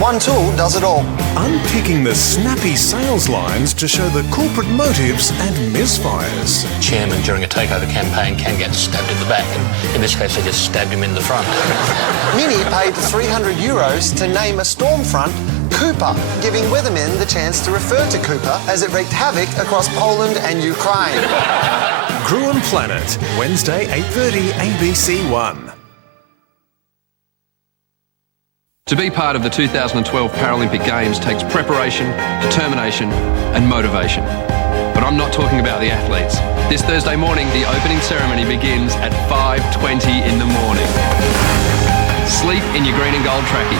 One tool does it all. Unpicking the snappy sales lines to show the corporate motives and misfires. Chairman during a takeover campaign can get stabbed in the back, and in this case they just stabbed him in the front. Mini paid €300 to name a storm front Cooper, giving weathermen the chance to refer to Cooper as it wreaked havoc across Poland and Ukraine. Gruen Planet, Wednesday 8:30 ABC 1. To be part of the 2012 Paralympic Games takes preparation, determination and motivation. But I'm not talking about the athletes. This Thursday morning, the opening ceremony begins at 5:20 in the morning. Sleep in your green and gold trackie.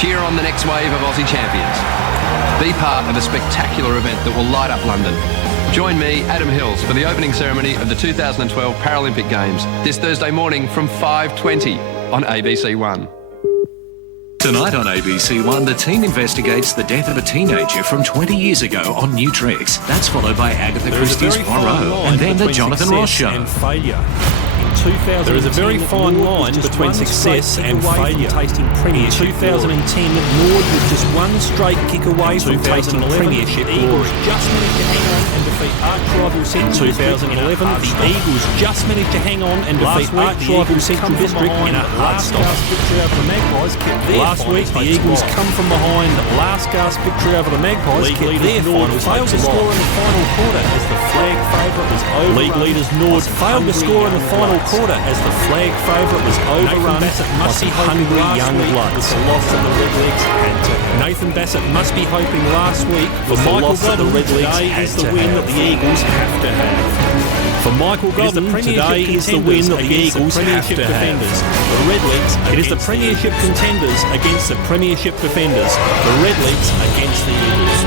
Cheer on the next wave of Aussie champions. Be part of a spectacular event that will light up London. Join me, Adam Hills, for the opening ceremony of the 2012 Paralympic Games this Thursday morning from 5:20 on ABC 1. Tonight on ABC 1, the team investigates the death of a teenager from 20 years ago on New Tricks. That's followed by Agatha Christie's Poirot, and then the Jonathan Ross Show. And failure. There is a very fine line between success and failure. In 2010, Norwood was just one straight kick away from tasting premiership glory. In 2011, the Eagles just managed to hang on and defeat arch-rival Central District in a hard stop. Last week, the Eagles come from behind. Last gasp victory over the Magpies kept their final failed to score in the final quarter as the flag favourite was overrun. League leaders Norwood failed to score in the final quarter as the flag favourite was overrun by some hungry young bloods. Nathan Bassett must be hoping last week for Michael Godden today is the win that the Eagles have to have. For Michael Godden, today is the win that the Eagles have to have. The Redlegs, it is the premiership contenders against the premiership defenders. The Redlegs against the Eagles.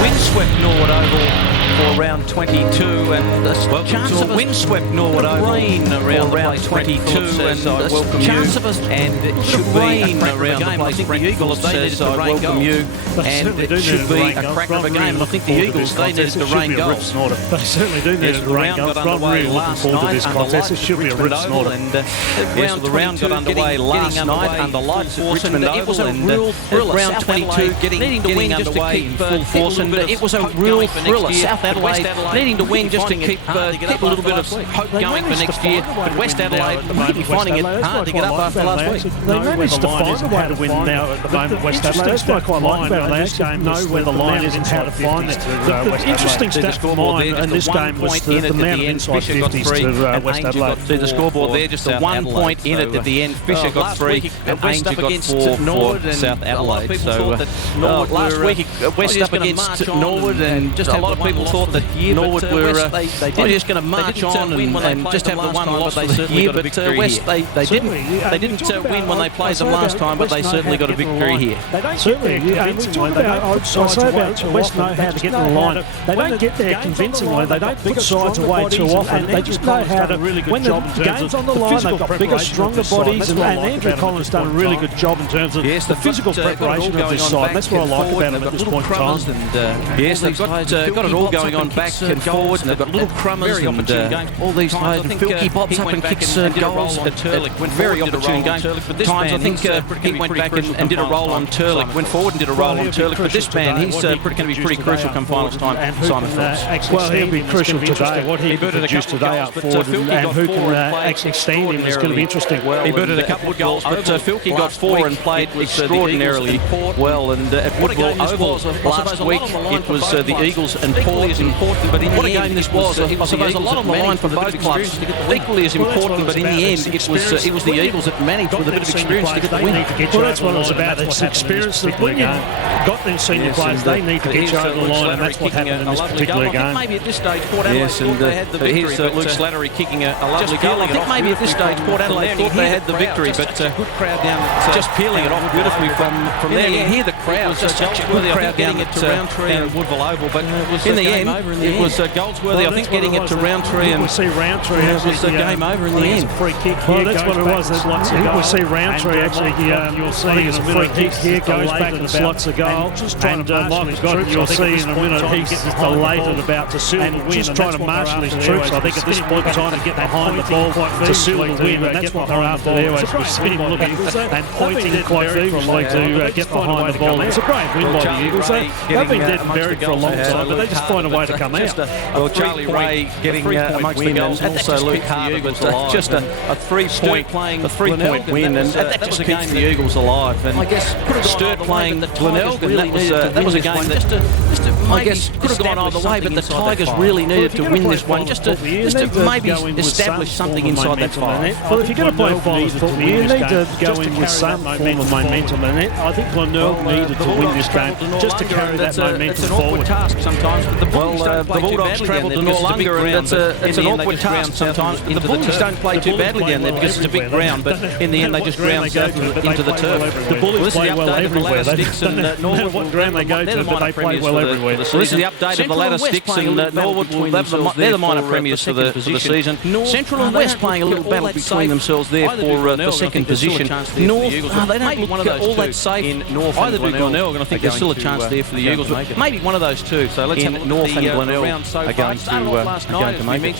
Windswept Norwood Oval for round 22, and the chance of windswept Norwood Oval rain around round 22, and the chance of us and it should be around the place. I think the Eagles says I welcome you, and it should be a cracker of a game. I think the Eagles they needed the rain goals. They certainly do need the rain goals. I'm really looking forward to this contest. It should be a rip snorter. The round got underway last night under lights at Richmond Oval, and round 22 needing to win just to keep full force, and it was a real thriller. South Adelaide needing to win just to keep a little bit of hope going for next year, but West Adelaide really finding it hard to get up after last week. They managed to find a way to win now at the moment. West Adelaide, that's what I quite like about it. They actually know where the line is and how to find it. The interesting stat for mine in this game was the amount of inside 50s to West Adelaide. See the scoreboard there, just the 1 point in it at the end. Fisher got 3 and Angel got 4 for South Adelaide. So last week West up against Norwood, and just a lot of people thought that Norwood were just going to march on and just have the one loss for the year, but West they didn't win when they played them last time, but they certainly got a victory here. Certainly, I say about West know how to get in the line. They don't get there convincingly. They don't put sides away too often. They just know how to, when the game's on the line, they've got bigger, stronger bodies, and Andrew Collins done a really good job in terms of the physical preparation of this side. That's what I like about them at this point in time. Yes, they've got it all going on back and forward, and they've got little crummers and all these times. I think Filky pops up and kicks goals at very opportune games. Times I think he went back and did a roll on Turlick, went forward and did a roll on Turlick. But this man, he's going to be pretty crucial come finals time, Simon Phillips. Well, he'll be crucial today. What he produced today up forward and who can actually stand him is going to be interesting. He booted a couple of goals, but Filky got 4 and played extraordinarily well. And at Woodville Oval last week, it was the Eagles and Port. But what a game this was. I suppose a lot on the line for both clubs. equally as important, but in the end, it was the Eagles that managed with a bit of experience to get the win. Well, that's what it was about. It's experience. When you've got these senior players, they need to get you over the line, and that's what happened in this particular game. Maybe at this stage, Port Adelaide thought they had the victory. Here's Luke Slattery kicking a lovely goal. I think maybe at this stage, Port Adelaide thought they had the victory, but good crowd down, just peeling it off beautifully from there. You hear the crowd, just such a good crowd getting it to Roundtree and Woodville Oval, but in the end, it was Goldsworthy, I think, getting it to Roundtree, and we see Roundtree. It was game over in the end. Free kick. Well, that's what it was. We see Roundtree actually. You'll see in a minute he's here goes back and slots a goal. And Michael Godden, you'll see in a minute he's just elated about to seal the win. Just trying to marshal his troops. I think at this point in time to get behind the ball to seal the win, and that's what they're after there. We see him looking and pointing quite feverishly to get behind the ball. It's a great win by the Eagles. They've been dead and buried for a long time, but they just find a way to come out. Well, Charlie Ray getting amongst the goals, and also Luke Harder, just a 3-point win, and that just keeps the Eagles alive. And I guess Sturt playing Glenelg, that was a game that I guess could have gone either way, but the Tigers really needed to win this one just to maybe establish something inside that five. Well, if you're going to play finals football, you need to go in with some form of momentum, and I think Glenelg needed to win this game just to carry that momentum it's an forward. awkward task sometimes, but the Bulldogs travelled to Noarlunga, and it's an awkward task sometimes, but the Bullies don't play too badly down there because it's a big ground, but in the end they just ground into the turf. The Bullies play well everywhere. They don't know what ground they go to, but they play well everywhere. So this is the update of the ladder sticks, and Norwood they're the minor premiers for the season. Central and West playing a little battle between themselves there for the second position. North, they don't look all that safe in North and Glenelg, and I think there's still a chance there for the Eagles. Maybe one of those two. So let's have a look North and Glenelg are going to make it.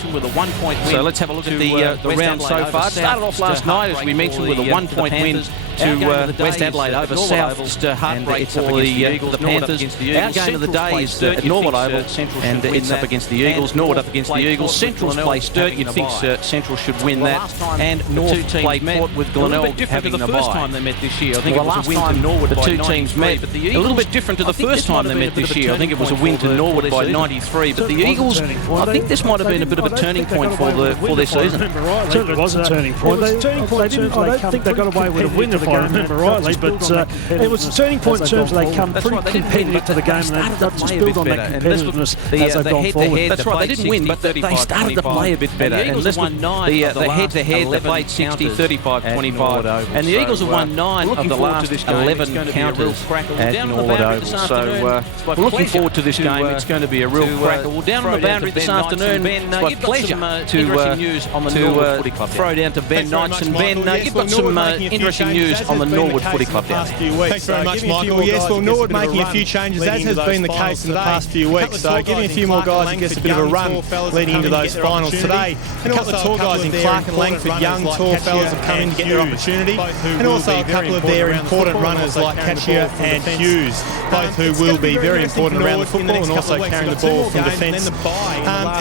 So let's have a look at the round so far. Started off last night, as we mentioned, with a 1-point win to West Adelaide over South, just a heartbreak for the Panthers. Our game of the day is at Norwood Oval, and it's up against the Eagles. Norwood up against the Eagles. Central's play Sturt. You'd think Central should win that. And North play Port with Glenelg having the first time they met this year. I think it was a win to Norwood. The two teams met. A little bit different to the first time they met this year. I think it was a win to Norwood by 93. But the Eagles, I think this might have been a bit of a turning point for their season. It certainly was a turning point. I don't think they got away with a win, if I remember rightly, but it was a turning point in terms of they come pretty competitive to the game, and they've just built on that competitiveness as they've gone forward. That's right, they didn't win, but they started to play a bit better. And this won 9 of the head-to-head, they played 60, 35-25. And the Eagles have won 9 of the last 11 counters at Norwood Oval. So we're looking forward to this game. It's going to be a real cracker. Well, down on the boundary this afternoon, it's my pleasure to throw down to Ben Knights. And Ben, you've got some interesting news on the Norwood Footy Club down there. Thanks very much, Michael. Yes, well, Norwood making a few changes, as has been the case in the past few weeks. So giving a few more guys, I guess, a bit of a run leading into those finals today. A couple of tall guys in Clark and Langford, young, tall fellas have come in to get their opportunity. And also a couple of their important runners like Catchia and Hughes, both who will be very important around the football and also carrying the ball from defence.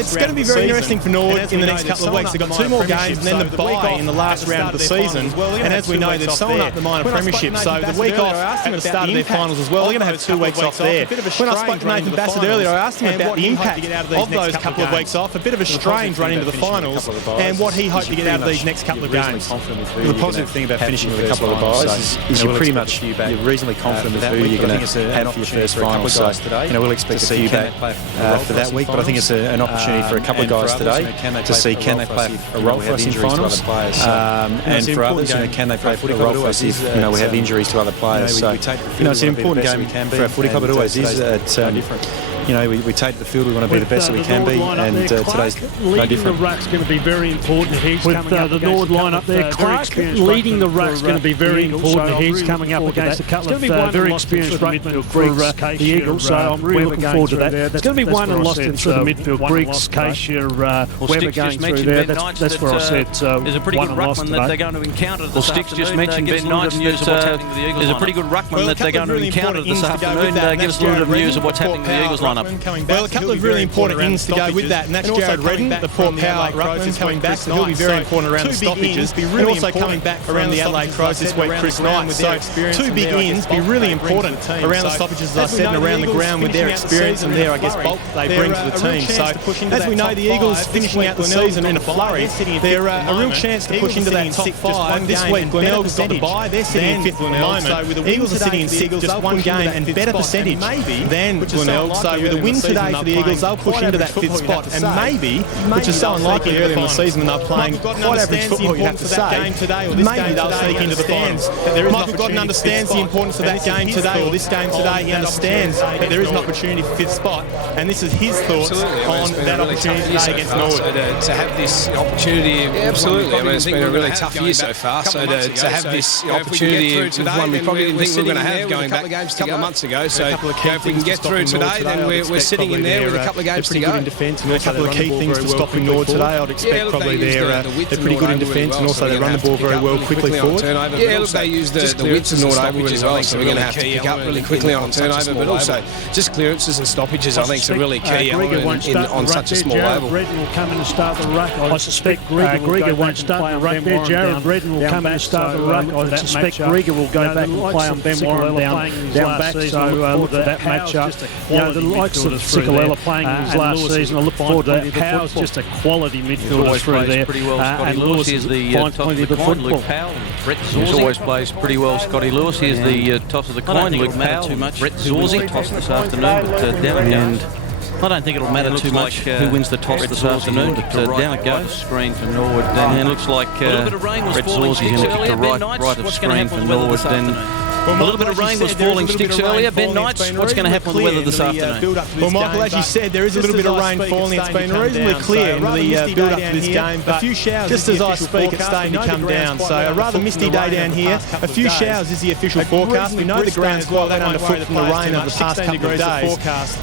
It's going to be very interesting for Norwood in the next couple of weeks. They've got 2 more games and then the bye in the last round of the season. And as we know, they've sewn up the minor premiership. So the week off at the start of their finals as well, they're going to have 2 weeks off there. When I spoke to Nathan Bassett earlier, I asked him about the impact of those couple of weeks off, a bit of a strange run into the finals, and what he hoped to get out of these next couple of games. The positive thing about finishing with a couple of the buys is you're pretty much you're reasonably confident with who you're going to have for your first final. So we'll expect to see you back for that week, but I think it's an opportunity for a couple of guys today to see can they play a role for us in finals, and for others, can they play a role for us if we have injuries to other players. So it's an important game for our footy club. It always is. We take the field, we want to be the best that we can be, and today's no different. The ruck's going to be very important. He's with the Norwood line up there. Clark leading the ruck's going to be very important. He's coming up against a couple of very experienced ruckmen for the Eagles, so I'm really looking forward to that. It's going to be won and lost in through the midfield. Griggs, Cashier, Weber going through there. That's where I said there's a pretty good ruckman that they're going to encounter this afternoon. Sticks just mentioned Ben Knights news of what's happening to the Eagles. There's a pretty good ruckman that they're going to encounter this afternoon. Give us a little bit of news of what's happening to the Eagles line. lineup. Well, a couple of really important ins to go with that, and that's Jared Redden, the poor power ruckman coming back, so he'll be very important around the stoppages. And also coming back around the Adelaide Crows this week, Chris Knight. So two big ins be really important around the stoppages, as I said, and around the ground with their experience and their, I guess, bulk they bring to the team. So as we know, the Eagles finishing out the season in a flurry, they're a real chance to push into that top 5 this week. Glenelg's got the bye, they're sitting in 5th at the moment. So with the Eagles are sitting in 6th, just one game and better percentage than Glenelg. So with a win today for the Eagles, they'll push into that 5th spot, and maybe, which is so unlikely early in the season when they're playing quite average football, you have to say, maybe they'll sneak into the finals. Michael Godden understands the importance of that game today, or this game today. He understands that there is an opportunity for 5th spot, and this is his thoughts on that opportunity today against Norwood. To have this opportunity, absolutely. I mean, it's been a really tough year so far. So to have this opportunity with one we probably didn't think we were going to have going back a couple of months ago. So if we can get through today, then we're sitting in there with a couple of games to go. In defence, and a couple of key things to stop in Norwood today. I'd expect probably they're pretty good in defence, and also they run the ball very well quickly forward. Yeah, look, they use the width and Norwood really well, so we're going to have to pick up really quickly on a turnover, but also just clearances and stoppages, I think, is a really key element on such a small oval. Redden will come in and start the ruck. I suspect Grieger won't start the ruck there. Jared Redden will come in and start the ruck. I suspect Grieger will go back and play on Ben Warren down back. So look at that matchup. The likes of Sikalella playing in his last season, I look forward to that. Powell's just a quality midfielder through there. And Lewis is the toss of the coin, Luke Powell. He's always plays pretty well. Scotty Lewis, here's the toss of the coin, Luke Powell. Brett Zorzy, toss this afternoon, but down it goes. I don't think it'll matter too much who wins the toss this afternoon, but down it goes. Screen for Norwood. And it looks like Brett Zorzy is going to kick the right of screen for Norwood. Then a little bit of rain was falling sticks earlier. Ben Knights, what's going to happen with the weather this afternoon? Well, Michael, as you said, there is a little bit of rain falling. It's been reasonably clear in the build-up to this game, but just as I speak, it's starting to come down. So a rather misty day down here. A few showers is the official forecast. We know the ground's quite wet underfoot from the rain of the past couple of days.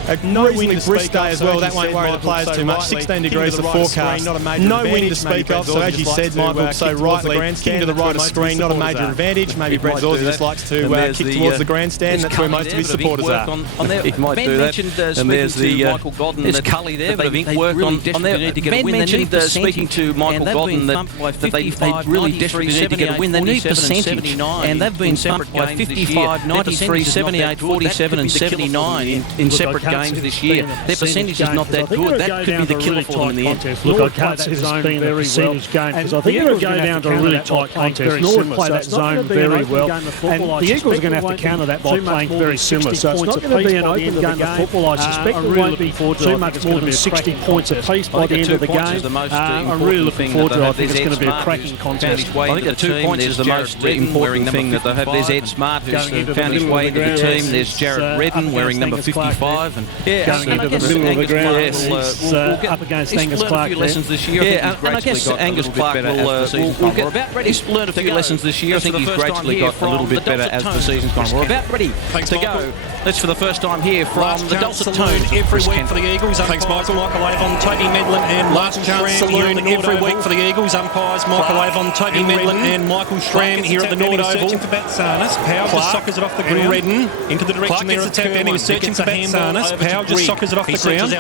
A reasonably brisk day as well. That won't worry the players too much. 16 degrees the forecast. No wind to speak of. So as you said, Michael, so rightly, kicking to the right of screen, not a major advantage. Maybe Brett Zorzy just likes to kick towards the grandstand. That's where most of his supporters are. He might do that. And there's Michael Godden. There's Cully there, but ink work on there. Ben mentioned speaking to Michael Godden that they really desperately need to get a win. They need percentage, and they've been thumped by 55, 93, 78, 47 and 79 in separate games this year. Their percentage is not that good. That could be the killer for them in the end. Look, I can't see this being a percentage game, because I think it'll go down to a really tight contest. Norwood play that zone very well, and the Eagles are going to have to counter that by playing very similar. So it's not going to be an open game of football. I suspect it won't be too much more than 60 points apiece by the end of the game. I'm really looking forward to it. I think it's going to be a cracking contest. I think the 2 points is the most important thing that they have. There's Ed Smart, who's found his way into the team. There's Jared Redden wearing number 55. And going into the middle of the ground. Up against Angus Clark. Lessons this year. Yeah, and I guess Angus Clark will get about ready. He's learned a few lessons this year. I think he's gradually got a little bit better as the season's gone. We're about ready to go. That's for the first time here from the Dulcet Tones every week for the Eagles. Thanks, Michael. Michael Avon, Toby Medlin and Michael Schramm every week for the Eagles. Umpires Michael Avon, Toby Medlin and Michael Schramm here at the Norwood Oval. Searching for Batsanis. Powell just sockers it off the ground. Redden into the direction there of Kerwin. He was searching for Batsanis. Powell just sockers it off the ground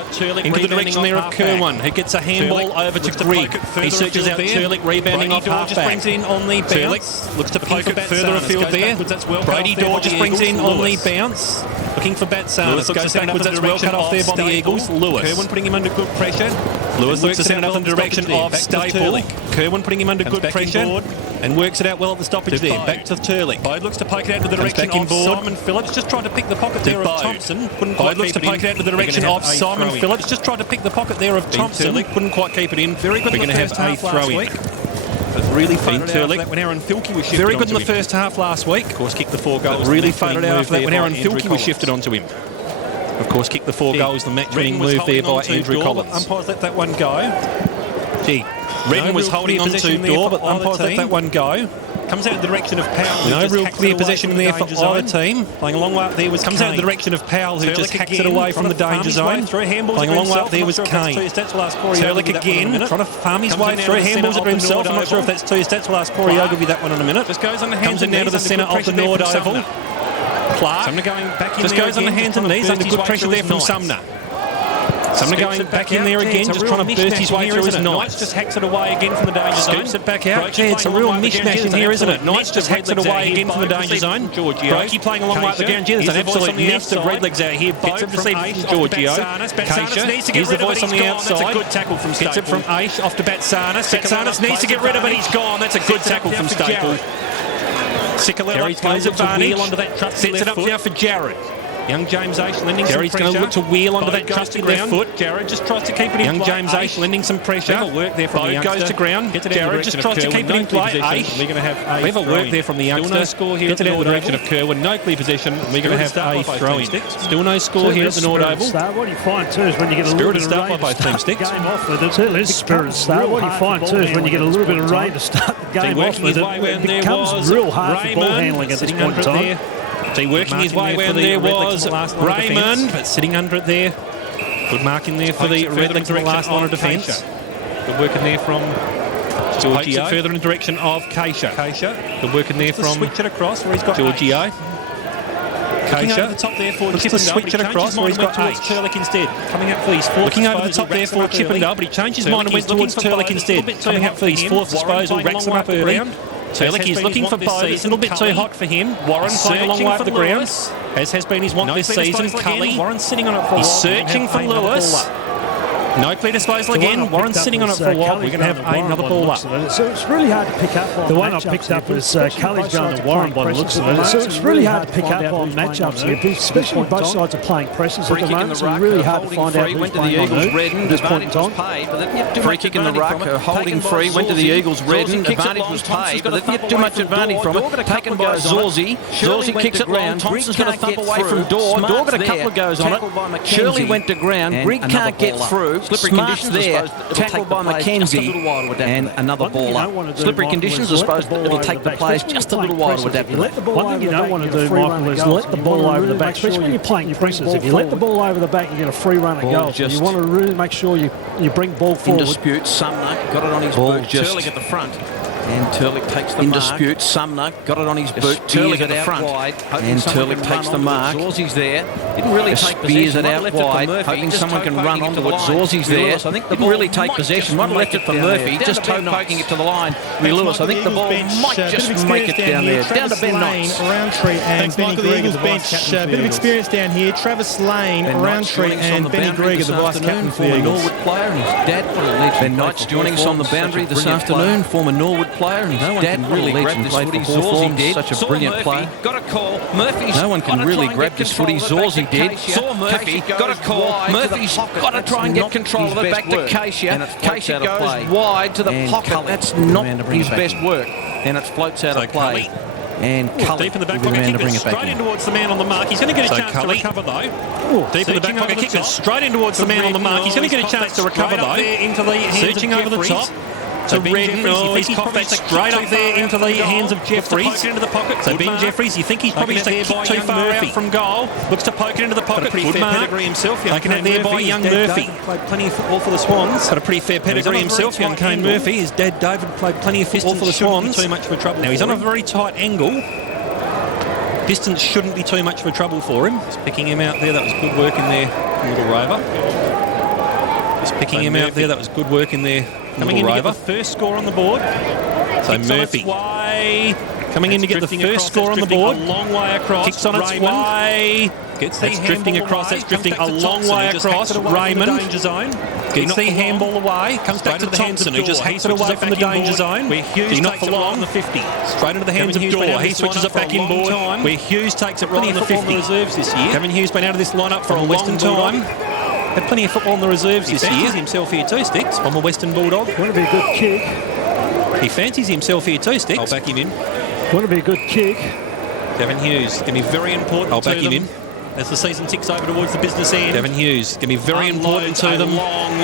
into the direction there of Kerwin. He gets a handball over to Grigg. He searches out Turlick, rebounding off half back. Brings in on the bounce. Looks to poke it further afield there. Brady Dorr just brings in on the bounce. Looking for Batsanis. Goes backwards. That's well cut off there by the Eagles. Lewis. Kerwin putting him under good pressure. Lewis looks to send it up in the direction of Staple. Kerwin putting him under good pressure and works it out well at the stoppage there. Back to Turlick. Bode looks to poke it out to the direction of Simon Phillips. Just tried to pick the pocket there of Thompson. Bode looks to poke it out to the direction of Simon Phillips. Just tried to pick the pocket there of Thompson. Couldn't quite keep it in. Very good in the first half last week. Really faded out when Aaron Filkey was shifted. Very good in the first half last week. Of course, kicked the 4 goals. Really faded out after that when Aaron Filkey was shifted onto him. Of course, kicked the 4 goals. The match-winning move there by Andrew Collins. Umpires let that one go. Gee, Redden was holding on to Dorr, but umpires let that one go. Comes out in the direction of Powell. No real clear possession there for either team. Playing a long way up there was comes out in the direction of Powell, who just hacks it away from the danger zone. Playing a long way up there was Kane. Turlick again, trying to farm his way through. Handballs it to himself. I'm not sure if that's 2 stats. We'll ask Corey Ogilvy that one in a minute. Just goes on the hands and now to the centre of the Norwood Oval. Clark just goes on the hands and knees under good pressure there from Sumner. Somebody going back in there again, just trying to burst his way through his Knights. Just hacks it away again from the danger zone. Scoops it back out. Gee, it's a real mishmash in here, isn't it? Knights just hacks it away again from the danger zone. Brokey playing along like the ground. There's an absolute nest of redlegs out here. Gets it from Giorgio. Keisha, here's the voice on the outside. That's a good tackle from Staple. Gets it from Aish off to Batsanis. Batsanis needs to get rid of it. He's gone. That's a good tackle from Staple. Sikalella plays it wheel onto that trusty left foot. Sets it up now for Jared. Young James Aish lending some pressure. Gary's going to look to wheel onto that trusty left foot. Jared just tries to keep it in play. Young James Aish lending some pressure. Clever work there from the youngster. Goes to ground. Jared just tries to keep it in play. Aish. We're going to have a clever work there from the youngster. Still no score here at the Norwood direction of Kerwin. No clear possession. We're going to have a throw-in. Still no score here at the Norwood Oval. What you find too is when you get a little bit of rain by both team sticks. Certainly is spirit start. What you find too is when you get a little bit of rain to start the game off with, it becomes real hard for ball handling at this point in time. So working his way when there was Raymond, but sitting under it there. Good mark in there for the Redlegs in the last line of defence. Good work in there from Giorgio. Further in the direction of Keisha. Good work in there from switch it across where he's got Giorgio. Keisha. The top there for Chippendale. Switch it across where he's got Turlick instead. Coming up for his fourth. Looking over the top there for Chippendale, but he changed his mind and went towards Turlick instead. Coming up for his fourth disposal, racks him up early. Turlick is looking for both. It's a little bit too hot for him. Warren playing a long way up the ground, as has been his want this season. Cully. Warren's sitting on it for a while. He's searching for Lewis. No clear disposal again. Warren's sitting on it for a while. We're going to have another ball up. So it's really hard to pick up on. The one I picked up was Cully's going to Warren by the looks of it. So it's really hard to pick up on matchups here, especially both sides are playing presses at the moment. It's really hard to find out who's playing on who at this point in time. Free kick in the ruck, holding free, went to the Eagles, Redden. Advantage was paid, but they didn't get too much advantage from it. Taken by Zorzi. Zorzi kicks it long. Thompson's going to thump away from Dorr. Dorr got a couple of goes on it. Shirley went to ground. Grigg can't get through. Slippery conditions there, tackled by Mackenzie, and another ball up. Slippery conditions, I suppose it'll take the players just a little while to adapt to that. One thing you don't want to do, Michael, is let the ball over the back, especially when you're playing presses. If you let the ball over the back, you get a free run at goals. You want to really make sure you bring ball forward. In dispute, Sumner got it on his boot. Turlick at the front. And Turlick takes the mark. In dispute, Sumner got it on his boot. Turlick at the front. And Turlick takes the mark. Zorzi's there. Didn't really take possession. Spears it out wide, hoping someone can run onto it. Zorzi's there. Didn't really take possession. Might have left it for Murphy. Just toe poking it to the line. Lewis, I think the ball might just make it down there. Down to Ben Knights. Roundtree and Benny Grieger, the bench. A bit of experience down here. Travis Lane, Roundtree and Benny Grieger, the vice-captain for the Eagles. Norwood player and his dad. Ben Knights joining us on the boundary this afternoon. Former Norwood player and his dad really grabbed this footy. Zorzi did. Such a brilliant player. Got a call. Murphy's no one can really grab this footy. Zorzi did. Saw Murphy. Got a call. Murphy's got to try and get control of it. Back to Keisha. Keisha goes wide to the pocket. That's not his best work. And it floats out of play. And Cully, deep in the back pocket, kick it straight in towards the man on the mark. He's going to get a chance to recover though. Deep in the back pocket, kick it straight in towards the man on the mark. He's going to get a chance to recover though. Searching over the top. To Redden, he's coughed that straight up there into the hands of Jeffries. Into the pocket. So Ben Jeffries, you think he's probably just a kick too far out from goal. Looks to poke it into the pocket. Good mark. Taken out there by young Murphy. Played plenty of football for the Swans. Had a pretty fair pedigree himself, young Kane Murphy. His dad David played plenty of football for the Swans. Too much for trouble. Now he's on a very tight angle. Distance shouldn't be too much for trouble for him. Just picking him out there. That was good work in there, little Rover. Just picking him out there. That was good work in there. Coming in to get the first score on the board. So Murphy coming in to get the first score on the board. A long way across. Kicks on its way. That's drifting across. That's drifting a long way across. Raymond gets the handball away. Comes back to Thompson, who just hacks it away from the danger zone. He's not for long. Straight into the hands of Dorr. He switches it back in board. Where Hughes takes it right in the 50. Reserves this year. Kevin Hughes been out of this lineup for a long time. Had plenty of football in the reserves this year. Himself here too, Sticks, from the Western Bulldog. Want to be a good kick. He fancies himself here too, Sticks. I'll back him in. Want to be a good kick. Devin Hughes, going to be very important. I'll back him in. As the season ticks over towards the business end. Devin Hughes, going to be very important to them.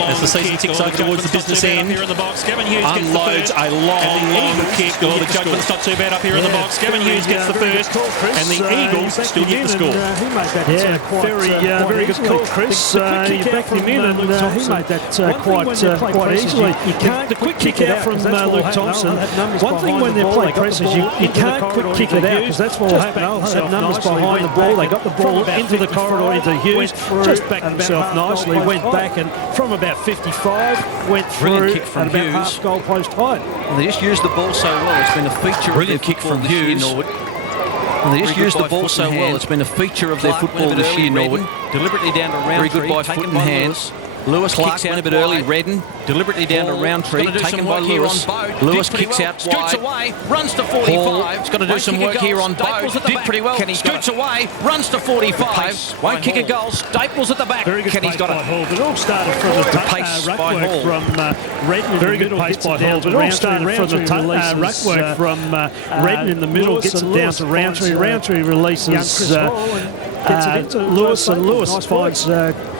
As the season ticks over towards the business end. Unloads a long kick. Oh, the judgment's not too bad up here in the box. Devin Hughes gets the first. And the Eagles still get the score. Yeah, very good call, Chris. You backed him in and he made that quite easily. The quick kick out from Luke Thompson. One thing when they play presses, you can't quick kick it out because that's what will happen. They'll have numbers behind the ball. They got the ball into the corridor into Hughes, just backed himself nicely, went back and from about 55 went through kick from at about Hughes. half goal post height. And they just used the ball so well. It's been a feature of their kick from Hughes. Norwood. And they just used the ball so well. It's been a feature of their football this year, Norwood. Deliberately down to Roundtree. Very good by foot and hands. Lewis kicks out a bit early. Redden deliberately down to Roundtree, taken by Lewis. Lewis kicks out wide. Scoots away, runs to 45. He's got to do some work here on Boat. Did pretty well. Scoots away, runs to 45. Won't kick a goal. Staples at the back. Very good pace by Hall. It all started from the pace by ruck work Hall. from Redden. Very good pace by Hall. It all started from the ruck work from Redden in the middle. Gets it down to Roundtree. Roundtree releases Lewis, and Lewis finds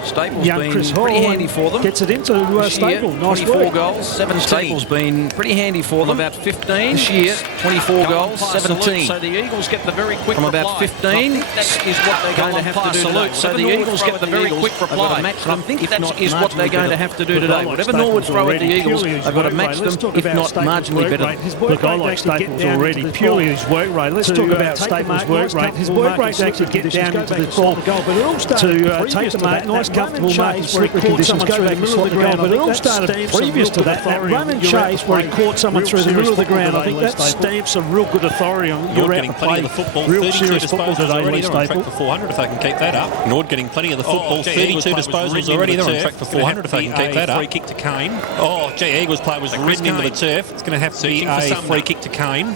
Staples young been Chris Hall pretty handy for them. Gets it into Staple. Nice 24 work. goals, 17. Staples been pretty handy for them. About 15 this year. 24 goals, 17. So the Eagles get the very quick from about 15. That is what they're going to have to do today. So the Eagles get the very quick reply. I think that is what they're going to have to do today. Whatever Norwood throw at the Eagles, they've got to match them, if not marginally better. Look, I like Staples already. Purely his work rate. Let's talk about Staples' work rate. His work rate to actually get down into the ball, to take the mark, nice comfortable mark in slippery conditions, go back and slot the goal. But it all started previous to that run and chase where he caught someone through the middle of the ground. I think that stamps a real good authority on you're out to play the football. Real serious football today, Lee Staple. For 400 if they can keep that up. Nord getting plenty of the football. 32 disposals already. They're on track for 400 if they can keep that up. Free kick to Kane. Oh, gee, Eagles player was ridden into the turf. It's going to have to be a free kick to Kane.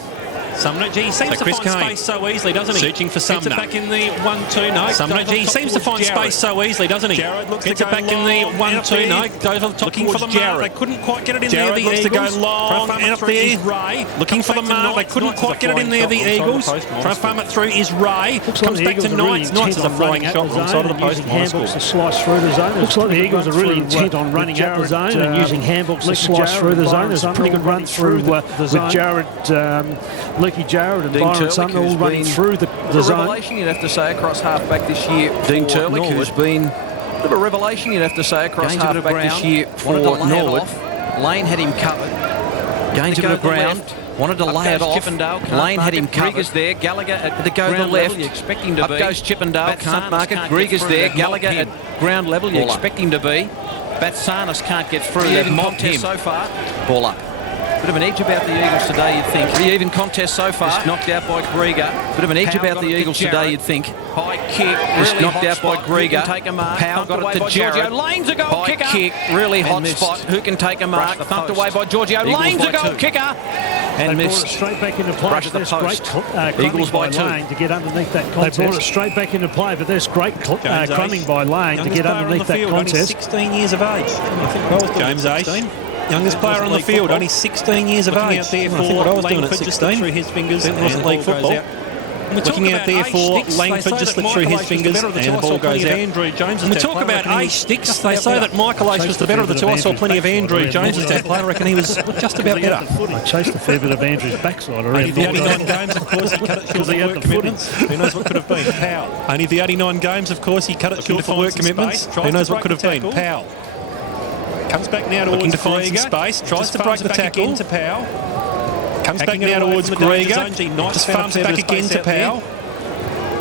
Sumner, gee, he seems to find space so easily, doesn't he? Searching for Sumner. Gets it back in the 1-2, no. Sumner, gee, he seems to find space so easily, doesn't he? Jared looks Gets it back in the 1-2, no. Goes on the top looking for the mark. They couldn't quite get it in there, the Eagles. To go long and up there is Ray. Looking for the mark. They couldn't quite get it in there, the Eagles. Try to farm it through is Ray. Comes back to Knights. Knights is a flying shot on the side of the post. Handballs to slice through the zone. Looks like the Eagles are really intent on running at the zone and using handballs to slice through the zone. There's a pretty good run through with Jared, Leaky Jared and Byron Sumner all running through the zone. Revelation, you'd have to say, across half-back this year. Dean Turlick, who's been a bit of a revelation, you'd have to say, across half-back this year for Norwood. Lane had him covered. Gains a bit of ground. Wanted to lay it off. Lane had him covered. There. Gallagher at the go to the left. Expecting to be. Up goes Chippendale. Can't mark it. Grieger's there. Gallagher at ground level. You expect him to be. Batsanis can't get through. They've mocked him so far. Ball up. Bit of an edge about the Eagles today, you'd think. Pretty even contest so far. Just knocked out by Grieger. Bit of an edge about the Eagles today, you'd think. High kick. Just knocked out by Grieger. Powell got it to Jared. Lane's a goal kicker. High kick. Really hot spot. Who can take a mark? Thumped away by Giorgio. Lane's a goal kicker. And missed. Straight back into play. Brushed the post. Eagles by Lane to get underneath that contest. They brought it straight back into play, but there's great crumbing by Lane to get underneath that contest. 16 years of age. James Ace. Youngest player on the field, only 16 years of age. Out there for Langford, just slipped through his fingers and the ball goes out. Looking out there for Langford, just slipped through his fingers and the ball goes out. Andrew Jones. We talk about ace sticks. They say that Michael Ace was the better of the two. I saw plenty of Andrew Jones as that player. I reckon he was just about better. I chased a fair bit of Andrew's backside around. Only the 89 games, of course, he cut it short for work commitments. Who knows what could have been? Powell. Only the 89 games, of course, he cut it short for work commitments. Who knows what could have been? Powell. Comes back now towards Grieger. Space, tries to break the tackle into Powell. Comes back now towards Grieger. Just farms it back again to Powell.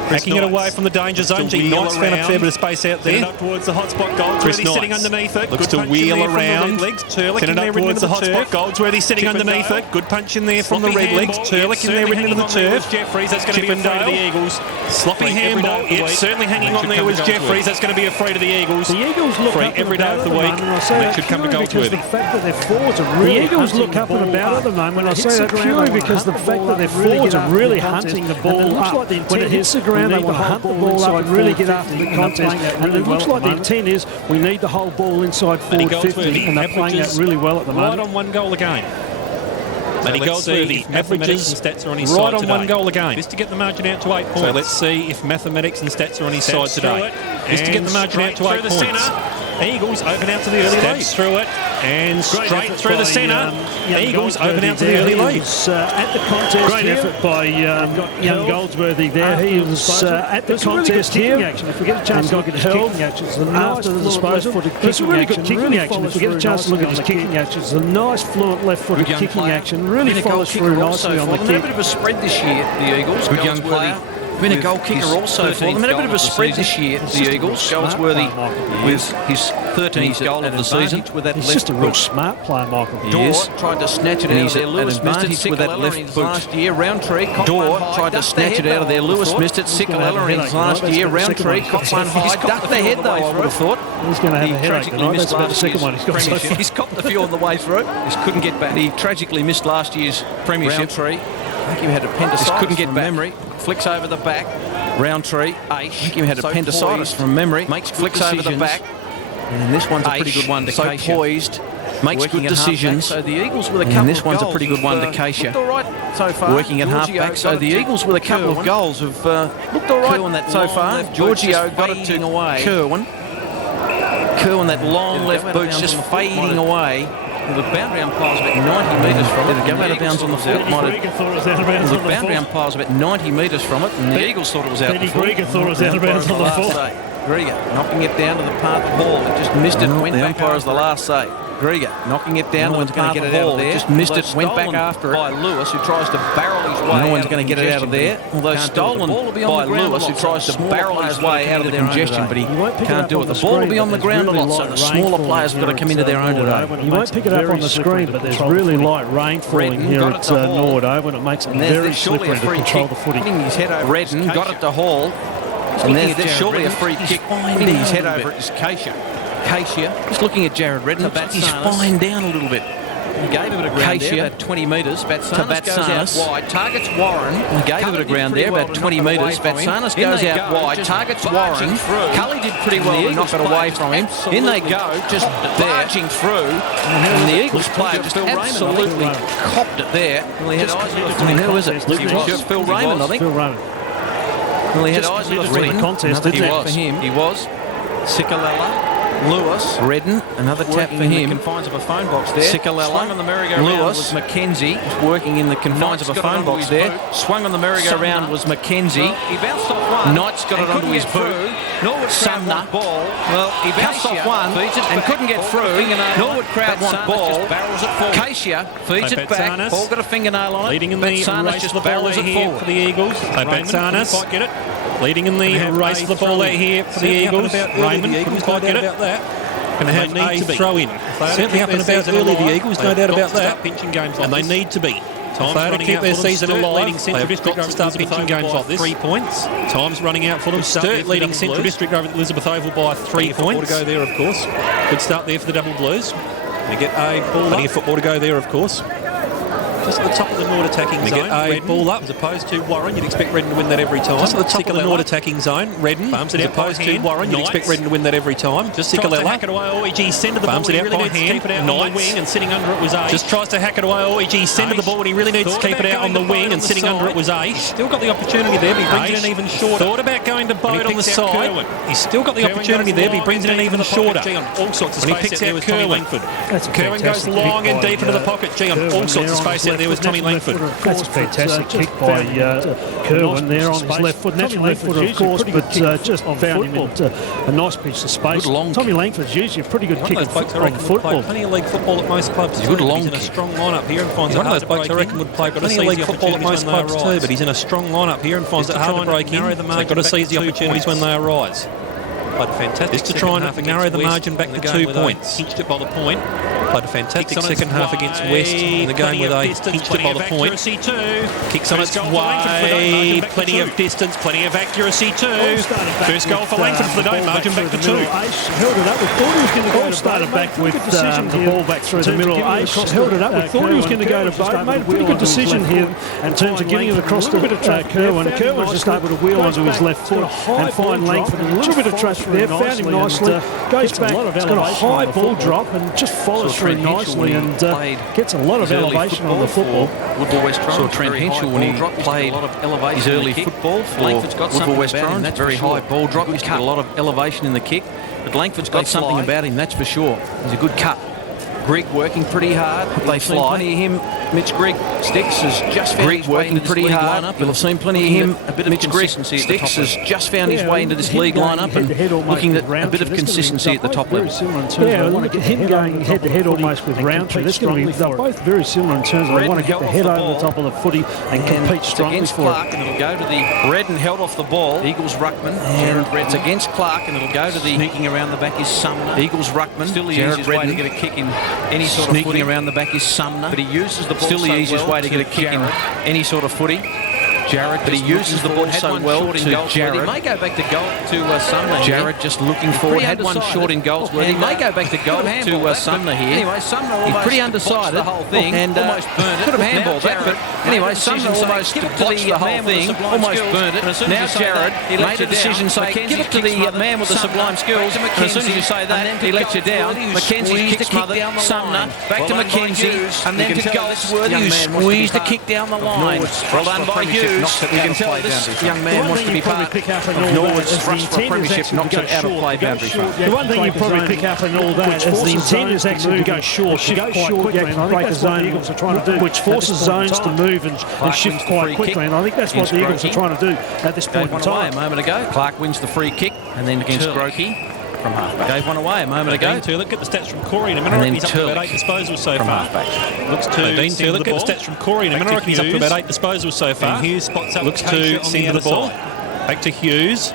Hacking it away from the danger zone. Knights found a fair bit of space out there. Up towards the hotspot. Goldsworthy sitting underneath it. Looks to wheel around. Turlick in there towards the hotspot. Goldsworthy sitting underneath it. Good punch in there from the red legs. Turlick in there ridden into the turf. Jeffries, that's going to be afraid of the Eagles. Sloppy handball. Certainly hanging on there was Jeffries. That's going to be afraid of the Eagles. The Eagles look up every day of the week. That should come to Goldsworthy. The fact that their forwards are really Eagles look up and about at the moment. I say that purely because the fact that their forwards are really hunting the ball up. When it hits the ground, they want to hunt the ball up and really get after the contest. And it looks like the intent is we need the whole ball inside forward 50, and they're playing that really well at the moment. Right on one goal a game. Matty Goldsworthy averages stats are on his right on today. One goal a game. Just to get the margin out to 8 points. So let's see if mathematics and stats are on his side today. Just to get the margin out to 8 points. Eagles open out to the early lead. Through it and straight through the centre. Eagles open out to the early lead. At the contest. Great effort by young Goldsworthy there. He was at the contest here. If we get a chance to look at his kicking actions, after the disposal, it's a really good kicking action. If we get a chance to look at his kicking actions, a nice fluent left-footed kicking action. Really follows through nicely on the kick. A bit of a spread this year, the Eagles. Good young player. Been a goal kicker also for them. Had a bit of a spread this year, the Eagles. Goldsworthy with his 13th goal of the season. He's just a real smart player, Michael. Dorr tried to snatch it out of there. Lewis missed it. With that left boot last year. Roundtree. Dorr tried to snatch it out of there. Lewis missed it. Sikalella in his last year. Roundtree. Caught one high. Ducked the head though, I would have thought. He's going to have a headache tonight. That's about the second one he's got so far. He's copped a few on the way through. Just couldn't get back. He tragically missed last year's premiership. Roundtree. I think he had appendicitis. Just couldn't get back. Memory. Flicks over the back. Roundtree. I think he had appendicitis from memory. Makes flicks over the back. And this one's a pretty good one to Keisha. So poised. Makes good decisions. So the Eagles with a couple. And this one's a pretty good one to Keisha. All right so far. Working at half-back. So the Eagles with a couple of goals have looked all right on that so far. Giorgio got it to Kerwin. Kerwin, that long left boot's just fading away. The boundary umpire's about 90 metres from it. Did it go out of bounds on the foot? The boundary umpire's about 90 metres from it, and the Eagles thought it was out of the foot. Grieger thought it was out of bounds on the foot. Grieger knocking it down to the path of the ball. It just missed it. Went back. The umpire's the last say. Grieger knocking it down to the path of the ball. Just missed it. Went back after it by Lewis, who tries to barrel his way. No one's going to get it out of there. Although stolen by Lewis, who tries to barrel his way out of the congestion, but he can't do it. The ball will be on the ground a lot, so the smaller players have got to come into their own today. You won't pick it up on the screen, but there's really light rain falling here at Norwood and it makes it very slippery to control the footy. Redden got it to Hall. And there's surely a free kick. Hitting his head over it is Keisha. Just looking at Jared Redden, looks like he's flying down a little bit. He gave a bit of ground there, about 20 metres. Batsanis goes out wide, targets Warren. He gave a bit of ground there, about 20 metres. Batsanis goes out wide, targets Warren. Cully did pretty well to knock it away from him. In they go, just barging through. And the Eagles player just absolutely copped it there. Who is it? Phil Raymond, I think. Phil Raymond. Well, he had eyes on the Redden. Contest, another tap for him. He was. Sikalella. Lewis. Redden. Another tap for him. In the confines of a phone box there. Sikalella. Swung on the merry-go-round. Lewis. Was Mackenzie. Working in the confines of a phone box there. Swung on the merry-go-round was Mackenzie. He bounced off one. Knight's got it onto his boot. Norwood Sumner. Ball. Well, he bounced off one and couldn't get through. Norwood crowd want ball. Keisha feeds it back. Ball got a fingernail on it. Leading in the race to the ball there here for the Eagles. Batsanis quite get it. Leading in the race to the ball there here for the Eagles. Raymond couldn't quite get it. Going to have a throw-in. Certainly up and about early, the Eagles, no doubt about that. And they need to be. If they are to keep their season alive, they've got to start pinching games like this. 3 points. Time's running out for them. Sturt leading Central District over Elizabeth Oval by 3 points. Football to go there, of course. Good start there for the Double Blues. They get a ball up. Plenty of football to go there, of course. Just at the top of the Norwood attacking zone. Get a ball up as opposed to Warren. You'd expect Redden to win that every time. Just at the top of the Norwood attacking zone. Redden bumps it as opposed to Warren. You'd expect Redden to win that every time. Just Sikalella. Hack it away. OEG centre the ball. Bumps it out by hand. On the wing and sitting under it was Ace. Just tries to hack it away. OEG centre the ball when he really needs to keep it out on the wing and sitting under it was Ace. Still got the opportunity there. But he brings it in even shorter. Thought about going to Boat on the side. He's still got the opportunity there. But he brings it in even shorter. All sorts of space. When he picks out Kerwin. Kerwin goes long and deep into the pocket. Gee, on all sorts of space out there was Tommy Langford. That's a fantastic kick by Kerwin there on his left foot. Natural left footer, of course, but just found him into a nice piece of space. Tommy Langford's usually a pretty good kick on football. Plenty of league football at most clubs. He's in a strong lineup here and finds it hard to break. I reckon would play plenty of league football at most clubs too, but he's in a strong lineup here and finds it hard to break in. So they've got to seize the opportunities when they arise. Played fantastic. Just to try and narrow the margin back to 2 points. Pinched it by the point. Played a fantastic second half against West in the game where they pinched it by the point. Kicks on its way. Plenty of distance, plenty of accuracy too. First goal for Langford for the day. Margin back to 2. Held it up. We thought he was going to go. Started back with the ball back through the middle. Ace held it up. We thought he was going to go to Boat. Made a pretty good decision here in terms of getting it across to Kerwin. Kerwin's just able to wheel onto his left foot and find Langford. A little bit of trust there. Found him nicely. Goes back. It's got a high ball drop and just follows through nicely and gets a lot of elevation on the football. Woodville West Orange, Trent Henschel when he played his early football for Woodville West Orange. That's very high ball drop. He's got a lot of elevation in the kick, but Langford's got something about him, that's for sure. He's a good cut. Greg working pretty hard. They fly. Plenty of him Mitch Grigg. Sticks has just found his way into pretty hard. You'll have seen plenty of him. A bit of Mitch Grigg. Sticks has just found his way into this league lineup and looking at a bit of consistency at the top level. Yeah, look at him going head-to-head almost with Roundtree. They're both very similar in terms of they want to get the head over the top of the footy and compete strongly against for Clark, and it'll go to the Redden held off the ball. Eagles ruckman, and it's against Clark, and it'll go to the sneaking around the back is Sumner. Eagles ruckman, still the easiest way to get a kick in any sort of footy. Sneaking around the back is Sumner, but he uses the ball still the easiest way to get a kick in any sort of footy. Jared, but he uses the ball so well to Jared. He may go back to goal to Sumner. Jared just looking forward. Had one short in goals. He may go back to goal to Sumner here. Anyway, Sumner he's pretty undecided. The whole thing and almost burned it. Could have handballed that, but anyway, Sumner almost botched the whole thing. Almost burned it. Now Jared made a decision saying, give it to the man with the sublime skills. And as soon as you say that, he lets you down. Mackenzie's kick down Sumner back to Mackenzie, and then to Goldsworthy, who squeezed the kick down the line. Well done by Hughes. You can tell this young man wants to be part of Norwood's thrust for a premiership, knocks it out of play boundary front. The one thing you probably pick up in all that is the intent is actually to go short, to go quite quickly, and I think that's what the Eagles are trying to do, which forces zones to move and shift quite quickly, and I think that's what the Eagles are trying to do at this point in time. A moment ago, Clark wins the free kick, and then against Grokey. From halfback. Gave one away a moment ago. Look at the stats from Corey in a minute. He's up to about 8 disposals so far. Looks to look at the stats from Corey in a minute. He's up to about 8 disposals so far. And Hughes spots up. Looks to centre the ball. Back to Hughes.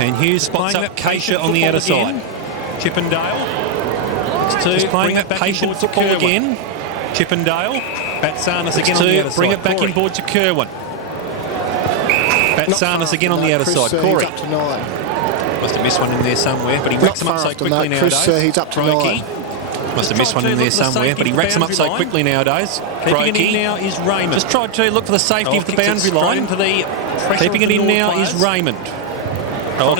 And Hughes spots up Keisha on the outer side. Chippendale. Looks to bring that patient football again. Chippendale. Batsanis again on the outer side. Bring it back inboard to Kerwin. Batsanis again on the outer side. Corey. Must have missed one in there somewhere, but he racks them up so quickly nowadays. He's up to 9. Must have missed one in there somewhere, but he racks them up so quickly nowadays. Keeping it in now is Raymond. Just tried to look for the safety of the boundary line. Keeping it in now is Raymond.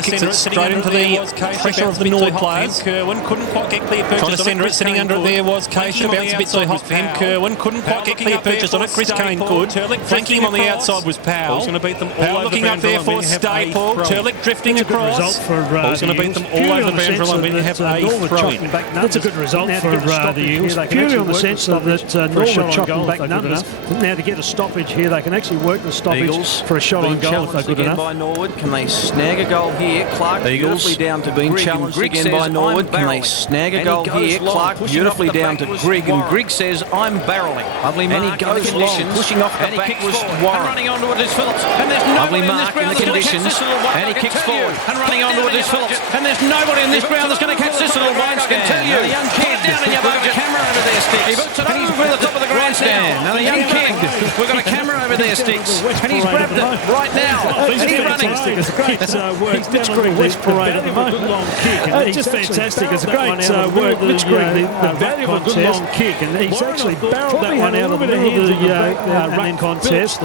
Kicks it straight into the pressure of the Norwood players. Kerwin couldn't quite get clear purchase on it. Centre it, sitting under it there was Keisha. Bounced a bit too hot for him. Kerwin couldn't quite get clear purchase on it. Chris Kane could. Flanking him on the outside was Powell. He's going to beat them all over the boundary line. Looking up there for Staple. Turlick drifting across. He's going to beat them all over the boundary line. We have a throw-in. That's a good result for the Eagles. Purely on the sense that Norwood chopping back numbers. Now to get a stoppage here, they can actually work the stoppage for a shot on goal if they're good enough. By Norwood, can they snag a goal here? Clark beautifully down to being challenged again by Norwood. Can they snag a goal here? Clark beautifully down to Grigg, and Grigg says, I'm barrelling. Lovely mark, and he goes long, pushing off the back was Warren. Running onto it is Phillips, and there's nobody in this ground in the conditions, and he kicks forward, and running onto it is Phillips, and there's nobody in this ground that's going to catch this little grandstand. I can tell you, a young kid down in your boat, camera over there, Sticks. He boots it over the top of the grandstand. Now the young kid, we've got a camera over there, Sticks, and he's grabbed it right now, and he's running. It's a great work. Mitch Grigg West Parade at the moment. Long kick. It's just fantastic. It's a great work. Mitch Grigg, the valuable good long kick, and he's actually barreled that one out of the middle of the ruck contest.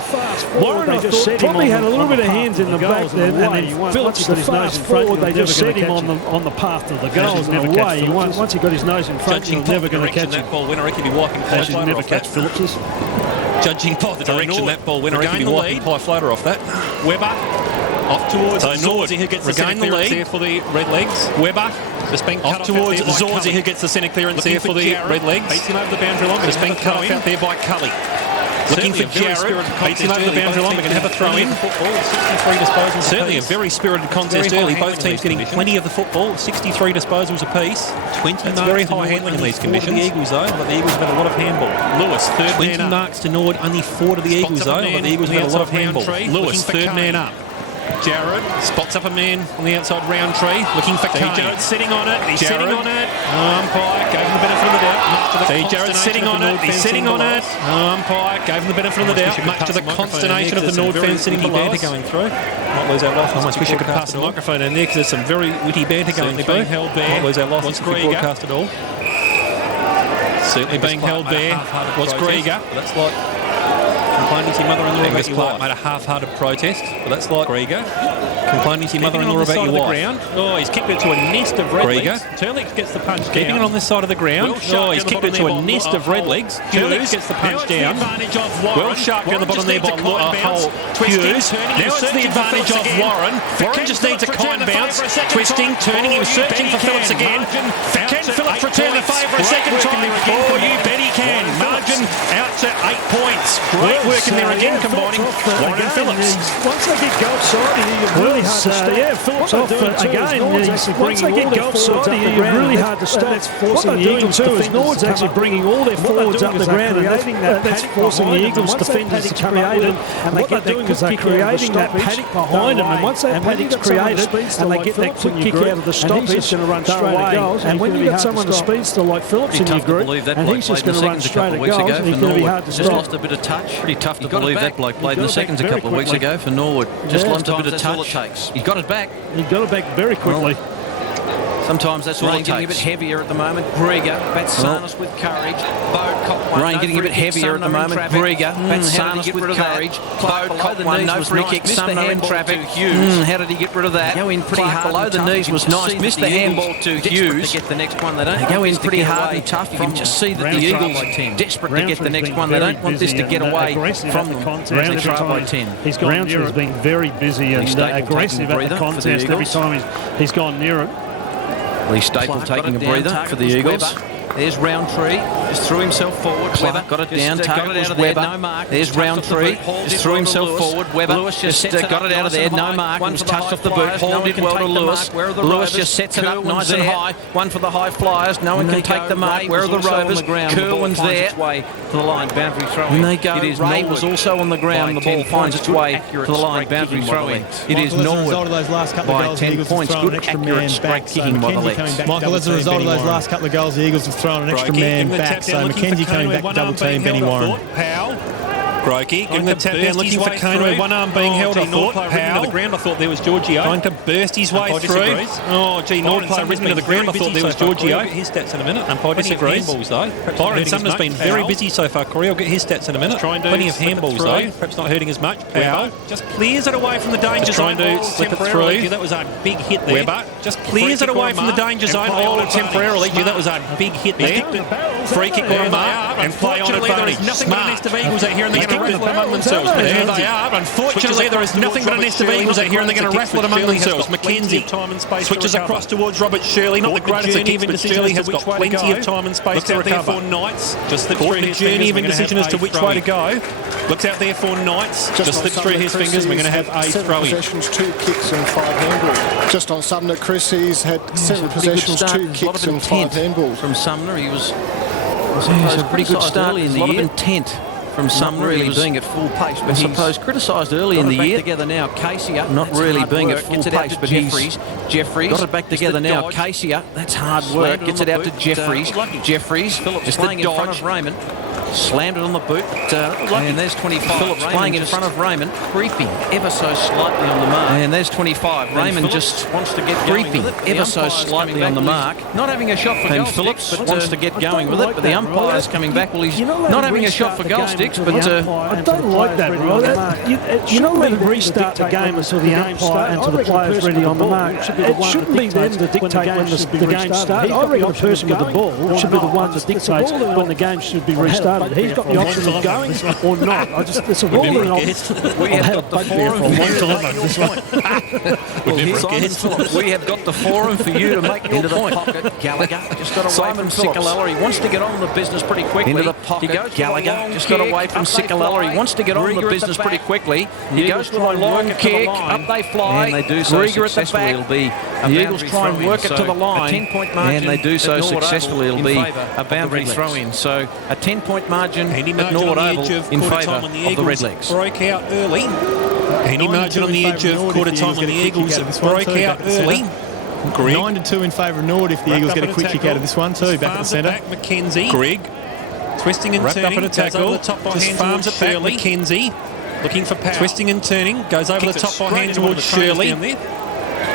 Warren, I thought, probably had a little bit of hands in the back there, and then Phillips, the fast forward, they just set him on the path of the goals. And away, once he got his nose in front, he was never going to catch him. That ball winner, he'd be wiping Pye Floater never off catch that. Phillips's. Judging by the direction that ball winner, he'd be wiping Pye Floater off that. Weber. Off towards Zorzi, who gets the centre clearance there for the Red Legs. Weber. Just being off towards Zorzi, who gets the centre clearance there for the Red Legs. Beats him over the boundary line. Just being cut off out there by Cully. Looking for Jared. Beats him over the boundary line. We can have a throw in. 63 disposals. Certainly a very spirited contest early. Both teams getting plenty of the football. 63 disposals apiece. 20 That's very high handling in these conditions. The Eagles though, but the Eagles have had a lot of handball. Lewis, third 20 marks to Norwood, only 4 to the Eagles though. But the Eagles have had a lot of handball. Lewis, third man up. Jared spots up a man on the outside, Roundtree, looking for Kane. Jared sitting on it. He's sitting on it. Umpire gave him the benefit of the doubt. See Jared sitting on it. He's sitting on it. Umpire gave him the benefit of the doubt. Much to the consternation of the Norwood fans sitting below us. Going through. Might lose our license. I almost wish I could pass the microphone in there because there's some very witty banter going through. Being held there. Might lose our license if we broadcast at all. Certainly being held there was Grieger. That's like complaining to your mother-in-law about your wife. Made a half-hearted protest, but that's like Grieger. Complaining to your mother-in-law about your wife. Oh, he's kicked it to a nest of red legs. Turlegs gets the punch down. Keeping it on this side of the ground. Oh, he's kicked it to a nest of red legs. Turlegs gets the punch down. Well sharp down the bottom there by Hole. Hughes. Now it's the advantage of Warren. Warren just needs a kind bounce. Twisting, turning. He was searching for Phillips again. Can Phillips return the favour a second time? Oh, you bet he can. Margin out to 8 points. Great work in there again, combining Warren and Phillips. Once they get goal side, you're really hard to stop. Yeah, Phillips off again. Once they get goal side, you're really hard to stop. What they're doing too is Norwood's actually bringing all their forwards up the ground, and that's forcing the Eagles defenders to create it. And what they're doing is they're creating that paddock behind them. And once that paddock's created, and they get that quick kick out of the stoppage, he's going to run straight at goals. And when you've got someone a speedster like Phillips in your group, and he's just going to run straight at goals, and he's going to be hard to stop. Just lost a bit of touch. Pretty tough to believe that bloke played in the seconds a couple of weeks ago for Norwood. Just lost a bit of touch. He got it back. He got it back very quickly. Sometimes that's all it takes. Rain getting a bit heavier at the moment. Grieger, Batsanis with courage. Bode caught one. Rain getting a bit heavier at the moment. Grieger, Batsanis with courage. Bode caught one. No free kick. Sumner in traffic. Hughes. How did he get rid of that? Go in pretty hard. Below the knees was nice. Missed the handball to Hughes. To get the next one. They don't go in pretty hard and tough. You can just see that the Eagles desperate to get the next one. They don't want this to get away from them. They try by 10. Roundtree's been very busy and aggressive at the contest every time he's gone near it. Lee Staple taking a breather for the Eagles. There's Roundtree, just threw himself forward. Weber got it down, got it out of there, no mark. There's Roundtree, just threw himself forward. Weber Lewis just got it out of there, no mark. One was touched off the boot. Hall did well to Lewis. Lewis just sets it up nice and high. One for the high flyers. No one can take the mark. Where are the Rovers? Kerwin's there. To the line, boundary throwing. And they go. It is Ray was also on the ground. The ball finds its way to the line, boundary throwing. It is Norwood by 10 points. Good accurate straight kicking by the legs. Michael, as a result of those last couple of goals, the Eagles have thrown an extra man back, so Mackenzie coming back to double team Benny Warren. Brokey giving the tap down, looking for Kane with one arm being held. I thought Powell to the ground. I thought there was Giorgio trying to burst his way through. Oh, gee, Nordplayer risen to the ground. I thought there was Giorgio. His stats in a minute. Umpire disagrees. Byron Sumner's been very busy so far. Corey, I'll get his stats in a minute. Plenty of handballs though. Perhaps not hurting as much. Powell just clears it away from the danger zone. Trying to slip it through. That was a big hit there. Weber just clears it away from the danger zone. Oh, temporarily. That was a big hit there. Free kick by Mark and play on advantage. Nothing but a nest of Eagles out here and they're going to raffle it among themselves. There they are. Unfortunately, there is nothing but a nest of Eagles out here and they're going to raffle it among themselves. Mackenzie switches across towards Robert Shirley. Not the greatest of kicks, but Shirley has got plenty of time and space out there for Knights. Just slips through his journey of indecision as to which way to go. Looks out there for Knights. Just slips through his fingers. We're going to have a throw in. 2 kicks and 5 handballs. Just on Sumner, Chris, he's had 7 possessions, 2 kicks and 5 handballs. From Sumner, he was a pretty good start early in the year. A lot of intent from Sumner, really being at full pace, but I suppose criticised early in the year. Together now, Casey not really being at full pace, but Jeffries got it back together now. Casey, that's hard work. Gets it out to Jeffries. Jeffries just playing in front of Raymond. Slammed it on the boot, and there's 25. Phillips playing in front of Raymond, creeping ever so slightly on the mark. And there's 25. Raymond just wants to get creeping ever so slightly on the mark. Not having a shot for goal Phillips, but wants to get going with it. But the umpire's coming back. Well, he's not having a shot for goal sticks, but I don't like that, right? You're not letting restart the game until the umpire and to the players ready on the mark. It shouldn't be them to dictate when the game starts. I reckon the person with the ball should be the one that dictates when the game should be restarted. He's got the option of going or not. It's a rule and we have got the forum we have got the forum for you to make your into point. The pocket. Gallagher just got away from Sikalella. He wants to get on the business pretty quickly. Into the pocket. He goes Gallagher just got away from Sikalella. He wants to get on the business pretty quickly. He goes for a long kick. Up they fly. And they do so successfully. It'll be the Eagles try and work it to the line. A 10-point margin. And they do so successfully. It'll be a boundary throw-in. So a 10-point margin at Norwood Oval in favour of the Redlegs. Broke out early. Handy margin on the edge of quarter time when the Eagles broke out early. 9-2 in favour of Norwood if the Eagles get a quick kick out of this one too. Back at the centre. Mackenzie. Greg twisting and turning. Up at a tackle. The top by hand towards Shirley. Mackenzie looking for power. Twisting and turning. Goes over the top by hand towards Shirley.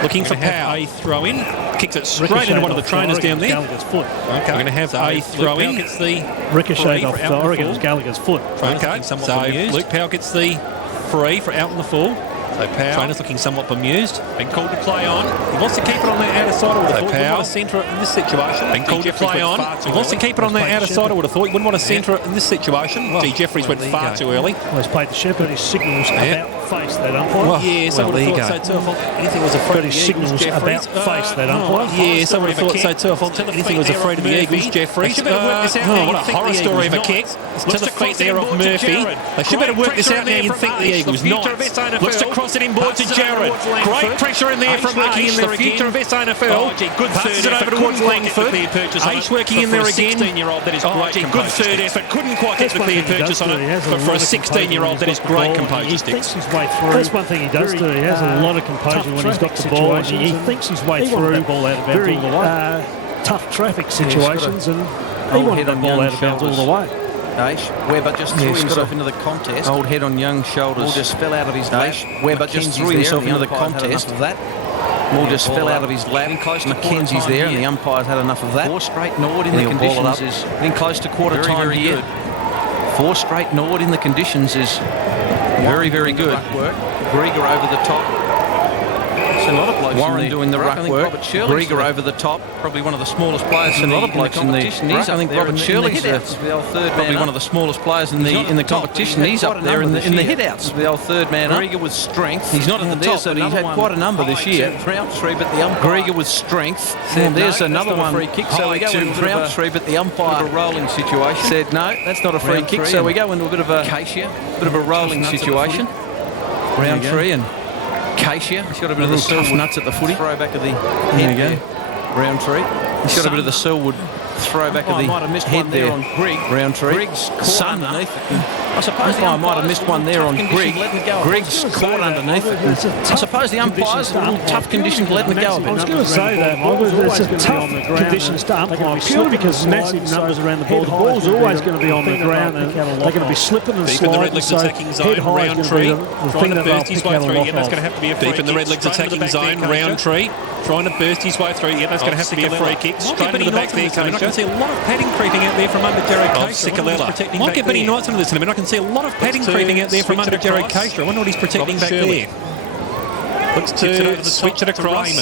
Looking for Powell. A throw in. Kicks it straight into one of the trainers down there. Gallagher's foot. Okay. We're going to have a throw in. Gets the ricochet off Oregon's Gallagher's foot. Okay. So Luke Powell gets the free for out in the full. So Powell. Trainer's looking somewhat bemused. Been called to play on. He wants to keep it on the outer side. I would have thought. He wouldn't want to centre it in this situation. Been called to play on. He wants to keep it on the outer side. I would have thought. He wouldn't want to centre it in this situation. Well, Jeffries went far too early. Well, he's played the shepherd. His signals about face that umpire. Well, yes, I would have thought so too. Anything was afraid of the signals about face that umpire. Yes, I would have thought so too. Anything was afraid of the Eagles, Jeffries. What a horror story of a kick. To the feet there of Murphy. They should better work this out now. You'd think the Eagles. Nice. Looks to cross it inboard to Jared. Great pressure in there from Ace, the future of SANFL. Good passes it over towards Langford. Ace working in there again. Good third effort. Couldn't quite get the clear purchase on it. But for a 16-year-old, that is great composure, Sticks. That's one thing he does do. He has a lot of composure when he's got the ball. He thinks his way through very tough traffic situations, and he wanted the ball out of bounds all the way. Webber just threw himself into the contest. Old head on Young's shoulders. Ball just fell out of his lap. Webber just threw himself into the contest. Ball just fell out of his lap. Mackenzie's there, and the umpire's had enough of that. 4 straight Norwood in the conditions is getting close to quarter time here. 4 straight Norwood in the conditions is very, very good. Grieger over the top. A lot of blokes Warren doing the ruck work. Grieger over the top, probably one of the smallest players in the competition. I think Robert Shirley's probably one of the smallest players in the competition. He's up there in the hit-outs, the old third man. Grieger with strength. He's not at the top, but he's had quite a number this year. Grieger with strength. There's another one. Free kick, so we go into Roundtree, but the umpire, a rolling situation, said no, that's not a free kick. So we go into a bit of a rolling situation. Roundtree and Cassia, he's got a bit of the Selwood nuts at the footy. Throw back of the head there. Roundtree. He's got a bit of the Selwood throw back of the head there. Roundtree. Sun underneath it. I suppose I might have missed one there on Grigg. Grigg's caught underneath it. I suppose the umpire's a little tough condition to let them go a bit. I was going to say that, Michael. It's a tough conditions to umpire purely because massive numbers around the ball. The ball's always going to be on the ground, and they're going to be slipping and sliding. So head high is going to be the thing that they'll pick out a lock That's going to have to be a deep in the Redlegs attacking zone. Roundtree trying to burst his way through. Yeah, that's going to have to be a free kick. Straight into the back there, Coach. I can see a lot of padding creeping out there from under Jared Caser. Might get Benny Knights into this in a minute. I can see a lot of padding creeping out there from under Jared Caser. I wonder what he's protecting back there. Looks to switch it across.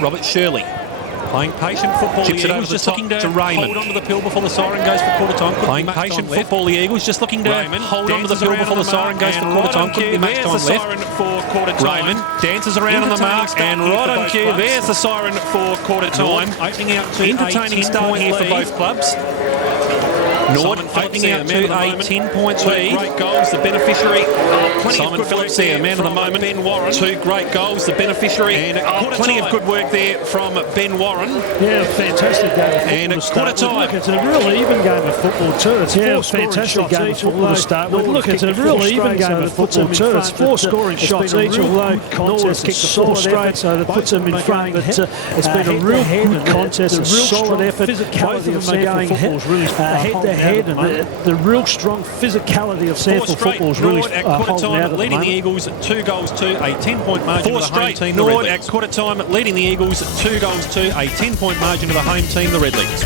Robert Shirley. Playing patient football, the Eagles just looking to hold on to the pill before the siren goes for quarter time. Playing patient football, the Eagles just looking to hold on to the pill before the siren goes for quarter time. Couldn't be match time left. Raymond dances around on the mark, and right on cue, there's the siren for quarter time. Opening out to entertaining start here for both clubs. Norwood opening out to a 10-point lead. Great goals, the beneficiary. Simon Phillips there, man of the moment. Ben Warren. 2 great goals, the beneficiary. And plenty of good work there from Ben Warren. Yeah, fantastic game of football. And at quarter time. Look, it's a really even game of football too. It's a fantastic game of football to start with. Look, it's a really even game of football too. It's 4 scoring shots each, although Norwood's kicked 4 straight, so that puts them in front. But it's been a real good contest, a solid effort. Both of them are going head-to-head, and the real strong physicality of SANFL football is really holding out at the leading the Eagles 2 goals to a 10-point margin of the home team. Norwood at quarter time leading the Eagles 2 goals to a 10-point margin of the home team, the Redlegs.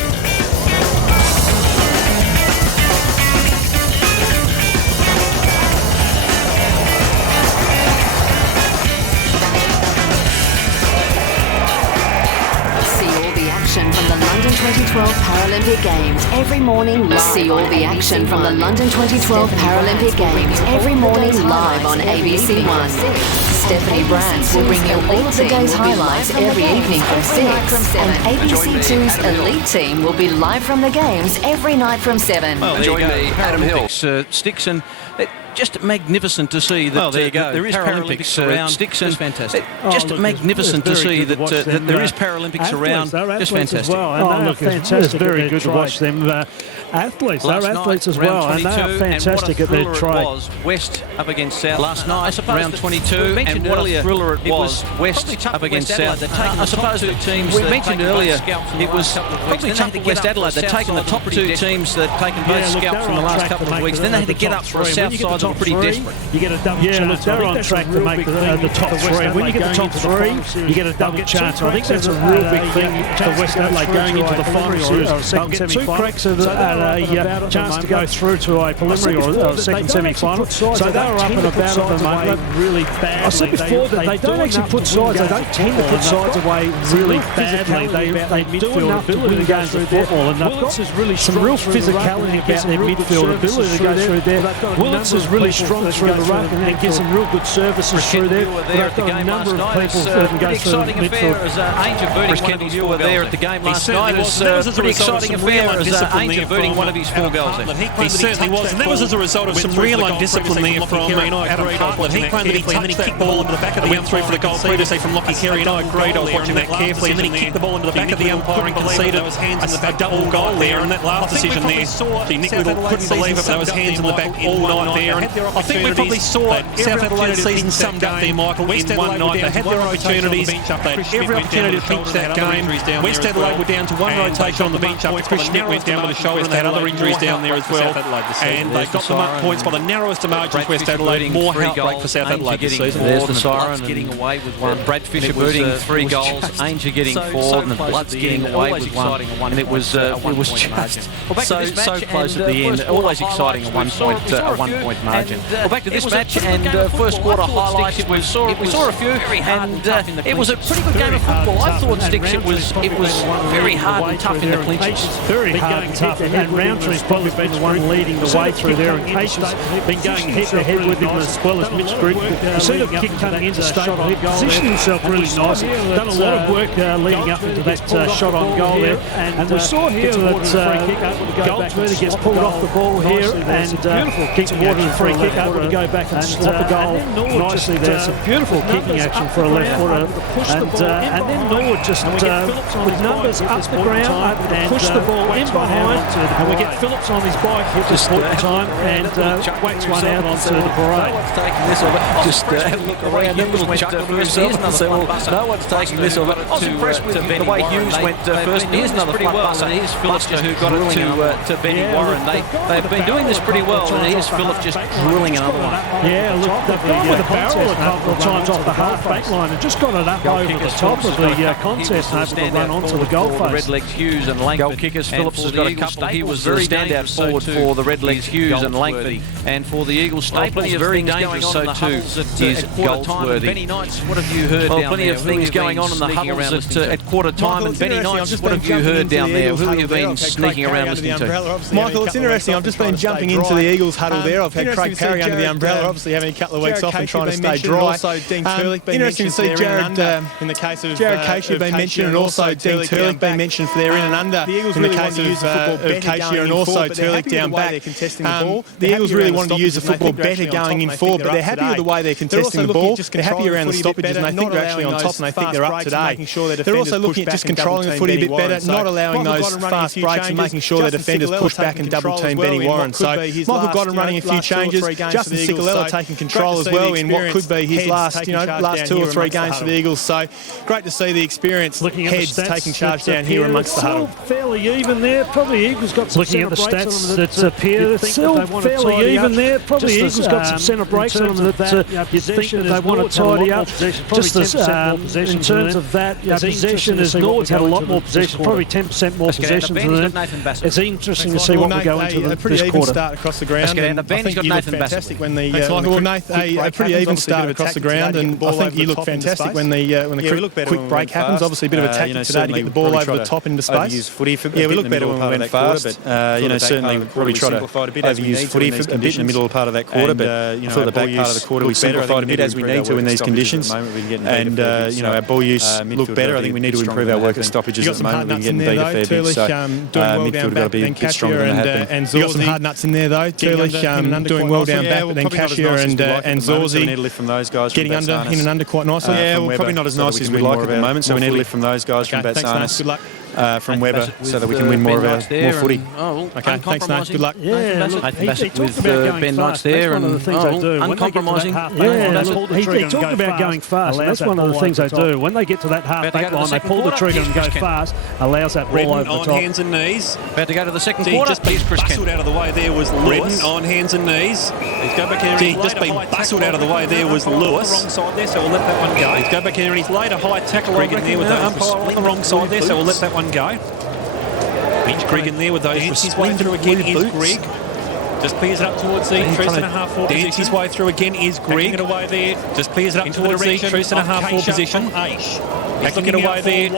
From the London 2012 Paralympic Games every morning live. See all the action from the London 2012 Paralympic Games every morning live on ABC One. Stephanie Brands will bring you all of the day's highlights every evening from 6, and ABC 2's Elite Team will be live from the games every night from 7. Well, there you go. Adam Hill. Sticks, and just magnificent to see that there is Paralympics around. Sticks, and fantastic. Just magnificent to see that there is Paralympics around. Just fantastic. Look, it's very good to watch them. Athletes, they're athletes as well, and they are fantastic at their trade. West up against South last night, round 22, and what a thriller it was. West up against South. I suppose the teams we mentioned earlier, it was probably tough for West Adelaide. They've taken the top 2 teams that have taken both scalps in the last couple of weeks. Then they had to get up for a south side top pretty three, desperate. you get a double chance. They're on track to make the top three. When you get the top three, you get a double chance. I think that's a real big thing for West Adelaide going into the final series. They'll get 2 cracks at a chance to go through to a preliminary or a second semi-final. So they were up and about at the moment really badly. I said before that they don't actually put sides. They don't tend to put sides away really badly. They do enough to win games of football, and they've got some real physicality about their midfield ability to go through there. Willits is really strong through the ruck and gives some real good services through there. They've got a number of people that can go through the midfield. Chris Kendall's were there at the game last night. It was a pretty exciting affair as Angel booting one of his 4 goals there. He certainly was, and that was as a result of some real undiscipline there from Adam Hartland. He claimed that he touched that ball into the back of the umpire for the goal previously from Lockie Carey, and I agreed. I was watching that carefully, and then he kicked the ball into the back of the umpire and conceded a double goal there. And that last decision there, Nick Little couldn't believe it, but there was hands in the back all night there. And I think we probably saw South Adelaide season summed up there, Michael, in one night. They had their opportunities. They had every opportunity to pinch that game. West Adelaide were down to 1 rotation on the bench after Chris Schmidt went down with a shoulder, and they had other injuries down there as well. And they got them up points by the narrowest of margins. West Adelaide, more heartbreak for South Adelaide this season. There's the siren getting away with one. Brad Fisher booting 3 goals. Angel getting 4, and the Bloods getting away with 1. And it was just so close at the end. Always exciting a 1 point margin. Well, back to this match, and first quarter highlights. We saw a few, and it was a pretty good game of football. I thought, Sticks, it was very hard and tough in the clinches. Very hard and tough, and Roundtree's probably been the one leading the way through there, and Case's been going head-to-head with him as well as Mitch Grigg. You see the kick coming into state, positioned himself really nicely, done a lot of work leading up into that shot on goal there, and we saw here that Goldsworthy gets pulled off the ball here, and gets awarded a free kick, able to go back and slot the goal nicely there. Some beautiful kicking action for a left footer, and then Norwood just with numbers up the ground and push the ball in behind, and we get Phillips on his bike at this point in time, and whacks one out onto the parade. Just have a look around. That little chuckle first. Here's another no one's taking this over. I was impressed with the way Hughes went first. Here's another pretty well. And here's Phillips who got it to Benny Warren. They've been doing this pretty well, and here's Phillips just drilling another one. Yeah, look, they've gone with a barrel a couple of times off the half-back line and just got it up over the top of the contest and able to run onto the goal face. Redlegs Hughes and Langford. Goal kickers, Phillips has got a couple. He was the standout forward for the Redlegs Hughes and Langford. And for the Eagles, Staples very dangerous, so too is Goldsworthy. Benny Knights, what have you heard down there? Plenty of things going on in the huddles at quarter time. And Benny Knights, what have you heard down there? Who have you been sneaking around listening to? Michael, it's interesting. I've just been jumping into the Eagles huddle there. I've had Craig Parry under the umbrella, obviously having a couple of weeks off and trying to stay dry. Interesting to see Jared, in the case of Jared Casey being mentioned, and also Dean Turlick being mentioned for their in and under. In the case of Casey and also Turlick down back. The Eagles really wanted to use the football better going in forward, but they're happy with the way they're contesting the ball. They're happy around the stoppages, and they think they're actually on top, and they think they're up today. They're also looking at just controlling the footy a bit better, not allowing those fast breaks and making sure their defenders push back and double team Benny Warren. So Michael Godden running a few changes, Justin Cicolella taking control as well in what could be his last 2 or 3 games for the Eagles. So great to see the experience heads taking charge down here amongst the huddle. Fairly even there. Probably Eagles got some looking at the stats that appear. It's still fairly even there. Probably Eagles got some centre breaks on them that you'd think that they want to tidy up. Just as in terms of that, possession as Norwood's had a lot more possession, probably 10% more possession than them. It's interesting to see what we go into this quarter. A pretty even start across the ground. I think you look fantastic when the a pretty even start across the ground, and I think you look fantastic when the quick break happens. Obviously, a bit of a tactic today to get the ball over the top into space. Yeah, we look better when we went fast. Certainly probably try to overuse footy a bit in the middle part of that quarter, but I thought the back part of the quarter we simplified a bit as we need to in these conditions. And our ball use looked better. I think we need to improve our work at stoppages at the moment. We're getting beat a fair bit. So midfield got to be a bit stronger than they have been. You got some hard nuts in there though. Turlich doing well down back, but then Cashier and Zorzi need a lift from those guys. Getting under in and under quite nicely. Yeah, well, probably not as nice as we'd like at the moment. So we need a lift from those guys from Batsana. Good luck. from Webber so that we can win more footy. Okay, thanks, Nate. Good luck. Yeah, look, he talked about Ben Knights there. That's one of the things they do. Uncompromising. He talked about going fast. That's one of the things they do. When they get to that half-back line, they pull the trigger and go fast, allows that ball over the top. on hands and knees. About to go to the second quarter. Just been bustled out of the way there was Lewis. On hands and knees. He's go back here. He's just been bustled out of the way there was Lewis. On the wrong side there, so we'll let that one go. He's go back here and he's laid a high tackle Grigg in there with the umpire on the wrong side there, so we'll let that one go. Bench Grigg in there with those. Dances his way through again is Grigg. Just clears it up towards the 3.5 forward position. Dances his way through again is Grigg. It away there. Just clears it up towards the 3.5 forward position. Backing it away there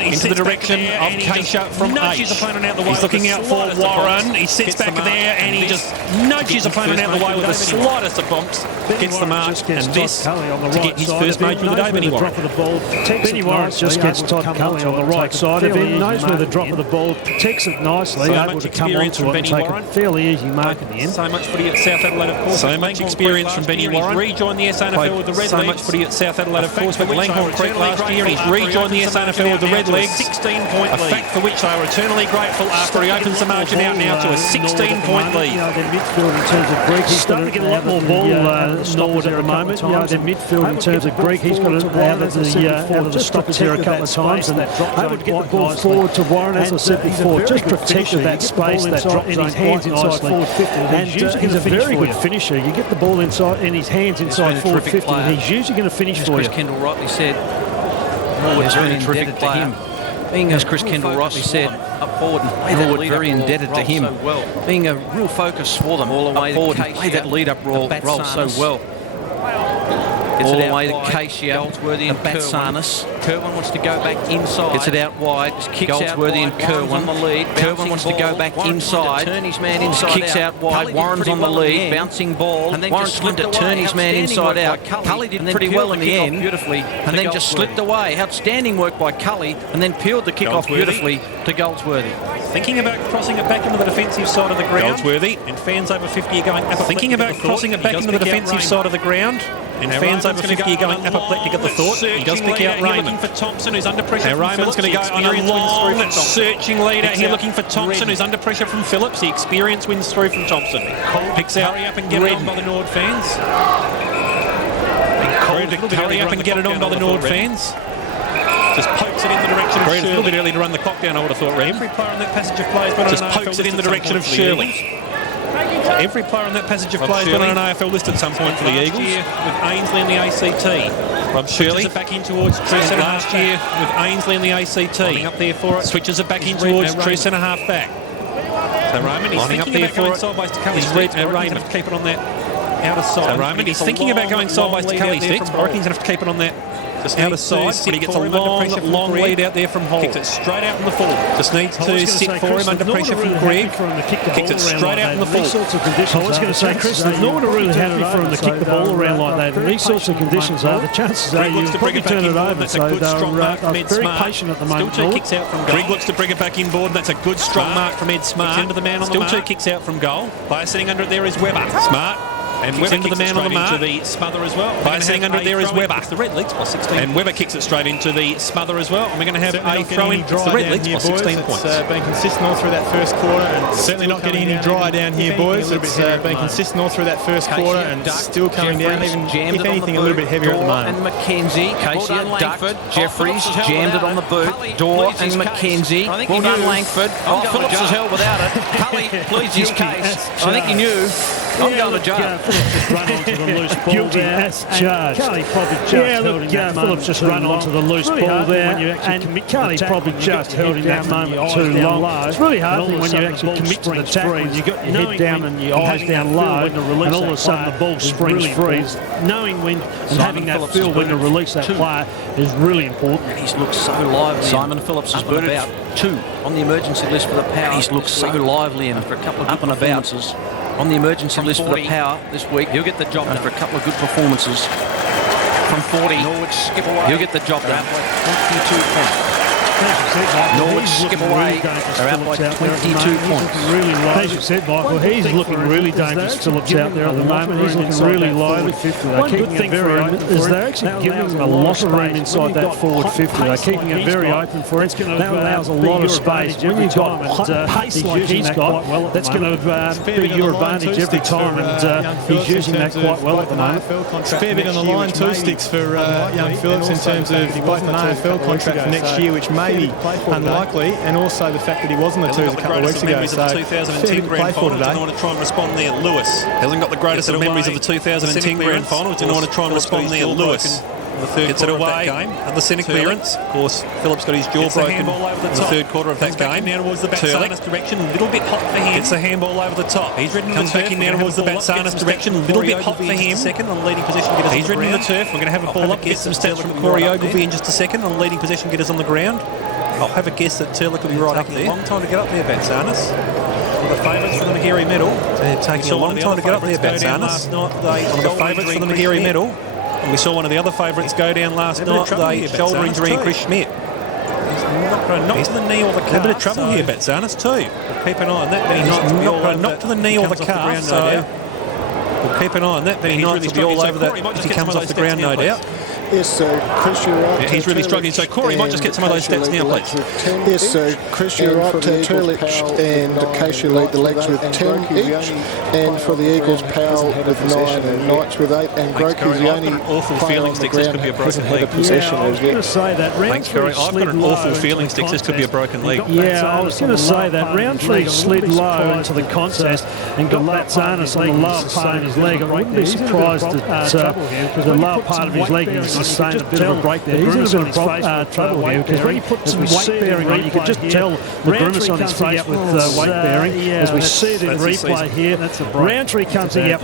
into the direction of Keisha from H. He's looking out for Warren. He sits back there and he just nudges opponent out of the way with the slightest of bumps. Gets the mark and this to get his first major of the day, Benny Warren. Benny Warren just gets Todd Cully on the right side of him, knows where the drop of the ball, protects it nicely, able to come onto it and take a fairly easy mark in the end. So much footy at South Adelaide, of course. So much experience from Benny Warren. He's rejoined the SANFL with the Red Legs. So much footy at South Adelaide, of course, with Langhorne Creek last year, and he's rejoined the SANFL with the Red Legs. 16-point lead. A fact for which they are eternally grateful after he opens the margin out now to a 16-point lead. Their midfield in terms of Greek, he's starting to get a lot more ball, Norwood at the moment. Their midfield in terms of Greek, he's got it out of the stoppers there a couple of times, and I would get the ball forward to Warren, as I said before, just protected that space, that drop in his hands inside forward 50. And he's a very good finisher. You get the ball inside in his hands inside forward 50, and he's usually going to finish for you. Chris Kendall rightly said, Norwood's very indebted to him. Being, as Chris Kendall rightly said, up forward and Norwood very indebted to him. Being a real focus for them all the way forward and play that lead-up role so well. Gets all the way to Keisha, Goldsworthy and Batsanis. Kerwin wants to go back inside. Gets it out wide. Kicks Goldsworthy and Kerwin on the lead. Kerwin wants to go back inside. Turn his man inside. Kicks out wide. Warren's on the lead. Bouncing ball. Warren slipped to turn his man inside out. Cully did pretty well in the end. Beautifully. And then just slipped away. Outstanding work by Cully. And then peeled the kick off beautifully to Goldsworthy. Thinking about crossing it back into the defensive side of the ground. Goldsworthy and fans over 50 are going apoplectic. Thinking about crossing it back into the defensive side of the ground. And fans over 50 are going apoplectic at the thought. He does pick out Raymond. Looking for Thompson, who's under pressure from Phillips. Raymond's going to go on a long searching lead out here looking for Thompson, who's under pressure from Phillips. The experience wins through from Thompson. Picks out. Hurry up and get it on by the Nord fans. Hurry up and get it on by the Nord fans. Just pokes it in the direction of Shirley. A little bit early to run the clock down, I would have thought, Reed. Every player on that passage of play has been on an AFL list. Just pokes it in the direction of Shirley. Every player on that passage of play has been on an AFL list at some point for the Eagles. With Ainsley in the ACT. Rob Shirley. Switches it back in towards true centre last year with Ainsley in the ACT. Lining up there for it. Switches it back in towards true centre half back. So Roman, he's thinking about going sideways to Cully Sticks. Raymond going to have to keep it on that outer side. So Roman, he's thinking about going sideways to Cully Sticks. I reckon he's going to have to keep it on that outer side, but he gets a long lead out there from Hall. Kicks it straight out in the full. Just needs to sit for him under pressure from Greg. Kicks it straight out in the full. I was going to say, Chris, Norwood are really happy for him to kick the ball around like that. In these sorts of conditions, the chances are you'll probably turn it over. So they're very patient at the moment. Still 2 kicks out from goal. Greg looks to bring it back inboard. That's a good strong mark from Ed Smart. Into the man on the mark. Still 2 kicks out from goal. Player sitting under it there is Webber. Smart. And Webber into the man on the mark. Into the smother as well. Player sitting under it there is Webber. It's the Red Legs plus 16. And Webber kicks it straight into the smother as well. And we're going to have a throw-in. It's the Red Legs plus 16 points. It's been consistent all through that first quarter and certainly not getting any drier down here, boys. It's been consistent all through that first quarter and still coming down, even if anything a little bit heavier at the moment. And McKenzie, Casey Langford, Jeffries jammed it on the boot. Dorr and McKenzie. Well done, Langford. Oh, Phillips has held without it. Cully pleads his case. I think he knew. I'm going to jail. Phillips just run onto the loose ball there. As charged. Cully probably just held in that Phillips just run onto the loose ball there. And Cully probably just held in that moment too long. It's really hard when you actually commit to the tackle. You got your head down and your eyes down low, and all of a sudden the ball springs free. Knowing when and having that feel when to release that player is really important. And he's looked so lively. Simon Phillips has booted about 2 on the emergency list for the Power. He's looked so lively and for a couple of up and abouts. On the emergency list for the Power this week. He'll get the job done for a couple of good performances. From 40, Norwood skip away. He'll get the job done. 22 points. Norwood skip away. They're out by 22 points. As you said, Michael, he's looking really dangerous. Phillips out there at the moment. He's looking really low. One good thing for him is they're actually giving him a lot of room inside that forward 50. They're keeping it very open for him. That allows a lot of space. When you've got pace like he's got, that's going to be your advantage every time, and he's using that quite well at the moment. It's a fair bit on the line too, Sticks, for young Phillips in terms of both an AFL contract for next year, which may be unlikely, and also the fact that he was on the twos a couple of weeks ago. So 2010 grand final. Didn't want to try and respond there. Lewis hasn't got the greatest of memories of the 2010 grand final. Didn't want to try and respond there. Lewis gets it away game at the centre clearance. Of course, Phillips got his jaw broken in the third quarter of that game. Now towards the Batsanis direction, a little bit hot for him. Gets the handball over the top. He's ridden comes back in now towards the Batsanis direction, a little bit hot for him. Second on leading possession getters. He's ridden the turf. We're going to have a ball up. Get some stats from Corey Ogilvie in just a second on leading possession getters on the ground. I'll have a guess that Turlock will be right up there. Long time to get up there, Batsanis. One of the favourites for the Magheri medal. They're taking a long time to get up there, Batsanis. One of the favourites for the Magheri medal. And we saw one of the other favourites go down last night. The shoulder injury in Chris Schmidt. He's not going to knock to the knee or the calf. A bit of trouble here, Batsanis too. We'll keep an eye on that. He's not going to knock to the knee or the calf. So we'll keep an eye on that. Benny Knight will be all over that if he comes off the ground, no doubt. Yes, Chris, you're right. Yeah, he's really struggling. So Corey might just get some of those stats now, please. Yes, Chris, you're right. Turlich and Acacia lead the legs with 10 each, and for the Eagles, Powell with 9 and Knights with 8, and Groke's the only awful feeling Sticks. This could be a broken leg. Yeah, I was going to say that. Thanks, Corey. I've got an awful feeling, Sticks. This could be a broken leg. Yeah, I was going to say that. Round 3 slid low into the contest and got Batsanis on the lower part of his leg. I wouldn't be surprised that the lower part of his leg is sustained a bit of a break there. He's in a bit of trouble here, because when you put some weight bearing on, you can just tell the grimace on his face with weight bearing, as we see it in replay here. Roundtree comes out.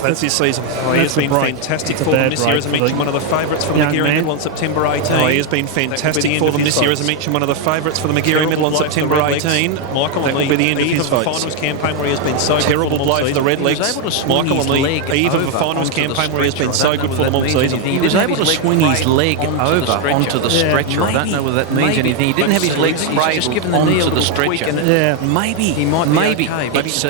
That's his season. He has been fantastic for them this year, as I mentioned, one of the favourites for the Magheri medal on September 18. He has been fantastic for them this year, as I mentioned, one of the favourites for the Magheri medal on September 18. Michael, that will be the end of his finals campaign where he has been so terrible blow for the Redlegs. Michael on the eve of the finals campaign where he has been so good for them all season. He was able to swing his leg over onto the stretcher. I don't know whether that means anything. He didn't have his legs just given the knee onto the stretcher. Maybe he might be okay. But he's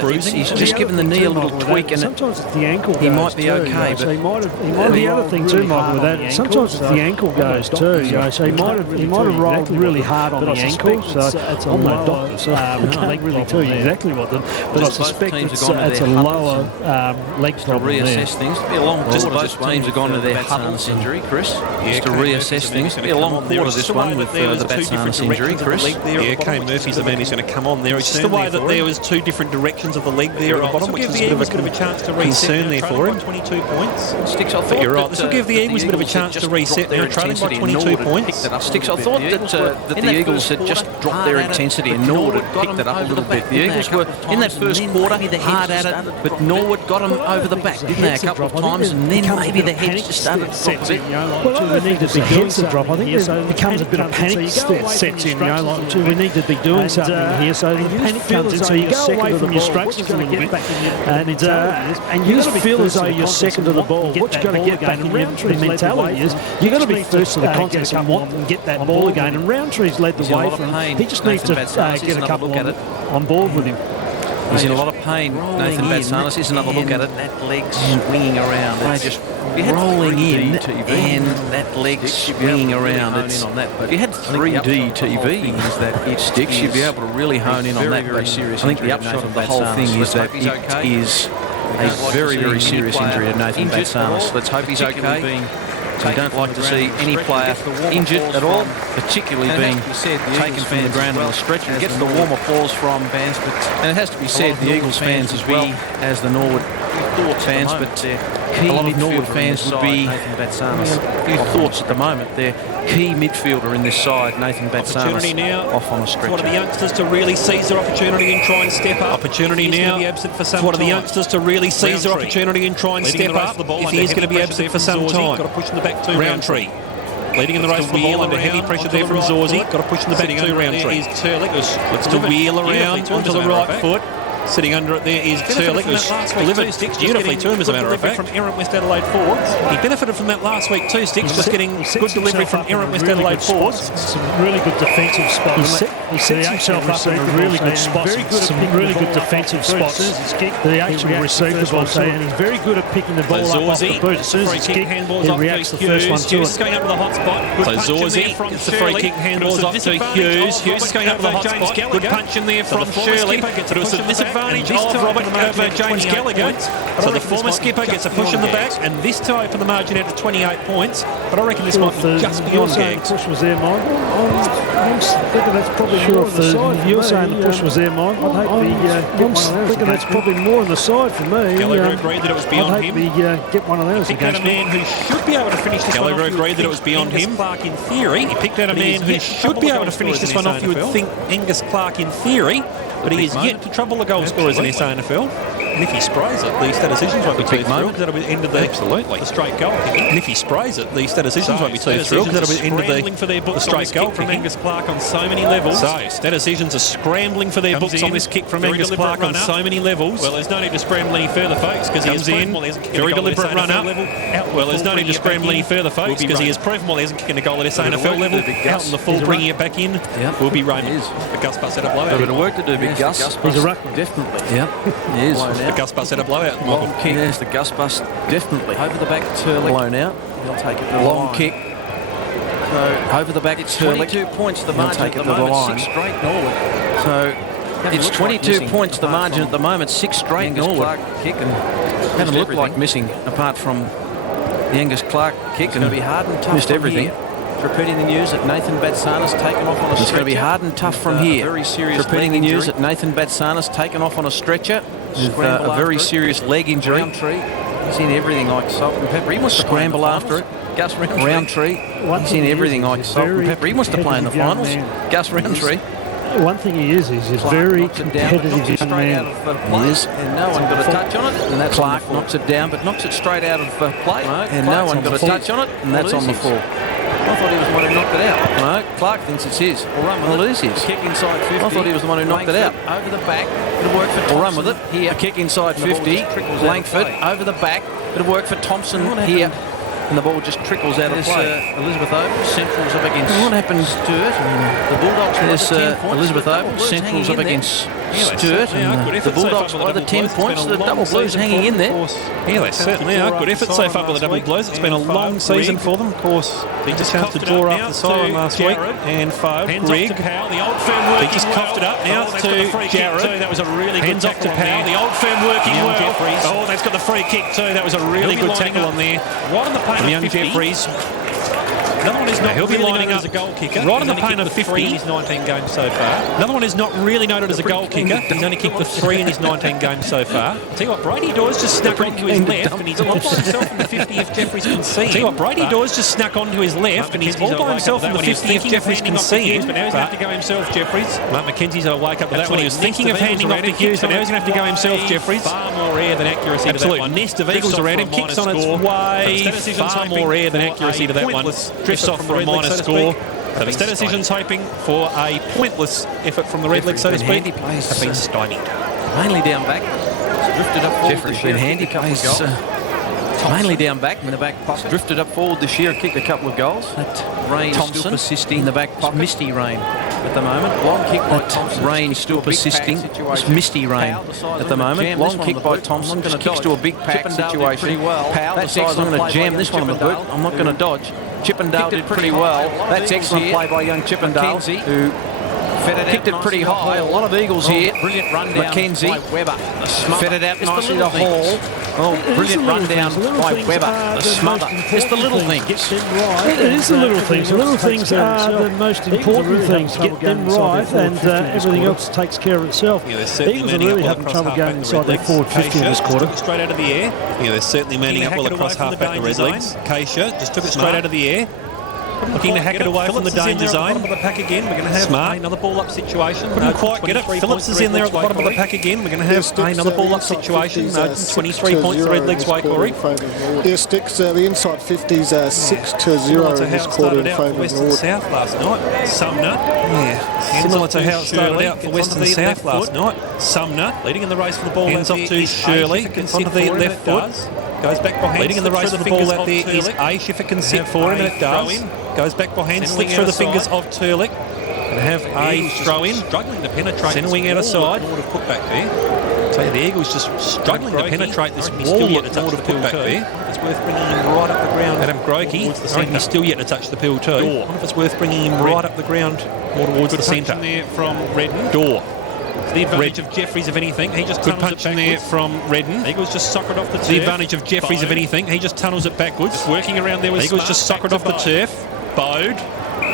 just given the knee a little tweak, and sometimes it's the ankle. He might be okay. But he might have. The other thing too, Michael, with that, sometimes it's the ankle goes too. So he might have rolled really hard on the ankle. So it's a lower. I can't really tell you exactly what them. But I suspect it's a lower leg drop. Reassess things. Both teams have gone to their Batsanis injury, Chris. Just to reassess things. It'll be a long quarter this one with the Batsanis injury, Chris. Yeah, Kane Murphy's the man who's going to come on there. It's just the way that there was two different directions of the leg there at the bottom, which is a bit of a chance to reset. Concern there for him. 22 points. Sticks, I thought you're right. This will give the Eagles a bit of a chance to reset. They're trailing by 22 points. Sticks, I thought that the Eagles had just dropped their intensity and Norwood had picked it up a little bit. The Eagles were in that first quarter hard at it, but Norwood got them over the back, didn't they, a couple of times, and then maybe the heads just started to drop a bit. Well, we need to be doing some drop. I think it becomes a bit of panic sets in. We need to be doing something here. So the panic comes in. So you go away from your instructions a little bit, and you feel as though you're second to the ball. What you've got to get back in Roundtree's mentality is you've got to be first to the contest and get that ball again. And Roundtree's led the way for him. He just needs to get a couple on board with him. He's in a lot of pain, Nathan Batsanis. Here's another look at it. That leg swinging around. They just rolling in, and that leg swinging around. If you had 3D TVs that it Sticks, you'd be able to really hone in on that. Very serious. I think the upshot of the whole thing is that it is a very, very serious injury to Nathan Batsanis. Let's hope he's okay. We don't like to see any player injured at all, particularly being taken from the ground on a stretcher. It gets the warm applause from fans, and it has to be said, the Eagles fans as well as the Norwood fans, but a lot of Norwood fans would be few thoughts at the moment. Their key midfielder in this side, Nathan Batsanis, off on a stretcher. One of the youngsters to really seize their opportunity and try and step up. Opportunity now. One of the youngsters to really seize their opportunity and try and step up. If he is going to be absent for some time. Got to push in the back two. Roundtree. Leading in the race for the ball under heavy pressure there from Zorzi. Got to push in the back two. Roundtree. Looks to wheel around onto the right foot. Sitting under it there is Turlick, who's delivered beautifully to him, as a matter of fact. From Errant West Adelaide forwards. He benefited from that last week too, Sticks, just getting good delivery from Errant West Adelaide forwards. Some really good defensive spots. He sets himself up in a really good spot. Some really good defensive spots. The actual receiver's also, and he's very good at picking the ball up off the boot. As soon as it's kicked, he reacts the first one to it. Going up to the hot spot. So Zorzy gets the free kick, handballs off to Hughes. Hughes is going up to the hot spot. Good punch in there from Shirley. It was a disadvantage of Robert over James Gallagher. So the former skipper gets a push in the back, and this to open the margin out to 28 points. But I reckon this might be just beyond gags. Push was there, Mike. I'm thinking that's probably more on the side. You're saying the push was there, Mike. I'm thinking that's probably more on the side for me. Gallagher agreed that it was beyond him. Get one of those against me. He picked out a man who should be able to finish this one off. Gallagher agreed that it was beyond him. Clark in theory. He picked out a man who should be able to finish this one off. You would think Angus Clark in theory, but he is yet to trouble the goal scorers in SANFL. And if he sprays it, the statisticians won't be too thrilled because that'll be the end of the straight goal kicking. And if he sprays it, the statisticians won't be too thrilled because that'll be the end of the straight goal from Angus Clark on so many levels. So statisticians are scrambling for their books on this kick from Angus Clark on so many levels. Well, there's no need to scramble any further, folks, because he is in. Very deliberate run up. Well, there's no need to scramble any further, folks, because he has proven while he hasn't kicked a goal at SANFL level. Out in the full, bringing it back in. Will be Raymond. The Gus Bus set up blowout. A bit of work to do, big Gus. He's a ruckman. Definitely. Yeah, he is. The Gus Bus set up blowout. Long kick. There's the Gus Bus. Definitely. Over the back, Turlick. Blown out. He'll take it to the long kick. So over the back, it's 22 points the margin at the moment. 6 straight Norwood. So it's 22 points the margin at the moment. 6 straight Norwood. Clark kick and haven't looked like missing apart from the Angus Clark kick. It's going to be hard and tough. Missed everything. Repeating the news that Nathan Batsanis taken off on a stretcher. It's going to be hard and tough from here. Very serious. Repeating the news that Nathan Batsanis taken off on a stretcher with a very serious leg injury. He's in everything like salt and pepper. He wants to scramble after it. Gus Roundtree. He's in everything like salt and pepper. He wants to play in the finals. Gus Roundtree. One thing he is he's very competitive young man. He is. And no one got a touch on it. And that's Clark knocks it down, but knocks it straight out of play. And no one got a touch on it. And that's on the floor. I thought he was the one who knocked it out. No, Clark thinks it's his. Well, it is his. Kick inside 50. I thought he was the one who knocked it out. Over the back. It'll work for Thompson. We'll run with it. Here. A kick inside 50. Langford over the back. It'll work for Thompson here. And the ball just trickles out of play. Elizabeth Oval, centrals up against What happens to it? The Bulldogs there's Elizabeth Oval, centrals up against Sturt. And the Bulldogs by the 10 points. The Double Blues hanging in there. Yeah, they certainly are. Good effort so far by the Double Blues. It's been a long season for them. Of course, they just have to draw up the siren last week. And Greg. He just coughed it up now to Jared. That was a really good tackle to Powell. The old firm working well. Oh, they've got the free kick too. That was a really good tackle on there. Right on the plane of young Jeffries. Another one is not really noted as a goal kicker. Right on the plane of 50 in his 19 games so far. Another one is not really noted as a goal kicker. He's only kicked the 3 in his 19 games so far. Tell you what, Brady Dawes just snuck onto his left and he's all by himself in the 50 if Jeffries can see him. Tell you what, Brady Dawes just snuck onto his left and he's all by himself in the 50 if Jeffries can see him. But now he's going to have to go himself, Jeffries. Mark McKenzie's going to wake up with that one. He was thinking of handing off to Hughes, but now he's going to have to go himself, Jeffries. Far more air than accuracy to that one. Nest of Eagles around him, kicks on its way. Far more air than accuracy to that one. Drifts off for a minus score. So the statisticians hoping for a pointless effort from the Redlegs, so to speak, have been stymied. Mainly down back. It's drifted up forward. Jeffrey's been handy. Mainly down back in the back pocket. Drifted up forward this year and kicked a couple of goals. That rain still persisting in the back pocket. Misty rain at the moment. Long kick by Thompson. Rain still persisting. It's misty rain at the moment. Long kick by Thompson. Just kicks to a big pack situation. Powell decides I'm going to jam this one on the boot. I'm not going to dodge. Chippendale did pretty well. That's excellent play by young Chippendale, who kicked it pretty high. A lot of Eagles here. Brilliant run down by Webber. Fed it out nicely to Hall. Oh, brilliant run down by Webber. The smother. It's the little things. It is the little things. The little things are the most important things. Get them right and everything else takes care of itself. Eagles are really having trouble going inside their forward 50 in this quarter. Straight out of the air. Yeah, they're certainly manning up well across half back the Redlegs. Keisha just took it straight out of the air. Looking to hack it away from the danger zone. Bottom of the pack again. We're going to have Smart. Another ball up situation. Couldn't quite get it. Phillips is in there at the bottom of the pack again. We're going to have another ball up situation. 23 points the Red Legs way, Corey. Yeah, Sticks, the inside 50s 6-0 in this quarter in favour of Norwood. South last night. Sumner. Yeah. Similar to how it started out for Western South last night. Sumner leading in the race for the ball. Hands off to Shirley. Onto the left foot. Goes back behind. Leading in the race for the ball out there is Aish if it can sit for him, and it does. Goes back behind, slips through the fingers of Turlick. Going to have a throw in. Struggling to penetrate. Centre wing out of side. Would have put back there. So the Eagles just struggling to penetrate this wall. Still yet to touch the pill back there. It's worth bringing him right up the ground. Adam Grokey. He's still yet to touch the pill too. I wonder if it's worth bringing him right up the ground more towards the centre. There from Redden. Door. The advantage of Jeffries, if anything. He just tunnels it there from Redden. Eagles just suckered off the turf. The advantage of Jeffries, if anything. He just tunnels it backwards. Just working around there with Eagles just suckered off the turf. Bode.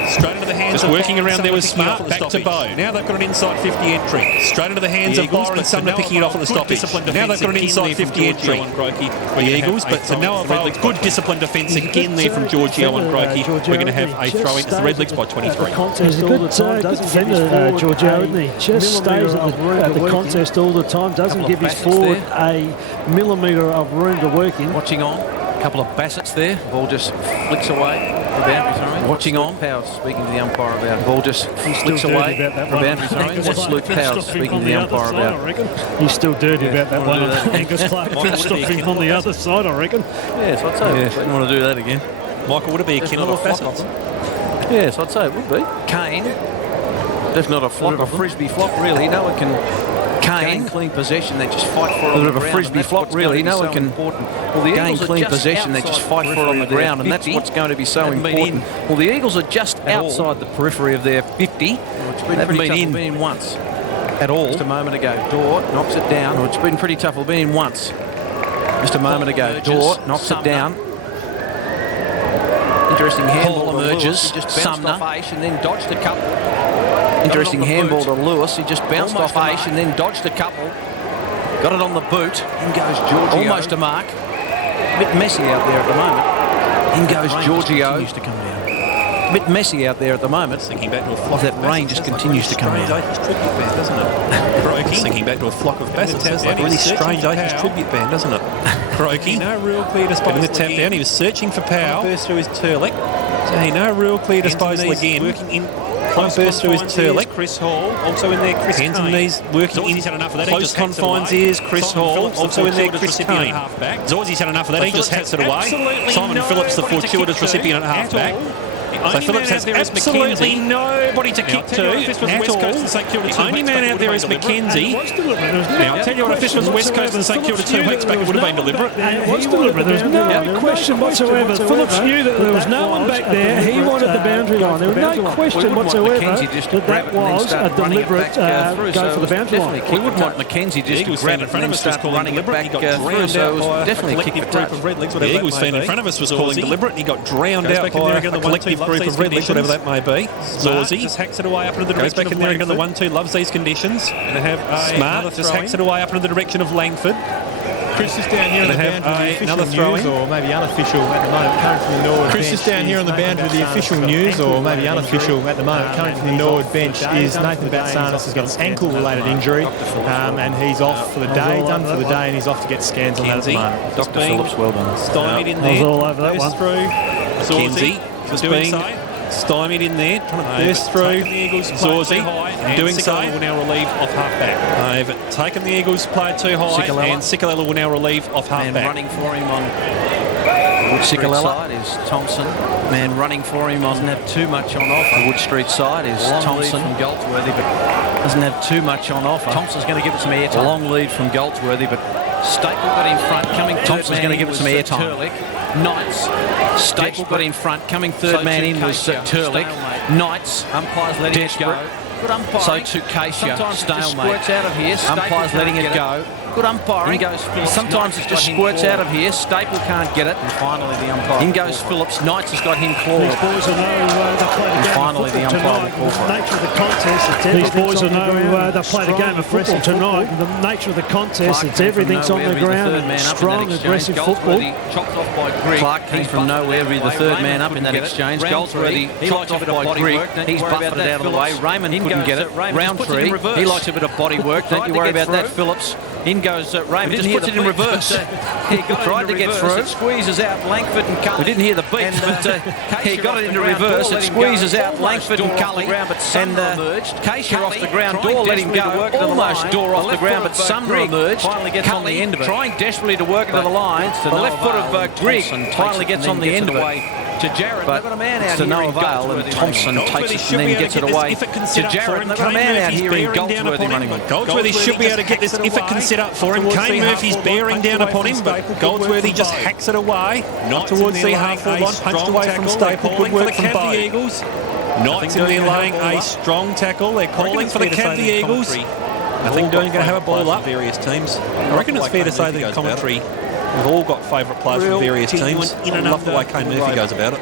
Straight into the hands of working around there with Smart. Back to Bode. Now they've got an inside 50 entry. Straight into the hands of Byron and Sumner picking it off at the stoppage. Now they've got an inside 50 entry. The Eagles, but to no avail. Good disciplined defence again there from Giorgio and Grokey. We're going to have a throw in. It's the Red Legs by 23. He's a good defender, Giorgio, isn't he? Just stays at the contest all the time. Doesn't give his forward a millimetre of room to work in. Watching on. A couple of Bassetts there. Ball just flicks away. The boundary throwing. Watching on. Powers speaking to the umpire about. Ball just flicks away. The boundary throwing. What's Luke Powers speaking to the umpire about? He's still dirty about that one. Angus Clark stopping on the other side, I reckon. Yes, I'd say. Yes, I don't want to do that again. Michael, would it be a kennel of Bassetts? Yes, I'd say it would be. Kane. That's not a flock, a frisbee flock, really. No one can. Gain clean possession, they just fight for it on the ground. A bit of a frisbee flock, really. No one can gain clean possession, they just fight for it on the ground, and that's what's going to be so important. Well, the Eagles are just outside the periphery of their 50. They haven't been in once at all. Just a moment ago, Dort knocks it down. It's been pretty tough. We've been in once. Just a moment ago, Dort knocks it down. Interesting handball emerges. Just Sumner and then dodged a couple. Interesting handball to Lewis. He just bounced off Aish and then dodged a couple. Got it on the boot. In goes Giorgio. Almost a mark. A bit messy out there at the moment. In goes Giorgio. Continues to come down. A bit messy out there at the moment. Thinking back to a flock that rain just continues to come down. Doesn't it? Thinking back to a flock of Bassetts. Sounds like a really strange Acres tribute band, doesn't it? Grokey. No real clear disposal. The tap down. He was searching for Powell. Burst through his Turlick. So no real clear disposal again. Working in. Burst through his Turlick. Chris Hall, also in there. Chris Hands and knees working in. Had enough of that. Close confines is Chris Hall, also in there. Chris Kane. Zorzi's had enough of that. He just hats it away. Simon Phillips, the fortuitous recipient at half-back. So Phillips has absolutely nobody to kick to at all. The only man out there is McKenzie. Now, I'll tell you what, if this was West Coast and St Kilda 2 weeks back, it would have been deliberate. It was deliberate. There was no question whatsoever. Phillips knew that there was no one back there. He wanted the boundary line. There was no question whatsoever that was a deliberate go for the boundary line. We wouldn't want McKenzie just to grab it and then start running it back through, so it was definitely a kick for touch. The Eagles fan in front of us was calling deliberate, and he got drowned out by a collective group of Red Legs, whatever that may be. Zorzi just hacks it away up into the direction of Langford. Goes back in there again, the 1-2 loves these conditions. And have Smart just hacks it away up into the direction of Langford. Chris is down here on the boundary of the official news, or maybe unofficial at the moment, coming from the Norwood bench. Chris is down here on the boundary of the official news, or maybe unofficial at the moment, coming from the Norwood bench, is Nathan Batsanis has got an ankle-related injury, and he's off for the day, done for the day, and he's off to get scans on that at the moment. Dr. Phillips, well done. Stymied in there. I was all over that one. Zorzi just being stymied in there, trying to burst through Zorzi, and doing so will now relieve off half-back. They've taken the Eagles player too high, and Sikalella will now relieve off half-back. Man running for him on Wood Street side is Thompson. Man running for him doesn't have too much on offer. Wood Street side is Thompson from Goldsworthy, but doesn't have too much on offer. Thompson's going to give it some airtime. A long lead from Goldsworthy, but Staple got in front, coming Thompson's going to give it some airtime. Knights, Staple got in front, coming third man in was Turlick. Knights, umpires letting it go. Good umpire. So to Keisha, stalemate. Out of here. Umpires letting it go. Good umpiring. Sometimes it just squirts out of here. Staple can't get it. And finally the umpire. In goes Phillips. Knights has got him clawed. These boys will know they played a game finally the umpire will call for it. The nature of the contest. These boys will know they played a game of football tonight. The nature of the contest. It's everything's on the ground. Strong, aggressive football. Chopped off by Grigg. Clark came from nowhere, be the third man up in that exchange. Goldsworthy chopped off by Grigg. He's buffeted it out of the way. Raymond couldn't get it. Roundtree, he likes a bit of body work. Don't you worry about that, Phillips. In goes Raymond, just puts it in reverse. He tried to get through. It squeezes out Langford and Cully. We didn't hear the beat, but he got it into reverse. It squeezes out Langford and Cully. And Keisha off the ground. Door let him go. Almost Door off the ground, but Sumner emerged. Finally gets on the end of it. Trying desperately to work it to the line. The left foot of Grigg finally gets on the end of it. To Jarrett, but it's to no avail, and Thompson takes it and then gets it away to Jarrett. They've got a man out here in Goldsworthy running on. Goldsworthy should be able to get this if it can set up for him. Kane Murphy's bearing down upon him, but Goldsworthy just hacks it away. Not towards the half-forward line, punched away from Staple. Good work from both. Eagles. Knights in there laying a strong tackle. They're calling for the Cavs Eagles. I think they're going to have a ball up. Various teams. I reckon it's fair to say that in commentary, we've all got favourite players from various teams. I love the way Kane Murphy goes about it.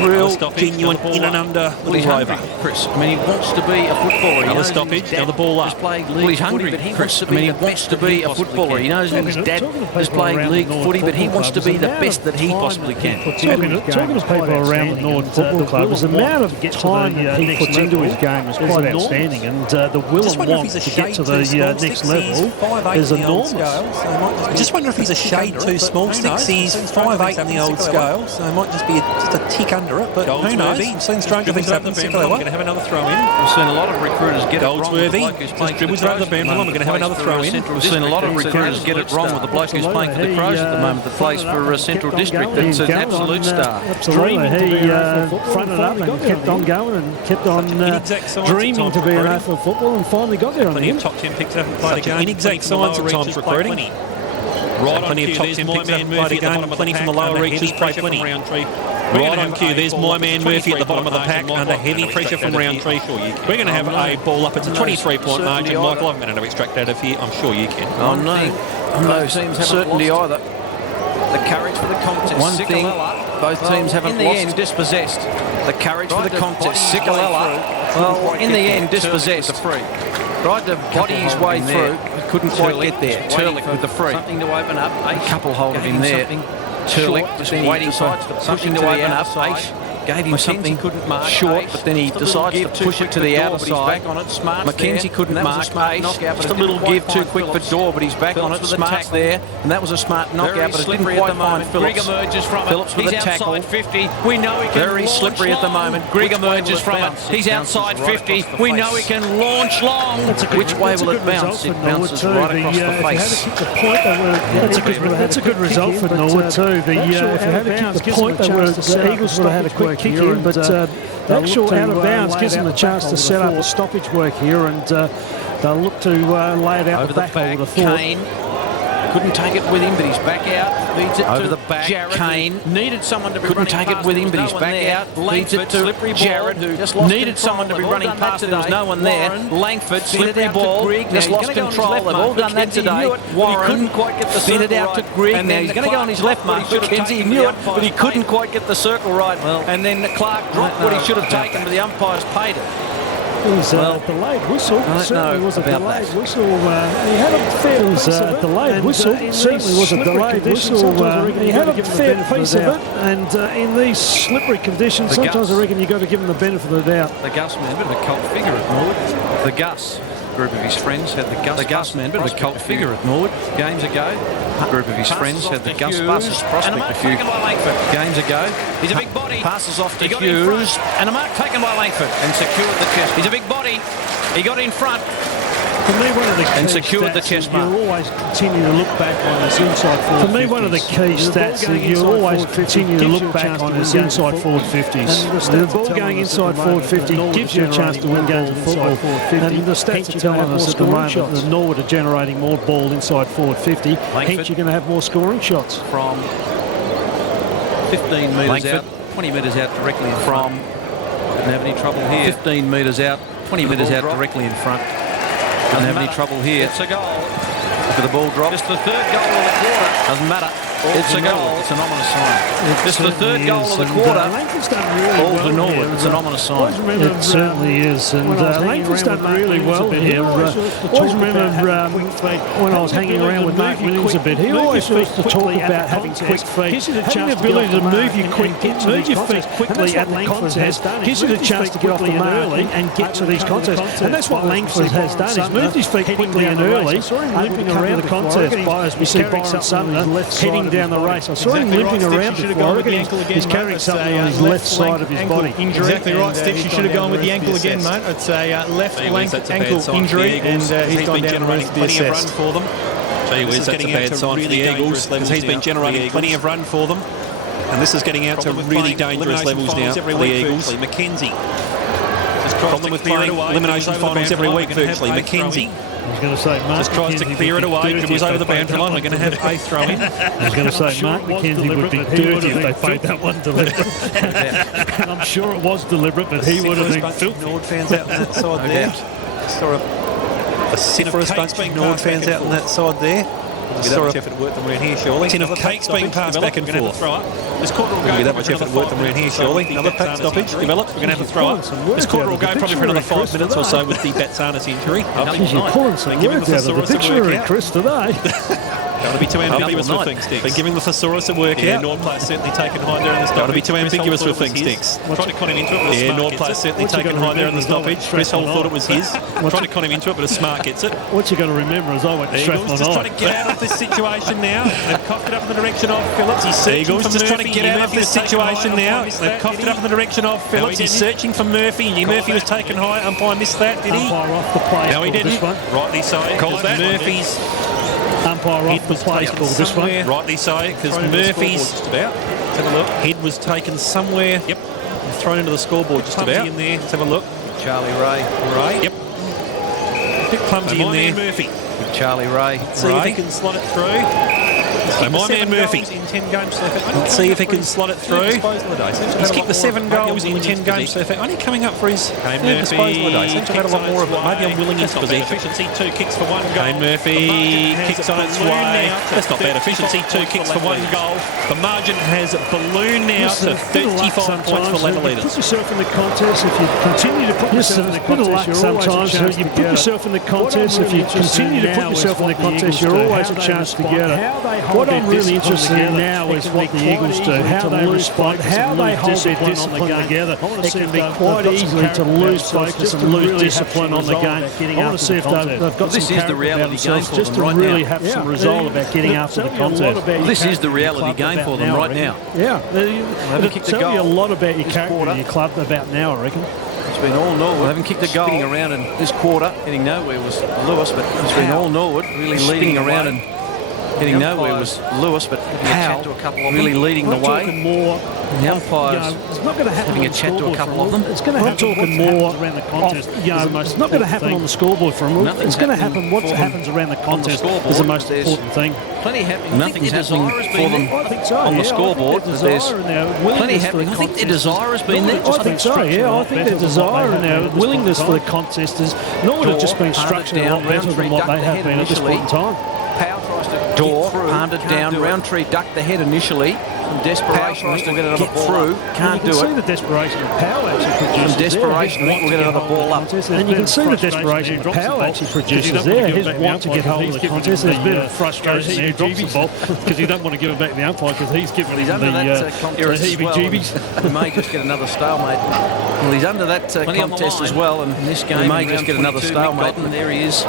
Real genuine in and under little rover. Chris, I mean, he wants to be a footballer. Another stoppage, another ball up. Well, he's hungry, Chris. I mean, he wants to be a footballer. He knows that his dad has played league footy, but he wants to be the best that he possibly can. Talking to people around the Norwood Football Club, the amount of time that he puts into his game is quite outstanding, and the will and want to get to the next level is enormous. I just wonder if he's a shade too small sticks. He's 5'8" on the old scale, so it might just be just a tick under it, but who knows? We've seen stranger things happen. We're going to have another throw in. We've seen a lot of recruiters get Goldsworthy just dribbles around the Burnham. We're going to have another throw in. We've seen a lot of recruiters get it wrong with the bloke who's playing for the Crows at the moment that plays for Central District. It's an absolute star. Absolutely. He fronted up and kept on going and kept on dreaming to be an AFL football and finally got there on the end. Top 10 picks haven't played a game. Inexact science at times recruiting. Right, plenty of top 10 picks haven't played a game, and plenty from the lower reaches play plenty. Right on cue, there's my man Murphy at the bottom of the pack under heavy pressure from Roundtree. We're going to have a ball up. It's a 23-point margin. Michael, I haven't been able to extract out of here. I'm sure you can. Oh, no. No certainty either. The courage for the contest. One thing, both teams haven't lost. In the end, dispossessed. The courage for the contest. Sikalala, well, in the end, dispossessed. Tried to body his way through, couldn't quite get there. Turlick with the free. Something to open up. A couple hold of him there. Turlick just waiting for something to open up. Gave him something short, but then he decides to push it to the outer side. Mackenzie couldn't mark. Just a little give too quick for Dorr, but he's back on it. Smart's there, and that was a smart knockout, but it didn't quite find Phillips. Phillips with a tackle. Very slippery at the moment. Grigg emerges from it. He's outside 50. We know he can launch long. Which way will it bounce? It bounces right across the face. That's a good result for Norwood too. If you had to kick the point, the Eagles would have had a quick kick in, but the actual out of bounds gives them the chance to set up a stoppage work here, and they'll look to lay it out the back. I would have thought. Kane couldn't take it with him, but he's back out. Leads it over to the back. Jarrett, Kane needed someone to be couldn't take it with him, but he's back out. Leads it to Jarrett, who just needed someone to be running past. There was no one there. Langford, slippery ball, just lost control. They've all done that today. Warren couldn't quite get the circle right. Out to Grigg. And now he's going to go on his left mark. Mackenzie knew it, but he couldn't quite get the circle right. And then Clark dropped what he should have taken, but the umpires paid it. It was a delayed whistle. Certainly was a delayed whistle. He had a fair piece of it. Delayed whistle. Certainly was a delayed whistle. He had a fair piece of it. And in these slippery conditions, sometimes I reckon you've got to give him the benefit of the doubt. The Gus man, bit of a cult figure at Norwood. The Gus group of his friends had the Gus man, bit of a cult figure at Norwood. Games ago, a group of his friends had the Gus Buses prospect a few games ago. He's a big body. Passes off to Hughes. And a mark taken by Langford. And secured the chest. He's a big body. He got in front. For me, one of the and secured the chest mark. You'll always continue to look back on his inside forward. For me, one of the key stats that you'll always continue to look back on his inside forward 50s. The ball going inside forward 50 gives you a chance to win games of football. And the stats are telling us at the moment that Norwood are generating more ball inside forward 50. Hence, you're going to have more scoring shots. From 15 metres out, 20 metres out directly in front. Didn't have any trouble here. 15 metres out, 20 metres out directly in front. Don't have any trouble here. It's a goal. After the ball dropped. It's the third goal of the quarter. Doesn't matter. It's a goal. It's an ominous sign. It's the third goal of the quarter. All to Norwood. It's an ominous sign. It certainly is. And Langford's done really well here. Always remember when I was hanging around with Mark Williams a bit, he always used to talk about having quick feet. Having the ability to move your feet quickly at the contest gives you the chance to get off the mark early and get to these contests. And that's what Langford has done. He's moved his feet quickly and early, limping around the contest. As we see Byron Sumner heading down the race. I saw him limping around before. He's carrying something on his left side of his body. Exactly right, Stitch. You should have gone with the ankle again, mate. It's a left ankle injury, and he's gone down and to be assessed. For them. That's a bad sign for the Eagles because he's been generating plenty of run for them. And this is getting out to really dangerous levels now for the Eagles. Mackenzie. Problem with clearing elimination finals every week virtually. Mackenzie. I was going to say, Mark just tries to clear it away. It was over the boundary line. We're going to have a throw in. I was going to say, Mark McKenzie would be dirty if they played that one deliberate. And I'm sure it was deliberate, but he would have been filthy. Nord fans out on that side there. Saw a Sinifrous bunch of Nord fans out on that side there. Saw a effort worked them around here, surely. Tin of cakes being passed back and forth. This quarter will go. That much effort worked them around here, surely. Another pack stoppage developed. We're going to have a throw up. This quarter will go probably for another 5 minutes or so with the Batsanis injury. You're pulling some words out of the dictionary, Chris, today. Don't want to be too ambiguous with thing sticks. Been giving the thesaurus a workout. Yeah, Nord player certainly taken high there in the stoppage. Don't want to be too ambiguous with thing sticks. Tried to con him into it, but yeah, Nord player certainly taken high there in the stoppage. Chris Hall thought it was his. Tried to con him into it, but a smart gets it. What you got to remember is I went to Strathmore just trying to get out of this situation now. They've coughed it up in the direction of Phillips. He's searching for Murphy. Just trying to get out of this situation now. They've coughed it up in the direction of Phillips. He's searching for Murphy. Murphy was taken high. Umpire missed that, did he? Umpire off the play. No, he didn't. Rightly so. Called that. Murphy's umpire off the play called this one. Rightly so, because Murphy's head was taken somewhere. Yep. Thrown into the scoreboard just about. In there. Let's have a look. Charlie Ray. Yep. A bit clumsy in there. Murphy. Charlie Ray. See if he can slot it through. So my man Murphy. In 10 games so far. Let's see if he can slot it through. He's kicked the 7 goals in 10 games so far. Only coming up for his disposal a day. Seems to have had a lot more of it. Maybe I'm willing his possession. Efficiency, 2 kicks for 1 goal. Kane Murphy kicks on its way. That's not bad efficiency. 2 kicks for 1 goal. The margin has ballooned now to 35 points for level leaders. Put yourself in the contest. If you continue to put yourself in the contest, sometimes you put yourself in the contest. If you continue to put yourself in the contest, you're always a chance to get it. What I'm really interested in now is what the Eagles do, how they respond, how they hold their discipline together. It can be quite easy to lose focus and lose discipline on the game. I want to see if they've got some character about themselves just to really have some resolve about getting after the contest. This is the reality game for them right now. Yeah, it'll tell you a lot about your character and your club about now, I reckon. It's been all Norwood. Haven't kicked a goal. Spinning around in this quarter, getting nowhere was Lewis, but it's been all Norwood really leading around and getting nowhere was Lewis, but Powell really leading the way. The umpires having a chat to a couple of them. It's going to happen talking more around the contest. It's not going to happen on the scoreboard for them. It's going to happen. What happens around the contest is the most important thing. Plenty happening. Nothing's happening for them on the scoreboard. There's plenty happening. I think their desire has been there. I think so. Yeah, I think their desire and their willingness for the contest is Norwood have just been structured a lot better than what they have been at this point in time. Powell tries to Door, palmed it down. Roundtree ducked the head initially. From desperation, I think we'll get another ball through. Can't do it. You can see the desperation of Powell actually produces. From desperation, I think we'll get another ball up. And you can see the desperation that Powell actually produces there. His want to get hold of the contest. There's a bit of frustration there. He drops the ball because he don't want to give it back to the umpire because he's given him the heebie-jeebies. He may just get another stalemate. Well, he's under that contest as well, and in this game he may just get another stalemate. And there he is.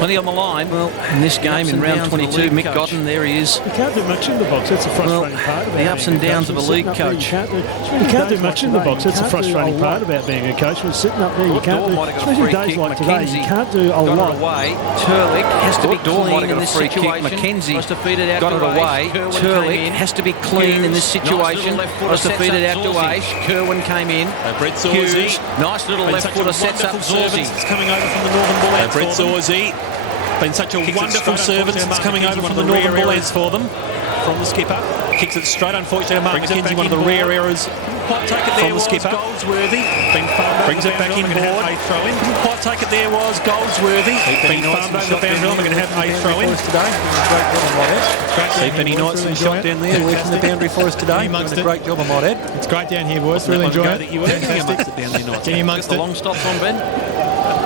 Plenty on the line. Well, in this game, in round 22, Mick Gotten, there he is. You can't do much in the box. That's a frustrating part of it. The ups and downs of a league coach. You can't do much in the box. That's a frustrating part about being a coach. When sitting up there, you can't do, especially days like today, you can't do a lot. Away. Turlick has to be clean in this situation. Mackenzie got it away. Turlick has to be clean in this situation. Was defeated out to Ace. Kerwin came in. Hughes, nice little left footer sets up Zorzy. It's coming over from the Northern Bullets. Brett Zorzy. Been such a wonderful servant since coming over from the Northern Bullets for them. From the skipper. kicks it straight, unfortunately, to Mark McKenzie, one of the rare errors from the skipper. Goldsworthy. Brings it back inboard. Didn't quite take it there, was Goldsworthy. Been farmed over the boundary line. We're going to have a throw-in. See Benny Knightson shot down there, working the boundary for us today. Doing a great job, I might add. It's great down here, boys. Really enjoying it. Fantastic. Getting amongst the long stops on, Ben.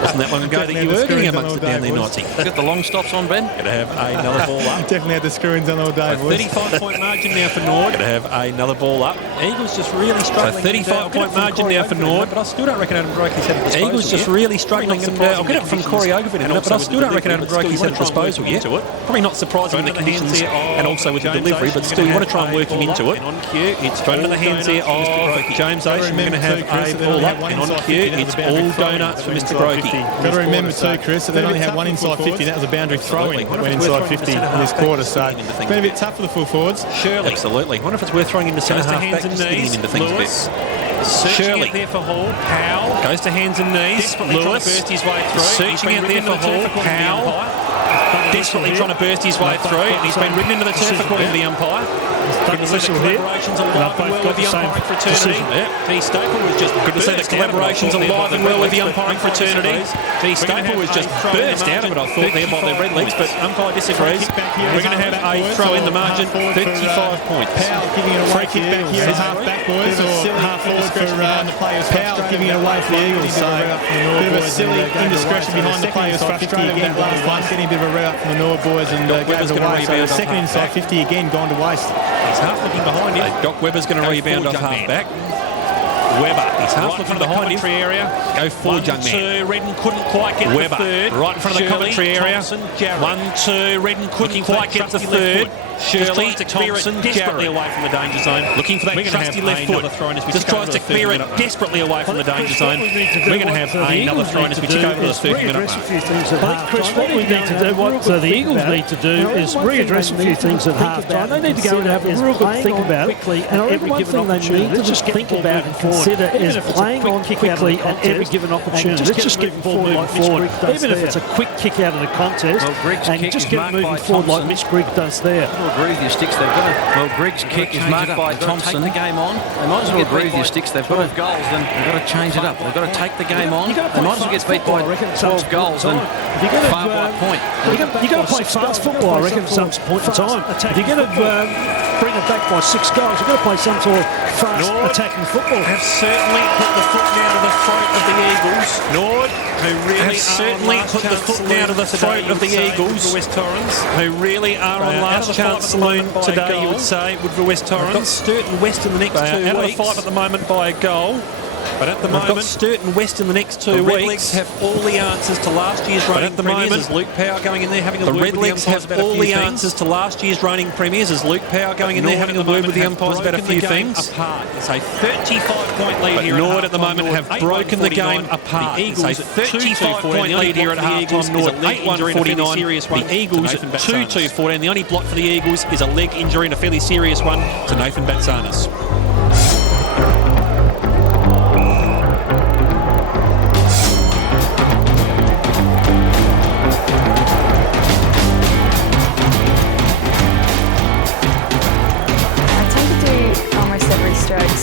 Wasn't that long ago that you were getting amongst it down there, Knightsy? Get the long stops on, Ben. Going to have another ball up. Definitely had the screw-ins on all day, boys. 35-point margin now for Norwood. Going to have another ball up. Eagles just really struggling. So 35-point margin now for Norwood. But I still don't reckon Adam Brokey's had a disposal. Eagles just really struggling. And I'll get it from Corey Ogilvie in a minute, but I still don't reckon Adam Brokey's had a disposal yet. Probably not surprising in the conditions and also with the delivery, but still you want to try and work him into it. On cue, it's straight into the hands here of James Ocean. We're going to have a ball up, and on cue, it's all donuts for Mr. Brokey. Got to remember too, Chris, that they only had one inside 50. That was a boundary throw-in. Went inside 50 in this quarter, so it's been a bit tough for the full forwards. Shirley. Absolutely. I wonder if it's worth throwing him to centre half back, just getting him into things a bit. Shirley there for Hall. Powell goes to hands and knees. Lewis burst his way through. Searching out there for Hall. Powell desperately trying to burst his way through, and he's been ridden into the turf according to the umpire. Good to see the collaborations alive and well with the umpiring fraternity. T. Staple was just good to see the collaborations alive and well with the umpiring fraternity. T. Staple was just burst out of it, I thought, there by the Red Legs, but umpire disagrees. We're going to have a throw in the margin, 35 points. Powell giving it away. Free kick back here. Half back, boys, or half forward for Powell giving it away for the Eagles. So a bit of a silly indiscretion behind the play. He was frustrated again last one, getting a bit of a rev up from the Norwood boys and goes away. So the second inside 50 again gone to waste. He's half looking behind him. Doc Webber's going to rebound off half back. Webber, he's half looking behind him. Area. Go forward, young man. 1-2, Redden couldn't quite get the third. Right in front of the commentary area. 1-2, Redden couldn't quite get the third. Shirley, Thompson, desperately away from the danger zone. Looking for that trusty left foot. Just tries to clear it desperately away from the danger zone. We're going to have another throw in as we tick over the 30-minute mark. Chris, what we need to do, what the Eagles need to do, is readdress a few things at half-time. They need to go and have a real good think about it. And every one thing they need to just think about and consider is playing on quickly at every given opportunity. Let's just get forward like Mitch Grigg does there. Even if it's a quick kick out of the contest, and just get moving forward like Mitch Grigg does there. Agree with your sticks. They've got to. Well, Grigg's kick is marked by Thompson. Take the game on. They might as well agree with your sticks. They've got 12 goals, and they've got to change it up. They've got to take the game on. They might as well get beat by 12 goals and far by a point. You've got to play fast football, I reckon, at some point in time. If you're going to bring it back by 6 goals, you've got to play some sort of fast attacking football. Have certainly put the foot down to the throat of the Eagles. Norwood, who really have certainly put the foot down to the throat of the Eagles. West Torrens, who really are on last chance saloon today, you would say, would for West Torrens. Got Sturt and West in the next 2 weeks. Out of the 5 at the moment by a goal. But at the moment, got Sturt and West in the next 2 weeks. The Red Legs have all the answers to last year's reigning premiers. As Luke Power going in there having a word with the umpires about a few things. The Red Legs have all the answers to last year's reigning premiers. As Luke Power going in there having a word with the umpires about a few things. It's a 35-point lead here. Norwood at the moment have broken the game apart. The Eagles, a 35-point lead here at half-time. Norwood 8-1-49. The Eagles 2-2-14. The only block for the Eagles is a leg injury and a fairly serious one to Nathan Batsanis.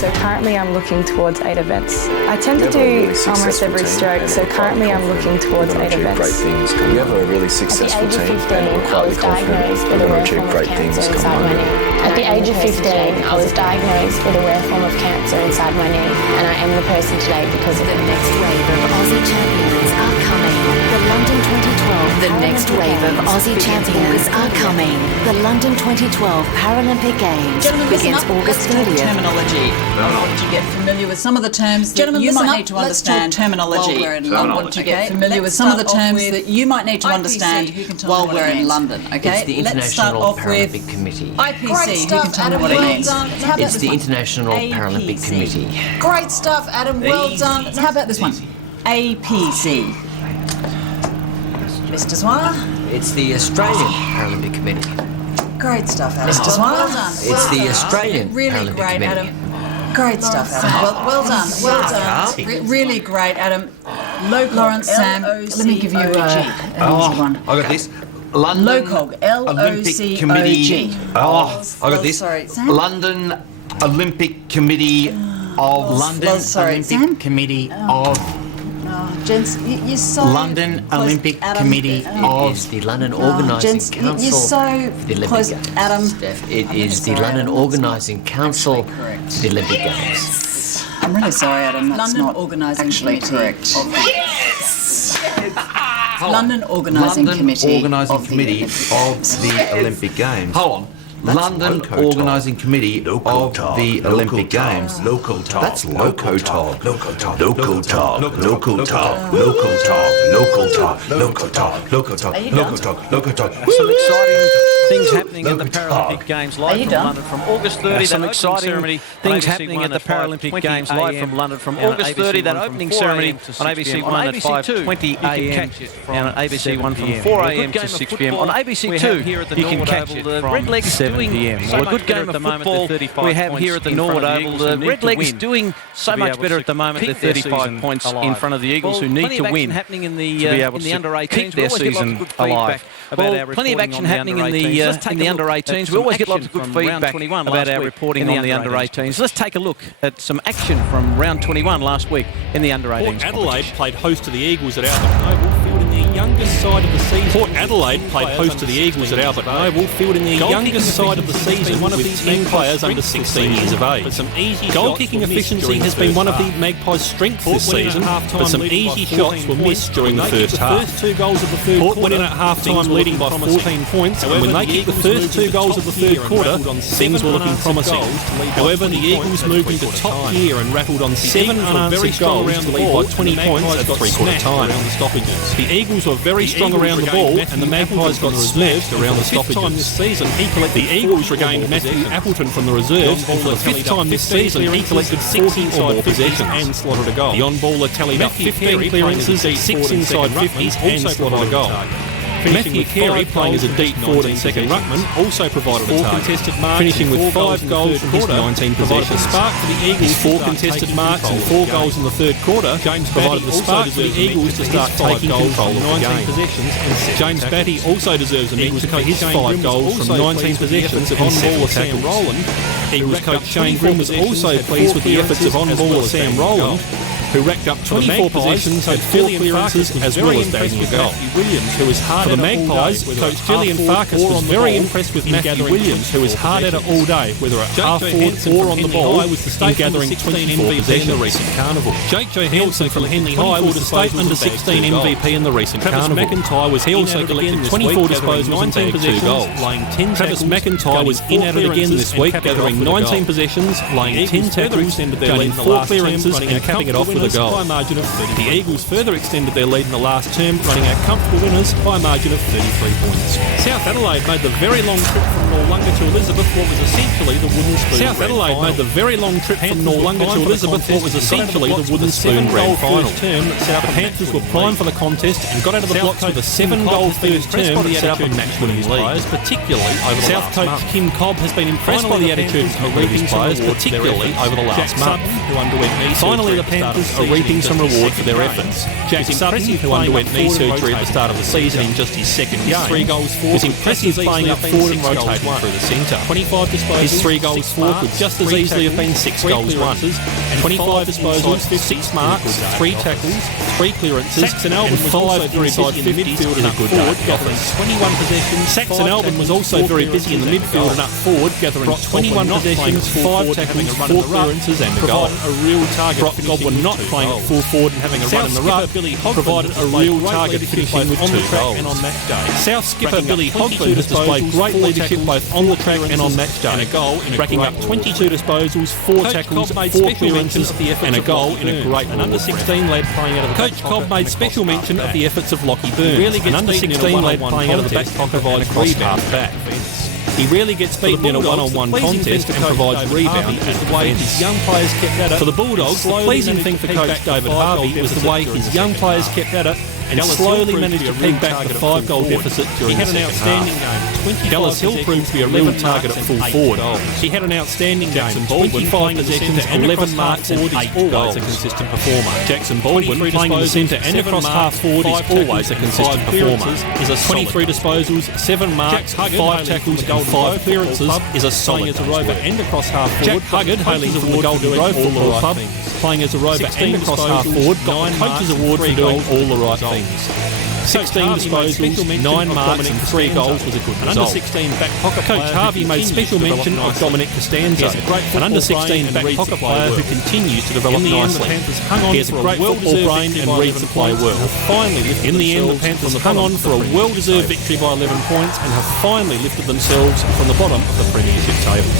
So currently I'm looking towards 8 events. I tend to do almost every stroke, so currently I'm looking towards 8 events. We have a really successful team and we're quietly confident we're going to achieve great things come Monday. At the age of 15, I was diagnosed with a rare form of cancer inside my knee, and I am the person today because of it. The next wave of Aussie champions are coming. The London 2012. The next wave of Aussie champions are coming. The London 2012 Paralympic Games begins August 30th. Terminology. I want to get familiar with some of the terms that you might need to understand. Terminology. I want to get familiar with some of the terms that you might need to understand while we're in London. Okay, it's the International Paralympic Committee. IPC. Who can tell me what it means? It's the International Paralympic Committee. Great stuff, Adam. Well done. How about this one? APC. Mr. Swire. It's the Australian Paralympic Committee. Great stuff, Adam. Mr. Swire. Well done. It's the Australian Paralympic Committee. Adam. Great stuff, Adam. Well done. Well done. Really great, Adam. Lawrence, Sam, let me give you an easy one. I got this. London LOCOG, Olympic Committee. Oh, I got this. Sorry, Sam? London Olympic Committee of Olympic Committee of. Gents, you're so London close, Olympic Adam. Committee of. It is the London Organising Gents, Council. you're so for the Olympic close, Games. Adam. It is the London Organising Council for the Olympic Games. I'm really sorry, Adam. That's London not Organising actually correct. London Organising Committee of the Olympic Games. Hold on. London Organising Committee of the Olympic Games. Local talk. That's loco talk. Local talk. Local talk. Local talk. Local talk. Local talk. Local talk. Local talk. Local talk. Local talk. Some exciting things happening at the Paralympic Games live from London from August 30. Some exciting things happening at the Paralympic Games live from London from August 30. That opening ceremony on ABC 1 at 5:20 a.m. and on ABC 1 from 4 a.m. to 6 p.m. On ABC 2 you can catch it. The Redlegs doing well, a good game of football we have here at the Norwood Oval. The Redlegs doing so much better at the moment. They're 35 points in front of the Eagles, who need to win to be able to keep their season alive. Well, plenty of action happening in the under-18s. We always get lots of good feedback about our reporting on the under-18s. Let's take a look at some action from round 21 last week in the under-18s. Port Adelaide played host to the Eagles at Albert Noble, fielding their youngest side of the season. Port Adelaide played host to the Eagles at Albert Noble, fielding their youngest side of the season with 10 players under 16 years of age. Goal-kicking efficiency has been one of the Magpies' strengths this season, but some easy shots were missed during the first half. Port went in at half-time leading by 14 points, and when they kicked the first 2 goals of the third quarter, things were looking promising. However, the Eagles moved into top gear and rattled on 7 unanswered goals to lead by 20 points at three-quarter time. The Eagles were very strong around the ball, and the Magpies got swerved around the stoppages. For the 5th time this season, the Eagles regained Matthew Appleton from the reserves, and for the 5th time this season, he collected 40 or more possessions and slotted a goal. The on-baller tallied up 15 clearances, 6 inside 50s, and slotted a goal. Matthew Carey, playing as a deep forward and second ruckman, also provided a target, finishing with 5 goals from his 19 possessions. Spark for the Eagles, 4 contested marks and 4 goals in the third quarter. James provided the spark for the Eagles to start taking control of the game. James Batty also deserves a mention for his 5 goals from 19 possessions and 7 tackles. Eagles coach Shane Grimm was also pleased with the efforts of on-baller Sam Rowland, who racked up 24 possessions, had 4 clearances, as well as Daniel Gold. For the Magpies, coach Gillian Farkas was very impressed with Matthew Williams, who was hard at it all day, whether at half-forward or on the ball, in gathering 24 possessions in the recent carnival. Jake Johansson from Henley High was the state under-16 MVP in the recent carnival. Travis McIntyre was also collected 24 disposals and 10 possessions. Travis McIntyre was in at it again this week, gathering 19 possessions, laying 10 tackles, gaining 4 clearances and capping it off with a goal. By a margin of 30. The Eagles further extended their lead in the last term, running out comfortable winners by a margin of 33 points. South Adelaide made the very long trip from Noarlunga to Elizabeth, what was essentially the wooden spoon. South Adelaide made the very long trip from Noarlunga to Elizabeth, what was essentially the wooden spoon grand final. The Panthers were primed for the contest and got out of the blocks with a 7-goal first term that set up a match-winning lead. Particularly over South coach Kim Cobb has been impressed by the attitudes of his players, particularly over the last month. Finally, the Panthers are reaping some reward for their efforts. Jack Sutton, who underwent knee surgery at the start of the season in just his second game, was impressive playing up forward and rotating through the centre. 25 disposals, his 3 goals for could just as easily have been 6 goals won. 25 disposals, 6 marks, 3 tackles, 3 clearances, and 5 inside 50s in a good forward, gathering 21 possessions. Saxon Alban was also very busy in the midfield and up forward, gathering 21 possessions, 5 tackles, 4 clearances and a goal. A real target. Brock Godwin not playing at full forward and having a run in the ruck provided a real target, finishing with 2 goals. And on match day. South skipper Billy Hogford has displayed great leadership both on the track and on match day, and a goal, racking up 22 disposals, 4 tackles, 4 clearances and a goal in a great an under-16 lad playing out of the Coach Cobb made special mention of the efforts of Lockie Burns, an under-16 lad playing out of the back pocket provides rebound back. He rarely gets beaten in a one-on-one contest and provides rebound as the way his young players kept at it. For the Bulldogs, the pleasing thing for coach David Harvey was the way his young players kept at it and slowly managed to peg back the 5-goal deficit during the second half. Dallas Hill proved to be a real target at full forward. He had an outstanding game, 25 possessions, 11 marks and 8 goals. A consistent performer. Jackson Baldwin, playing in the centre and across half forward, is always a consistent performer. Is a 23 disposals, 7 marks, 5 tackles and 5 clearances. Is a solid as a rover and across half forward. Jack Huggard, hailing from the Golden Grove Football Club, playing as a rover and across half forward, got the Coach's Award for doing all the right things. 16 disposals, 9 marks and 3 goals was a good result. Under-16 back pocket player Coach Harvey made special mention of Dominic Costanzo, an under-16 back pocket player who continues to develop nicely. He has a great football brain and reads the play well. In the end, the Panthers hung on for a well-deserved victory by 11 points and have finally lifted themselves from the bottom of the premiership table.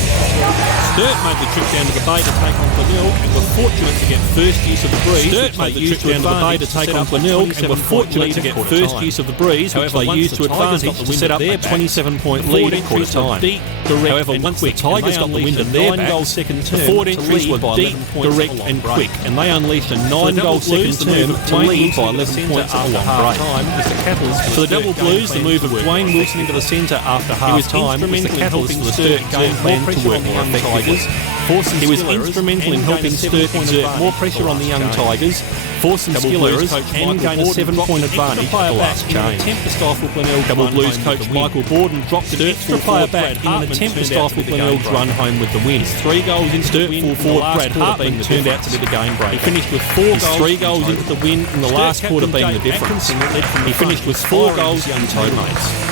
Sturt made the trip down to the Bay to take on Glenelg and were fortunate to get first use of the breeze. Sturt made the trip down to the Bay to take on Glenelg and were fortunate to get first use of the breeze, which they used to advantage to set up their 27-point lead at quarter time. However, once the Tigers got the wind at their back, second term, the forward entries were deep, direct and quick, and they unleashed a 9-goal second term to lead by 11 points at a long break. For the Double Blues, the move of Dwayne Wilson into the centre after half-time was the catalyst for the Sturt game plan to work more effectively. He was instrumental in helping Sturt exert more pressure on the young Tigers, force some skill errors and gain a 7-point advantage at the last change. Double Blues coach Michael Borden dropped Sturt full forward back in an attempt to stifle Glenelg's run home with the win. 3 goals in Sturt full forward Brad Hartman turned out to be the game breaker. He finished with 4 goals, 3 goals into the win in the last quarter being the difference. He finished with 4 goals in total.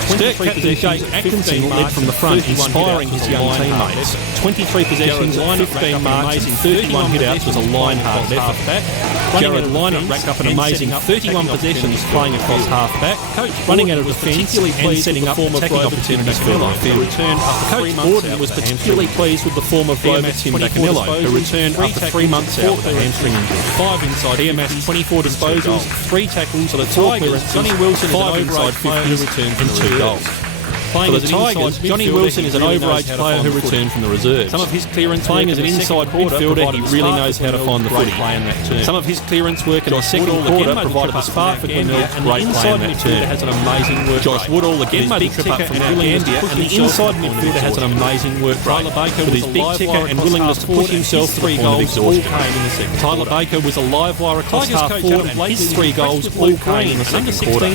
Sturt captain Jake Atkinson led from the front, inspiring his young teammates. 23 possessions, 15 marks and 31 hit-outs was a line-hard effort. Jared Lynott racked up an amazing 31 possessions playing across half-back, running out of defence and setting up attacking opportunities further afield. Coach Borden was particularly pleased with the form of rover Tim Bacanello, who returned after 3 months out with a hamstring injury. 5 inside EMS, 24 disposals, 3 tackles, for the Tigers, Johnny Wilson is an inside 50 who returned and 2 goals. Playing for the Tigers, Johnny Wilson is an overage player who returned from the reserves. Some of his clearance playing as an inside midfielder, he really knows how to find the footy. Some of his clearance work in the second quarter provided the spark for Glenelg, and the inside midfielder has an amazing work. Josh Woodall again made a trip up from Gambia, and the inside midfielder has an amazing work. Tyler Baker with his big ticker and willingness to push himself 3 goals all came in the second. Tyler Baker was a live wire across half forward, and his 3 goals all came in the second quarter.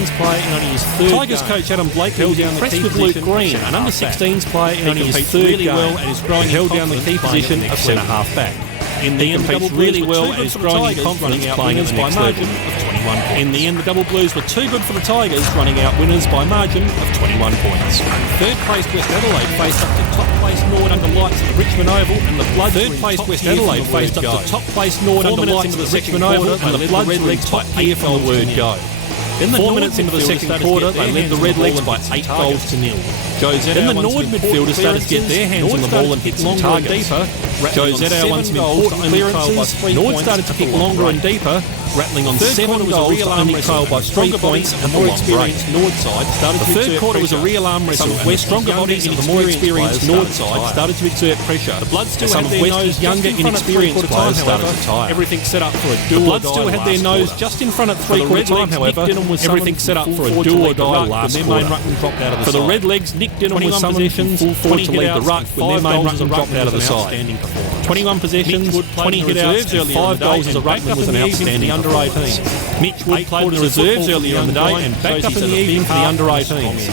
Tigers coach Adam Blake held down the key position. Green, an under-16s player in only his third really well and is growing held down the key position of centre half-back. In the end, the Double Blues really well and is growing in confidence playing at the next level of 21 points. In the end, the Double Blues were too good for the Tigers, running out winners by margin of 21 points. Third place West Adelaide faced up to top place Norwood under lights at the Richmond Oval, and the Bloods. Third place West Adelaide faced up to top place Norwood under lights at the Richmond Oval, and the Bloods were in top gear from the word go. In the 4 minutes into the second quarter, they led the Redlegs by 8 goals to 0. Then the Norwood midfielders started to get their hands on the ball and hit longer and deeper. Joe Zeddow won some important clearances. Norwood started to kick longer and deeper, rattling on 7 goals to only trail by 3 points, and the more experienced Norwood side started to exert pressure. The third quarter was a real arm wrestle. Some of West's stronger bodies and the more experienced Norwood side started to exert pressure. The Bloods still had their nose younger, inexperienced players started to tire. Everything set up for a do or die. The Bloods still had their nose just in front at 3/4 time, however. Everything set up for a do or die last quarter. For the Redlegs, Nick Dinham was summoned full forward to lead the ruck when their main ruckman dropped out of the side. 21 possessions, 20 hit-outs and 5 goals as a ruckman was an outstanding under-18s. Mitch Wood played in the reserves earlier in the day and backed up in the evening for the under-18s.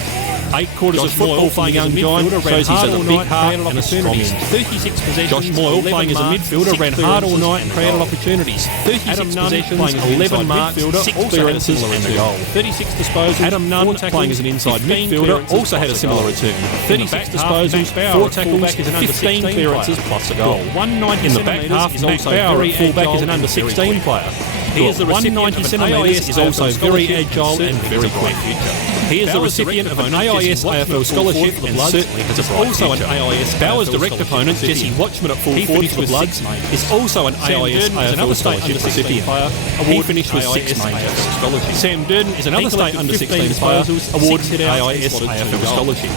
8 quarters of football for the young giant shows he's had a big heart and a strong end. 36 possessions. Josh Moyle, playing as a midfielder, ran hard all night and created opportunities. 36 possessions, playing as 11 marks, 6 clearances and a goal. 36 disposals. Adam Nunn, playing as an inside midfielder, also had a similar return. 36 disposals, 4 tackles, 15 clearances plus a goal. In the back half, Matt Bauer at fullback is an under-16 player. He is the recipient of an AIS, is also very agile and very quick. He is the recipient of an AIS AFL scholarship and certainly has also an AIS. Bauer's direct opponent, Jesse Watchman at full forward for the Bloods, is also an AIS AFL scholarship recipient. He finished with 6 scholarships. Sam Durden is another state under-16 player, awarded AIS AFL scholarship.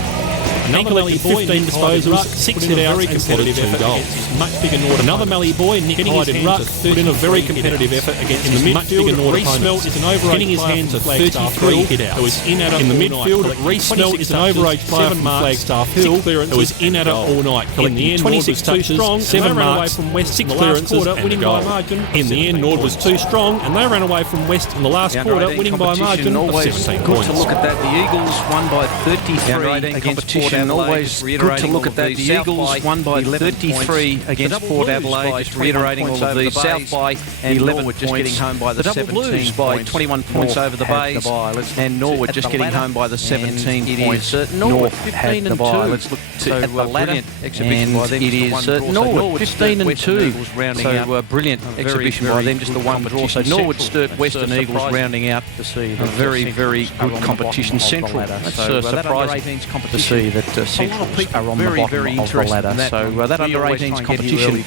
Another Mallee boy, 15 disposals, 6 hit outs, very competitive effort against much bigger Norwood. Another Mallee boy, Nick Hyde in ruck, put in a very competitive effort against his midfield. Reece Smelt is an overage his hands to 33 hit outs. It was in at it in the midfield. Reece Smelt is an overage player from Flagstaff Hill. It was in at it all night. In the end, 26 too strong. 7 ran away from West. 6 clearances, winning by a margin. In the end, Norwood was too strong, and they ran away from West in the last quarter, winning by a margin of 17 points. Good to look at that. The Eagles won by 33 against Port Adelaide. Always good to look at that. The Eagles won by 33 against Port Adelaide. Just reiterating all of these. South by and Norwood just getting home by the 17 by 21 points over the Bays, and Norwood just getting home by the 17 points. Norwood 15 and 2. Let's look at the ladder exhibition by them. It is Norwood 15 and 2. So brilliant exhibition by them. Just the one draw. So Norwood, Sturt, Western Eagles rounding out to see a very, very good competition. Central. That's surprising to see that Central are on the bottom of the ladder. So that under-18s competition,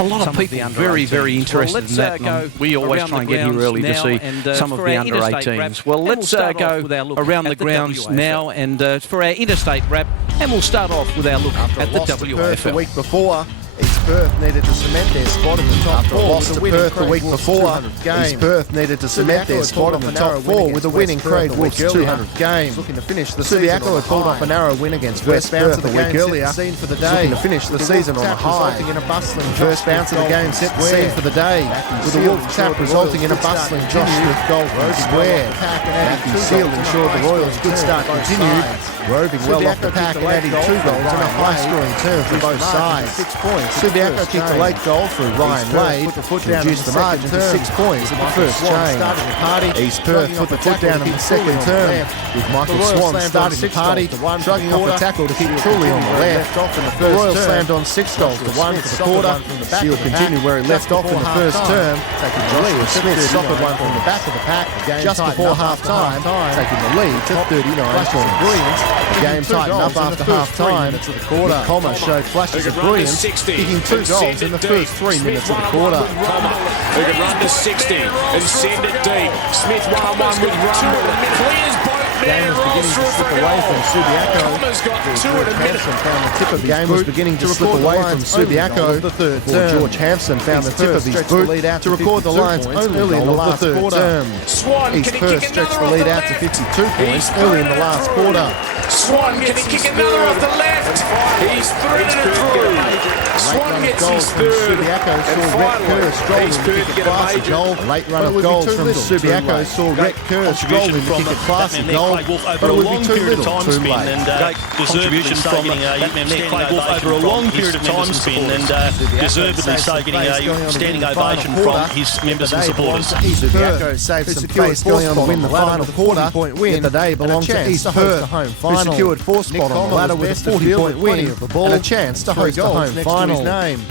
a lot of people very, very interested in that. We always try and get here early to see some of the under-18s. Well, let's go around the grounds now and for our interstate wrap, and we'll start off with our look at the WAFL. The week before, East Perth needed to cement their spot in the top four. Lost to Perth the week before, East Perth needed to cement their spot in the top four with a win in Craig Wolf's 200th game. Looking to finish the Subiaco had pulled off a narrow win against West Perth a week earlier. Looking to finish the season on a high. First bounce of the game set the scene for the day, with the Wolf tap resulting in a bustling Josh Smith goal from square. Matthew Seal ensured the Royals' good start continued, roving well off the pack and adding 2 goals in a high-scoring term for both sides. Subiaco kicked a late goal through Ryan Wade to reduce the margin to 6 points at the first change. East Perth put the foot down in the second term, with Michael Swan starting the party, shrugging off the tackle to keep Truly on the left. The Royals slammed on 6 goals to 1 for the quarter. Seal continued where he left off in the first term, taking Joshua Smith stoppered one from the back of the pack just before half-time, taking the lead to 39 points. The game tightened up after half-time. Nick Comer showed flashes of brilliance, kicking 2 goals in the first 3 minutes of the quarter. Comer, who can run to 60 and send it deep. Smith one-on-one with Rumble. Clears both The game was beginning to slip away from Subiaco. Comer's got 2 in a minute. The game was beginning to slip away from Subiaco. George Hampson found the tip of his boot to record the Lions' only early in the last quarter. East Perth stretched the lead out to 52 points early in the last quarter. Swan, can he kick another off the left? He's threaded it through. Swan gets his third. And finally, East Perth get a major. A late run of goals from Subiaco saw Rhett Kerr strolling to kick a classy goal, but it would be too little, too late. Great contribution from Clay Wolf over a long period of time spin, and deservedly so getting a standing ovation from his members and supporters. Subiaco saved some face going on to win the final 40-point win. The day belonged to East Perth, who secured 4 spot on the ladder with a 40-point win and a chance to host the home final.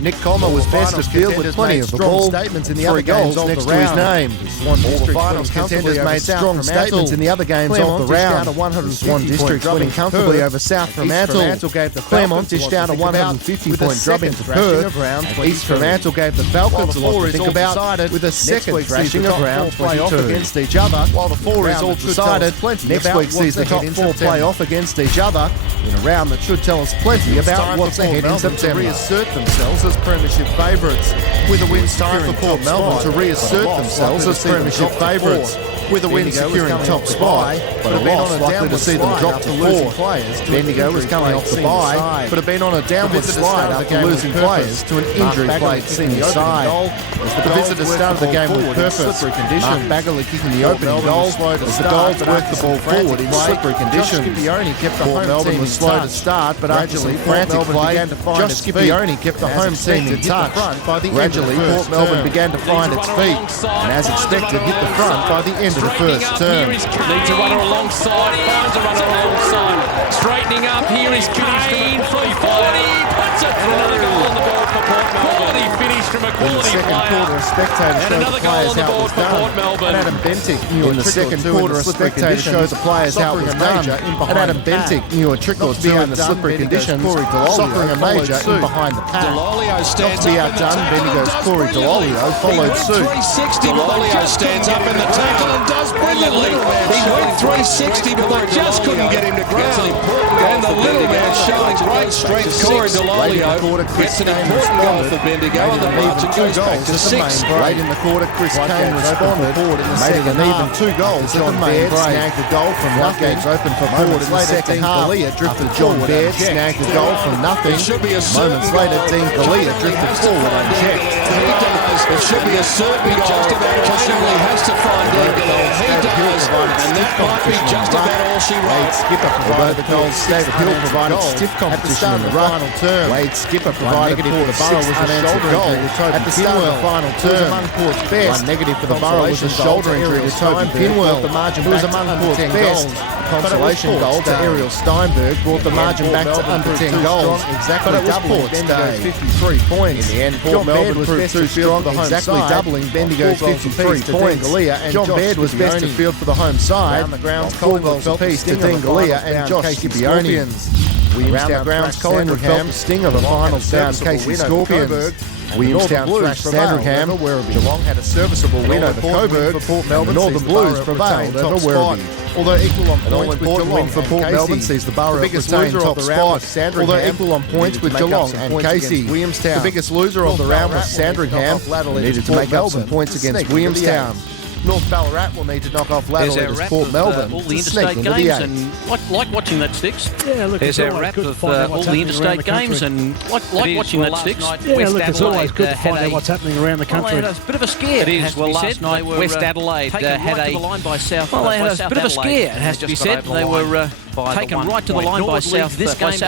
Nick Comer was best of field with plenty of the ball. 3 goals next to his name. All the finals contenders made strong statements in the other games of the round. Swan District winning comfortably over South Fremantle. Claremont dished out a 150-point drop into Perth. East Fremantle gave the Falcons a lot to think about with a second thrashing of round 22 against each other. While the 4 is all decided, next week sees the top 4 play off against each other in a round that should tell us plenty about what's ahead in September. To reassert themselves as premiership favourites, with a win time for Port Melbourne to reassert themselves as premiership favourites, with a win securing top spot, but a loss likely to see them drop to 4. Bendigo was coming off the bye, but have been on a downward slide after losing players to an injury-plagued senior side. The visitors started the game with purpose. Mark Baggerley kicking the opening goal as the Golds worked the ball forward in slippery conditions. Port Melbourne was slow to start, but gradually frantic play. Josh Scipione kept the home team in touch. Gradually, Port Melbourne began to find its feet, and as expected, hit the front by the end of the first term. Needs a runner alongside, finds a runner alongside. Straightening up, here is Kane from 40, puts it through. Another goal on the board for Port Melbourne. Quality finish from a quality second player. quarter, a spectator And showed another the players goal on the how it board was for Port done. Melbourne. And Adam Bentic knew in the second quarter, a spectator showed the players how it was done. And Adam Bentic knew a trick or two in the slippery conditions, soccering a major in behind the pack. Delolio stands Not to be up in the outdone, tackle Bendigo's and Corey does brilliantly. Delolio followed He suit. went 360, but they just stands up in the tackle and does brilliantly. He went 360, but they just couldn't get him to ground. And the little man showing great strength. Corey Delolio gets an important goal for Bendigo on the march and goes back to 6. Late in the quarter, Chris Kane responded, made it an even 2 goals. John Baird snagged the goal from nothing. Open for Port in the second half. After John Baird snagged the goal from nothing. Moments later, Dean Galea drifted forward unchecked. It should be a certain goal. Occasionally has to find Dean Galea. He does, and that might be just about all she wrote. Skipper provided the goals. David Hill provided stiff competition in the final term. Wade Skipper provided for the Borough was a shoulder goal at the start of the final term. Among Port's best. One negative for the Borough was a shoulder injury to Toby Pinwell. The margin was among Port's best. Consolation goal to Ariel Steinberg brought the margin back to under 10 goals. Exactly doubling Bendigo's 53 points. In the end, Port Melbourne was best to field for the home side. Exactly doubling Bendigo's 53 points. John Baird was best to field for the home side. 4 goals apiece to Dean Galea and Josh Scipione. Williamstown grounds Collingwood felt the sting of the finals down Casey Scorpions. Williamstown thrashed Sandringham, where Geelong had a serviceable win over Coburg. The Northern Blues prevailed over Werribee. Although equal on points with Geelong for Port Melbourne sees the Borough retain top spot. Although equal on points with Geelong and Casey. The biggest loser of the round was Sandringham, who needed to make up some points against Williamstown. North Ballarat will need to knock off Laddle against Port Melbourne all the to sneak interstate into the games, 8. and like watching that, Sticks. Yeah, look, there's our wrap of all the interstate games, and like watching that, Sticks. Yeah, look, it's always good to find out what's happening around the country. Well, a bit of a scare. It is. Well, last night West Adelaide had a line by South. Well, they had a bit of a scare. It has to be said. They were taken right to the line by South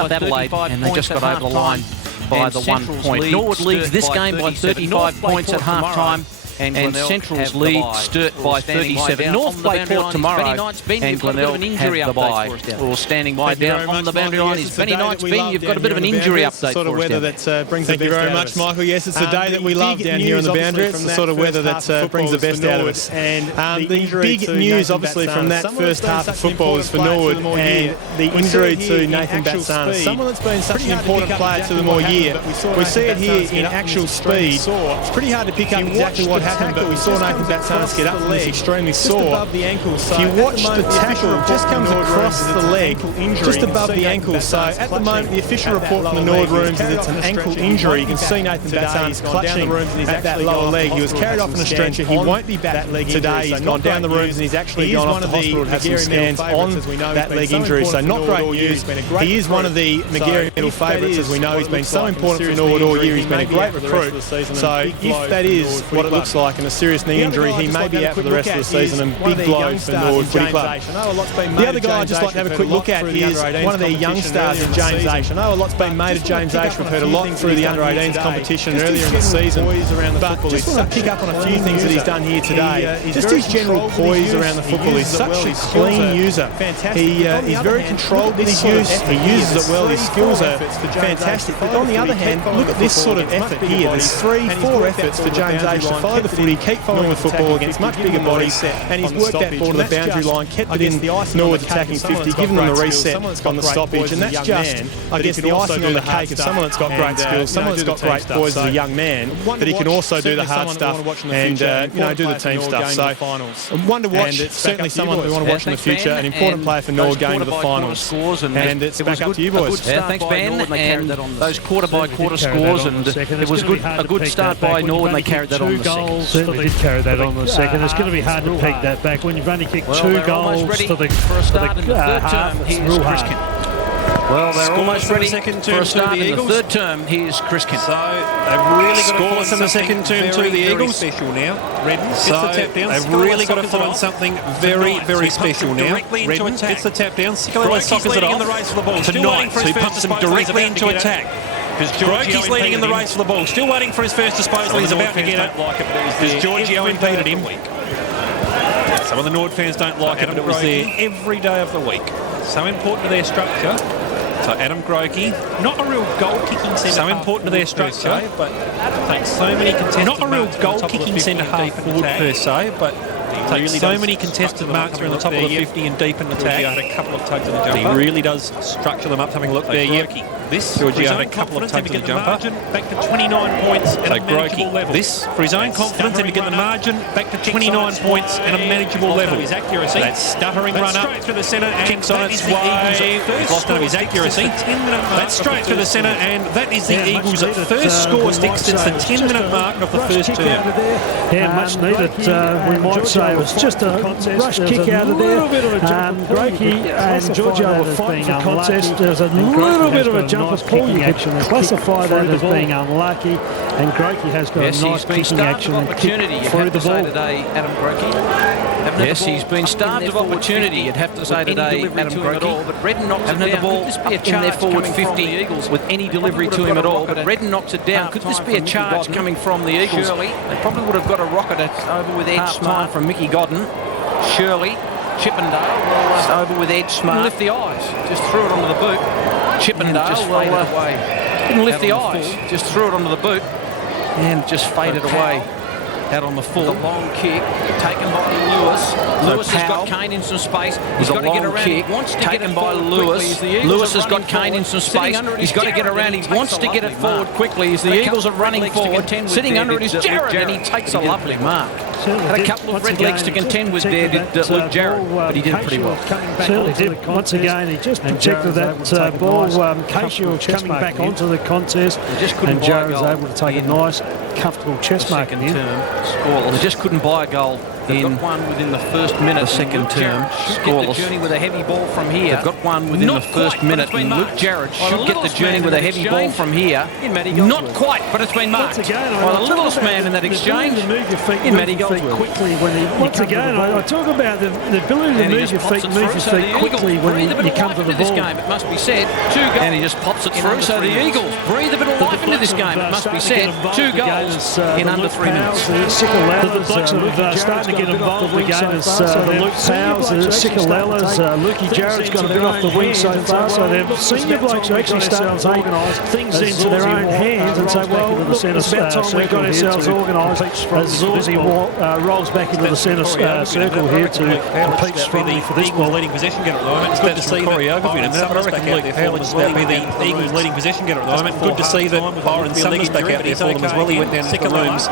Adelaide, and they just got over the line by the 1 point. Norwood leads this game by 35 points at half time. And Central's lead Sturt by 37. North play Port tomorrow, and Glenelg have the bye. We're standing by down on the boundary line. Is Benny Knights. Ben, you've got a bit of an injury update for us. weather that brings Thank you very much, Michael. Yes, it's the day that we love down here on the boundary. It's the sort of weather that brings the best out of us. And the big news, obviously, from that first half of football is for Norwood, and the injury to Nathan Batsana, someone that's been such an important player to them all year. We see it here in actual speed. It's pretty hard to pick up exactly what happened, but we saw Nathan Batsana get up and it's extremely sore. If you watch the tackle, it just comes across the leg, just above the ankle. So at the moment, the official report from the Norwood rooms is it's an ankle injury. You can see Nathan Batsana's clutching at that lower leg. He was carried off on a stretcher. He won't be back today. He's gone down the rooms and he's actually gone off to hospital to have some scans on that leg injury. So not great news. He is one of the Magarey Medal favourites, as we know. He's been so important for Norwood all year. He's been a great recruit. So if that is what it looks like, and a serious knee injury, he may be out for the rest of the season, and big blow for Norwood Footy Club. The other guy I'd just like to have a quick look at is one of their young stars in James H. I know a lot's been made of James H. We've heard a lot through the under-18s competition earlier in the season, but just want to pick up on a few things that he's done here today. Just his general poise around the football. He's such a clean user. He's very controlled with his use. He uses it well. His skills are fantastic. But on the other hand, look at this sort of effort here. There's 3-4 efforts for James H. to follow the footy, keep following with football against much bigger bodies, and he's worked that ball to the boundary line, kept it in Norwood's attacking 50, given them the reset on the stoppage, and that's just, I guess, the icing on the cake of someone that's got great skills, someone that's got great poise as a young man, that he can also do the hard stuff and do the team stuff. So one to watch, certainly someone we want to watch in the future, an important player for Norwood going to the finals, and it's back up to you boys. Thanks, Ben, and those quarter-by-quarter scores, and it was a good start by Norwood, and they carried that on the second. Certainly did carry that on the second. It's going to be hard to peg that back when you've only kicked 2 goals for the half. It's real hard. Well, they're almost ready for a start in the third term. Here's Criskin. So they've really got to find in the second term to the Eagles. Special now. Redden gets the tap down. They've really got to find something very, very special now. Redden gets the tap down. Soccer's leading in the race for the ball. Tonight, so he pumps them directly into attack. Brokey's leading in the race for the ball. Still waiting for his first disposal. He's about to get it. Because Giorgio impeded him. Some of the Norwood fans don't like it, but it was there every day of the week. So important to their structure. So Adam Grokey, not a real goal-kicking centre. So important to their structure, but takes so many contested. Not a real goal-kicking centre half forward per se, but takes so many contested marks around the top of the 50 and deep in the tag. Had a couple of tugs in the jumper. He really does structure them up. Having a look there, This Georgie had a couple of tugs in the jumper. Back to 29 points at a manageable level. This for his own confidence and to get the margin back to 29 points at a manageable level. His accuracy. That stuttering run up through the centre, kicks on its way. He's lost none of his accuracy. That's straight through the centre, and that is the Eagles' first score stick since the 10-minute mark of the first term. Yeah, much needed. We might say it was just a rush kick out of there. Grokey and Giorgio were fighting for contest. There's a little bit of a jumper pull. You could classify that as being unlucky. And Grokey has got a nice kicking action and kick through the ball today, Adam Grokey. Yes, he's been starved of opportunity, you'd have to say today, Adam Grokey. But Redden knocks it down. The ball in their forward 50 Eagles with any delivery to him at all. But Redden knocks it down. Could this be a charge coming from the Eagles? Shirley. They probably would have got a rocket over with Ed Smart from Mickey Godden. Shirley. Chippendale. Well, over with Ed Smart. Lift the eyes. Just threw it onto the boot. Chippendale just faded away. Didn't lift the eyes. Just threw it onto the boot. And just faded away. Out on the full. The long kick taken by Lewis. Lewis has got Kane in some space. He's got to get around. He wants to get it by Lewis. Lewis has got Kane in some space. He's got to get around. He wants to get it forward quickly as the Eagles are running forward. Sitting under it is Jarrett, and he takes a lovely mark. Had a couple of red legs to contend with there, did Luke Jarrett, but he did pretty well. Certainly did. Once again, he just projected that ball. Casey coming back onto the contest, and Jarrett was able to take a nice, comfortable chest mark in. Scoreless. They just couldn't buy a goal. They've got one within the first minute. The second term, scoreless. Journey with a heavy ball from here. They've got one within the first minute, and Luke Jarrett should get the journey with a heavy ball from here. Not quite, but it's been marked by the littlest man in that exchange. In Matty Goldsworth. Quickly when once again, I talk about the ability to move your feet quickly when you come to the ball. Game, it must be said. 2 goals. And he just pops it through. So the Eagles breathe a bit of life into this game. It must be said. 2 goals in under 3 minutes. The blokes are starting to get involved in the game as the Luke Powers, the Sikalellas, Lukey Jarrett's got a bit off the wing so far, so their senior blokes are actually starting to take things into their own hands and say, well, look, it's about time we got ourselves organised as Zorzy rolls back into the centre circle here to compete strongly for this ball. Leading possession getter at the moment. It's good to see choreography in that, but I reckon Luke Powers will be the Eagles' leading possession getter at the moment. Good to see that Byron Summers back out there for them as well. He went down to the rooms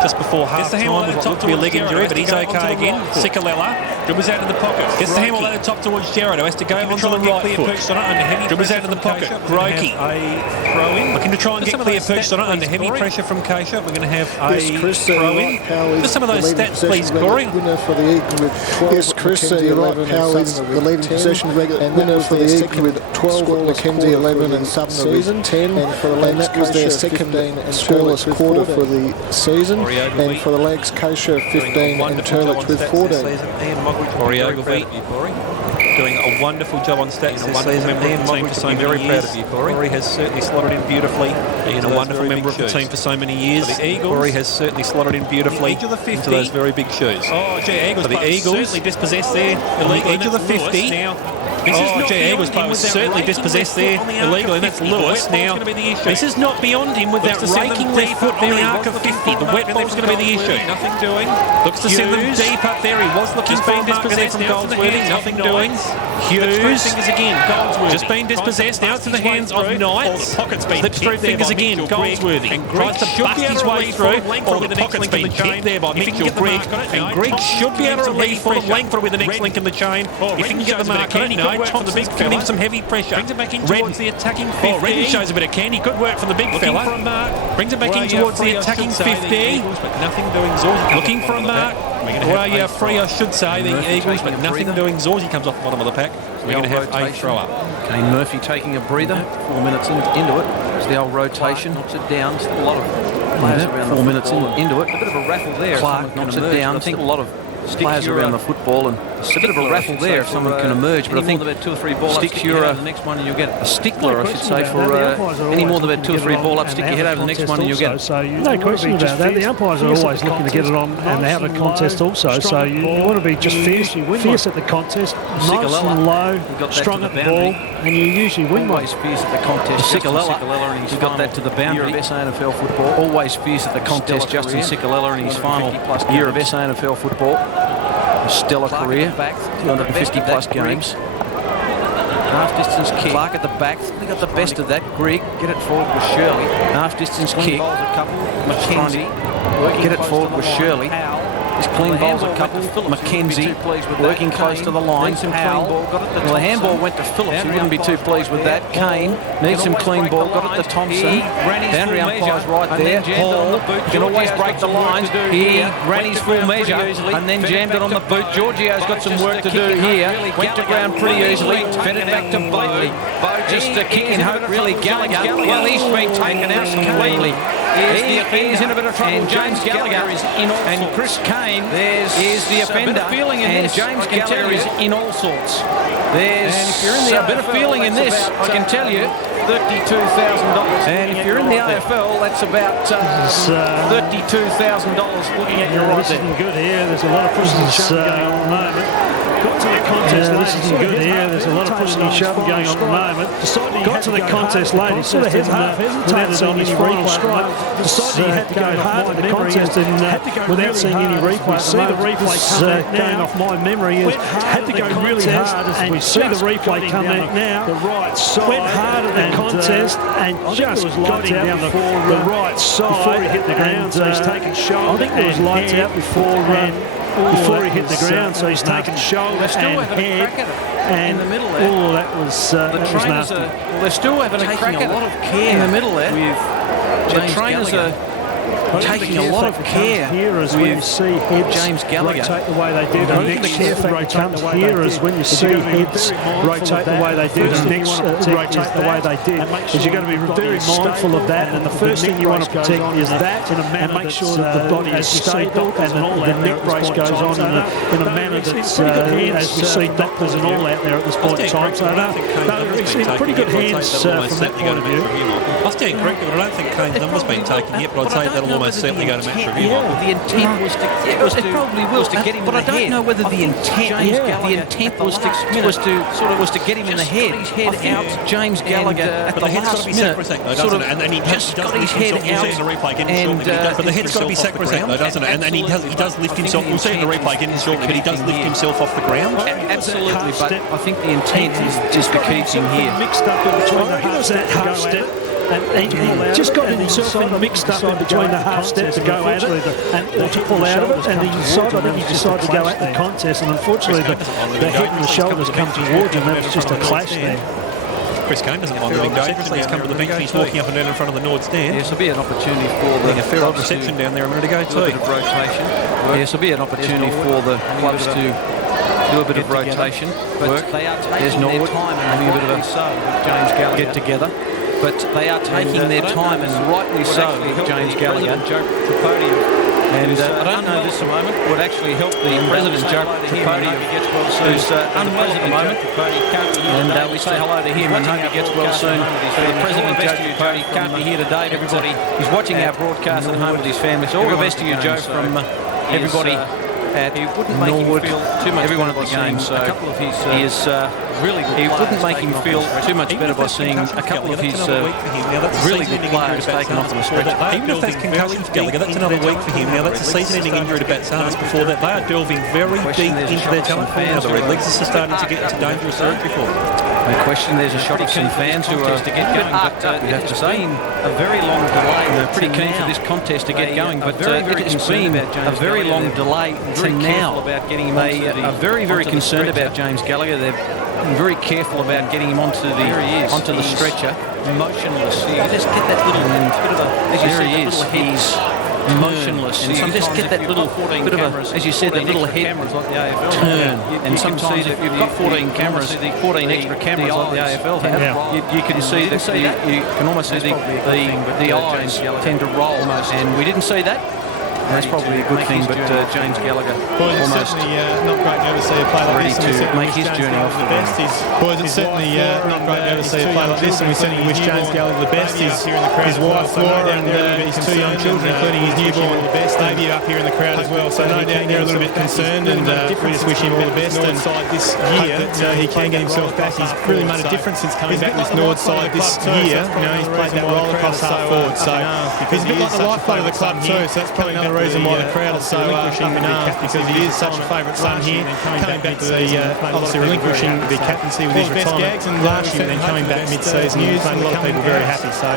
just before half-time with what looked to be a leg injury, but he's okay again. Sikalella dribbles out in the pocket. Gets the handle at the top towards Jarrett, who has to go onto the right foot. Dribbles out in the pocket. Grokey looking to try and get clear perched on it under heavy pressure from Keisha. We're going to have a throw-in. Just some of those stats, please, Corey. Winner for the Eagles with 12. Yes, Chris, you're right. Powell is the leading possession regular and winner for the Eagles with 12. Mackenzie 11 and season 10. And for the Legs, that was their second and scoreless quarter for the season. And for the Legs, Kosher 15 and Turlich with 14. Corey Ogilvie doing a wonderful job on stats this season. Ian Mogwitch, I'm very proud of you, Corey. Corey has certainly slotted in beautifully. Being a wonderful member of the team for so many years. Corey has certainly slotted in beautifully into those very big shoes. Oh, gee, Eagles, the Eagles certainly dispossessed there. On the edge of the 50. Eagles players certainly dispossessed there illegally, and that's Lewis. Now, this is not beyond him with that raking left foot on the arc of 50. The wet ball's going to be the issue. Nothing doing. Looks to send them deep up there. He was looking for a mark there from Goldsworthy. Nothing doing. Hughes just been dispossessed. Now it's in the hands of Knights. Slips through fingers again. Goldsworthy tries to bust his way through. Or the next link in the chain there by Mitchell Grigg. And Grigg should be able to relieve for him. Langford with the next link in the chain. If he can get the mark on it, no. Thompson's giving him some heavy pressure. Brings it back in towards the attacking 50. Oh, Redden shows a bit of candy. Good work from the big fella. For a mark. Brings it back in towards the attacking 50. Nothing doing. Zorzy looking for a mark. Well, yeah, free, I should say, the Eagles, but nothing doing. Zorzy comes off the bottom of the pack. So we're going to have a throw-up. Kane Murphy taking a breather. 4 minutes into it. It's the old rotation. Knocks it down. It's a lot of players around 4 minutes into it. A bit of a raffle there. Clark knocks it down. I think a lot of players around the football. football, and it's a bit of a raffle there if someone can emerge. But I think Sticks, you're the next one, and you'll get a stickler, I should say, for any more than about 2 or 3 ball up. Stick your head over the next one, and you'll get. No question about that. The umpires are always looking to get it on and out of contest also. So you want to be just fierce at the contest, nice and low, strong at the ball, and you usually win. Always fierce at the contest. Sikalella, he got that to the boundary. Year of SANFL football. Always fierce at the contest. Justin Sikalella in his final year of SANFL football. A stellar career. 250 plus games. Half distance kick. Clark at the back. He got the best of that. Grigg, get it forward with Shirley. Half distance kick. Mackenzie, get it forward with Shirley. His clean bowls a couple. Mackenzie working close to the line. Well, the handball went to Phillips. He wouldn't be too pleased with that. Kane needs some clean ball. Got it to Thompson. Boundary umpire's right there. Hall can always break the lines. He ran his full measure and then jammed it on the boot. Giorgio's got some work to do here. Went to ground pretty easily. Fed it back to Bo. Bo just kicking hope really. Gallagher. Well, he's been taken out completely. He's in a bit of trouble. James Gallagher is in all and Chris Kane is the offender. And James Gallagher is in all sorts. There's a bit of feeling in this, I can tell you. $32,000. And if you're in the AFL, that's about $32,000 looking at your right there. This isn't good here. There's a lot of pushing and shoving going on at the moment. Got to the contest late. This isn't good here. There's a lot of pushing and shoving going on at the moment. Got to the contest late. He sort of without seeing any replay. Decided he had to go hard at the contest without seeing any replay. See the replay going off my memory is had to go really hard as we see the replay come out now. The right side went hard at the contest and just got him down the right side before he hit the ground. So he's taken shoulder. I think there was lights out before he hit the ground. So he's taken shoulder and head. And in the middle there. Oh, that was nasty. Well, they're still having a crack at a lot of care in the middle there. The trainers are taking a lot of care here as when you see heads James Gallagher rotate the way they did. The next factor comes here as when you see heads rotate the way they did. The next rotate the way they did. Is you've got to be very mindful of that. And the first thing you want to protect is that and make sure that the body is stable and the neck brace goes on in a manner that's as we see doctors and all out there at this point in time. So it's in pretty good hands from that point of view. I stand corrected, but I don't think Kane's number's been taken yet, but I'd say that'll almost certainly go to match review. The intent was to get him in the head. But I don't know whether the intent was to get him in the head. I think James Gallagher at the last minute and he just got his head out. But the head's got to be sacrosanct though, doesn't it? And he does lift himself. We'll see in the replay again shortly, but he does lift himself off the ground. Absolutely, but I think the intent is just the key thing here. Mixed up in between the half step. And he just got himself mixed up in between the half step to go at it or to pull out of it. And I think he decided to go at the contest. And unfortunately, the head and the shoulders come towards him. That was just a clash there. Chris Kane doesn't mind moving dangerously. He's come to the bench and he's walking up and down in front of the Nord stand. Yes, there'll be an opportunity for the a fair reception down there a minute ago too. A bit of rotation. Yes, there'll be an opportunity for the clubs to do a bit of rotation work. There's Norwood having a bit of a James Gallagher get together. But they are taking their time, and rightly so, with James Gallagher. And I don't know this at the moment would actually help the President Joe Tripodi, who's unwell at the moment. And we say hello to him and hope he gets well soon. The President Joe Tripodi can't be here today. Everybody, he's watching our broadcast at home with his family. So all the best to you, Joe, from everybody at Norwood, everyone at the game. So he is really good. He wouldn't make him feel too much better by seeing a couple of his really good players taken off the stretcher. Even if that's concussion for Gallagher, that's another week for him. Now that's a season-ending injury to Batsanis. Before that, they are delving very deep into their talent pool now. The Red Legs are starting to get into dangerous territory for them. No question, there's a shot at some fans who are to get going, but we have to say a very long delay. They're pretty keen for this contest to get going, but it has been a very long delay to now. Are very, very concerned about James Gallagher. They're very careful about getting him onto the stretcher. Motionless. You just get that little bit of a, as you see, he's motionless. And sometimes just get that little bit of a, as you said, that little head turn. And sometimes if you've got 14 cameras, 14 extra cameras like the AFL have, you can see that you can almost see the eyes tend to roll. And we didn't see that. That's probably a good thing, but James Gallagher Boys, it's almost certainly not great to ever see a play like ready this. to make his journey off the best. Boys, it's certainly not great to ever see a play like this, and we certainly wish James Gallagher the best. His wife Laura and his two young children, including his newborn baby, up here in the crowd as well. So no doubt they're a little bit concerned, and we just wish him all the best. And this year that he can get himself back. He's really made a difference since coming back this Norwood side this year. You know, he's played that role across half forward, so he's a bit like the lifeblood of the club too. So that's probably another reason why the crowd is so relinquishing because he is such a favourite son here. Coming back to the obviously relinquishing the captaincy with his retirement last year, and then coming back mid-season, made a lot of people very happy. So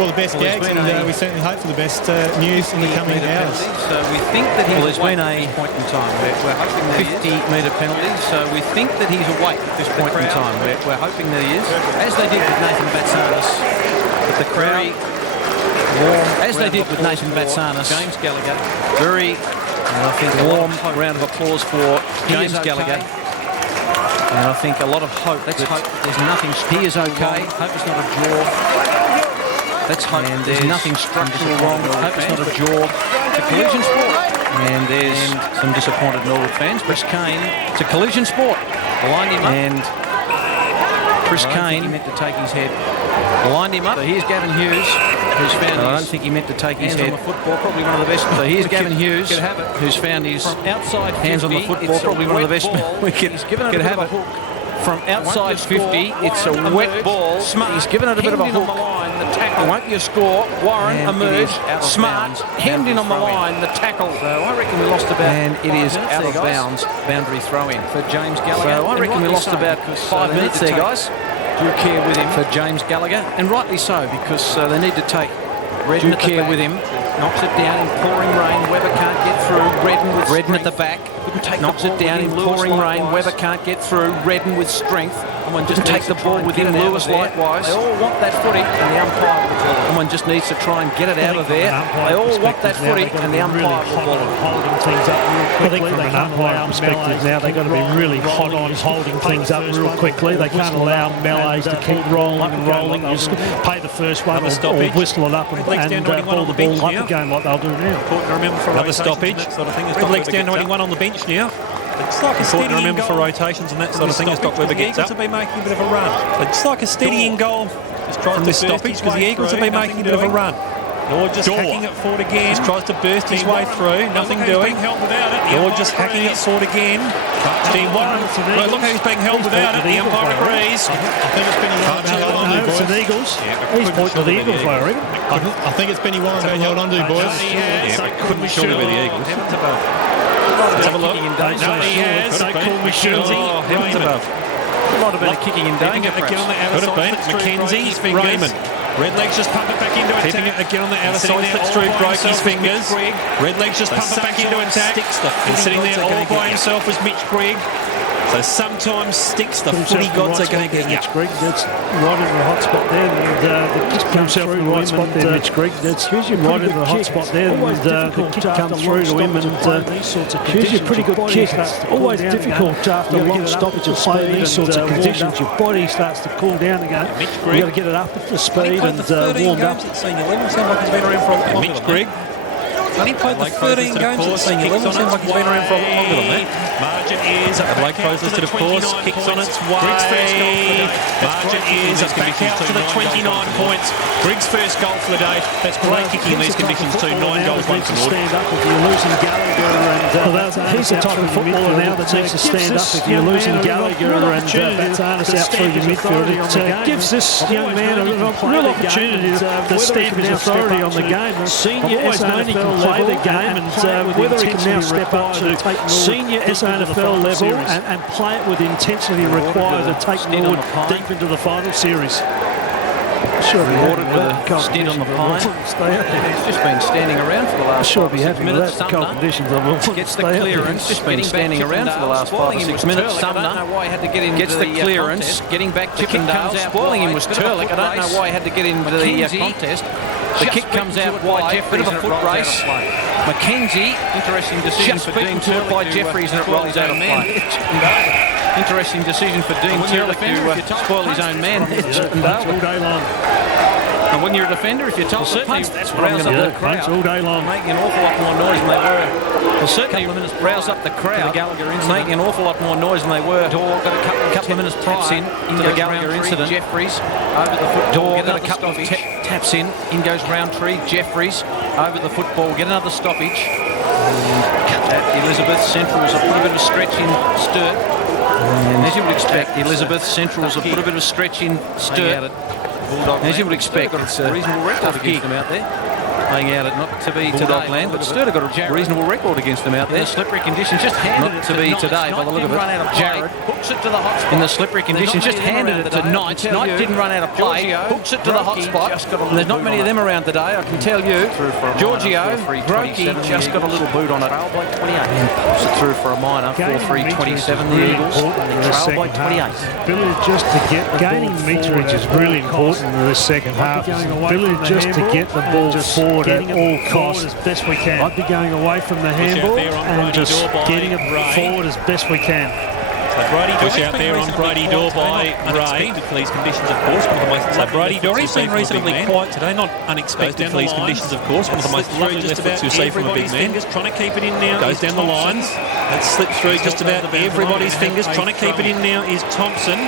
all the best gags, and we certainly hope for the best news in the coming hours. So we think that he's been a point in time. We're hoping that 50-metre penalty. So we think that he's awake at this point in time. We're hoping that he is, as they did with Nathan Batsanis. But the crowd warm, as they did with Nathan Batsanis. James Gallagher, very, I think, warm round of applause for James Gallagher. And I think a lot of hope. Let's hope there's nothing. He is okay. Hope it's not a jaw. Let's hope there's nothing structural wrong. Hope it's not a jaw. It's a collision sport. And there's some disappointed Norwood fans. Chris Kane. It's a collision sport. Lined him up. And Chris Kane. He meant to take his head. Lined him up. So here's Gavin Hughes, who's found. I don't think he meant to take his head. On the football, probably one of the best. So here's Gavin Hughes, who's found his outside hands on the football, probably one of the best. He's given it a bit of a hook. From outside 50, it's a wet ball. Smart. He's given it a bit of a hook. The tackle won't be a score. Warren emerged. Smart hemmed in on the line. The tackle. So I reckon we lost about. And it is out of bounds. Boundary throw in for James Gallagher. So I reckon we lost about 5 minutes there, guys. Drew care with him for James Gallagher, and rightly so, because they need to take Redden care with him. Knocks it down in pouring rain. Webber can't get through. Redden at the back. Knocks it down in pouring rain. Webber can't get through. Redden with strength. Someone just take the ball with him. Lewis likewise. They all want that footy, and the umpire will call it. Someone just needs to try and get it out of there. They all want that footy, and the umpire will call it. Holding things up real quickly. From an umpire perspective now, they've got to be really hot on holding things up real quickly. They can't allow melees to keep rolling and rolling. You just pay the first one or whistle it up and pull the ball up again like they'll do now. Important to remember for another stoppage. Sort of thing. Red legs down to 21 on the bench now. It's like a important to remember for rotations and that sort of thing as Doc Webber gets up. The Eagles have been making a bit of a run. It's like a steadying goal from this stoppage because the Eagles have been making a bit of a run. Lord just hacking it forward again. Just tries to burst his way through. Nothing doing. Lord just hacking it forward again. Dean Warren. Look how he's being held without it. The umpire agrees. I think it's Benny Warren being held on to, boys. It's an Eagles. He's pointing to the Eagles, I reckon. I think it's Benny Warren being held on to, boys. Yeah, but couldn't surely be the Eagles. Let's have a look. No, he has. Don't call McKenzie. Oh, heavens above. There might have been a kicking in danger. Could have been. McKenzie's fingers. Redlegs just pump it back into attack. Keeping it again on the outer side, slips through, broke his fingers. Redlegs just pump it back into attack. And sitting there all by himself was Mitch Grigg. So sometimes sticks, the footy gods are going to get you. Mitch Grigg, that's right in the hot spot there. The kick comes through in the right spot there, Mitch Grigg. That's right in the hot spot there. The kick comes through to him, and usually a pretty good kick. Always difficult after a long stoppage of play in these sorts of conditions. Your body starts to cool down again. You've got to get it up to speed and warmed up. Senior level, seems like he's been around for a long time. Mitch Grigg. He played the 13 games at senior level. Seems like he's been around for a lot longer than that. Margin is Blake Crow's listed, of course. Kicks on its way. Margin is back out to the 29 points. Griggs' first goal for the day. That's great kicking in these conditions too. 9 goals, 1 for Norwood. Stand up if you're losing Gallagher and he's the type of footballer now that needs to stand up if you're losing Gallagher and Batsanis out through your midfield. It gives this young man a real opportunity to stamp his authority on the game. Senior SANFL play the game, and whether he can now step up to senior SANFL level and play it with intensity required to take Norwood deep into the final series. Sure, rewarded with a stint on the pine. He's just been standing around for the last 5 or 6 minutes. Sumner gets the clearance. Just been standing around for the last 5 or 6 minutes. Sumner gets the clearance. Getting back Chippendale. Spoiling him was Turlick. I don't know why he had to get into the contest. The kick comes out wide. Bit of a foot race. McKenzie. Interesting decision for Dean Turlick by Jeffries, and it rolls out of play. Interesting decision for Dean Turlick to spoil his own man. All day long. And when you're a defender, if you're told to punch, that's what I'm going to do. Punch all day long. Making an awful lot more noise than they were. Well, certainly a minutes rouse up the crowd. The Gallagher incident. Making an awful lot more noise than they were. Door got a couple of minutes taps in into the Gallagher incident. Jeffries over the football. Door got a couple of taps in. In goes Roundtree. Jeffries over the football. Get another stoppage. Elizabeth Central's have put a bit of a stretch in Sturt. As you would expect, Elizabeth Central's have put a bit of a stretch in Sturt. As you would expect, it's a reasonable record against them out there. Playing out at not to be Bulldog land, but Sturt have got a reasonable record against them out there. Slippery conditions, just handed it to be today by the look of it. Jared hooks it to the hot spot. In the slippery conditions, just handed it to Knight. Knight didn't run out of play. Hooks it to the hot spot. There's not many of them around today, I can tell you. Giorgio, Brokey just got a little boot on it. Trail by 28. And pops it through for a minor. 4-3-27, the Eagles. Trail by 28. Ability just to get gaining meterage is really important in the second half. Ability just to get the ball forward at all costs. As best we can. I'd be going away from the handball and just getting it forward as best we can. So Brady push out there on Brady Door by Ray. Unexpected for these conditions, of course. One of the most. So Brady Door has been reasonably quiet today. Not unexpected for these conditions, of course. One of the most lovely left foots you'll see from a big man. Trying to keep it in now. Goes down the lines. That slips through just about everybody's fingers. Trying to keep it in now is Thompson.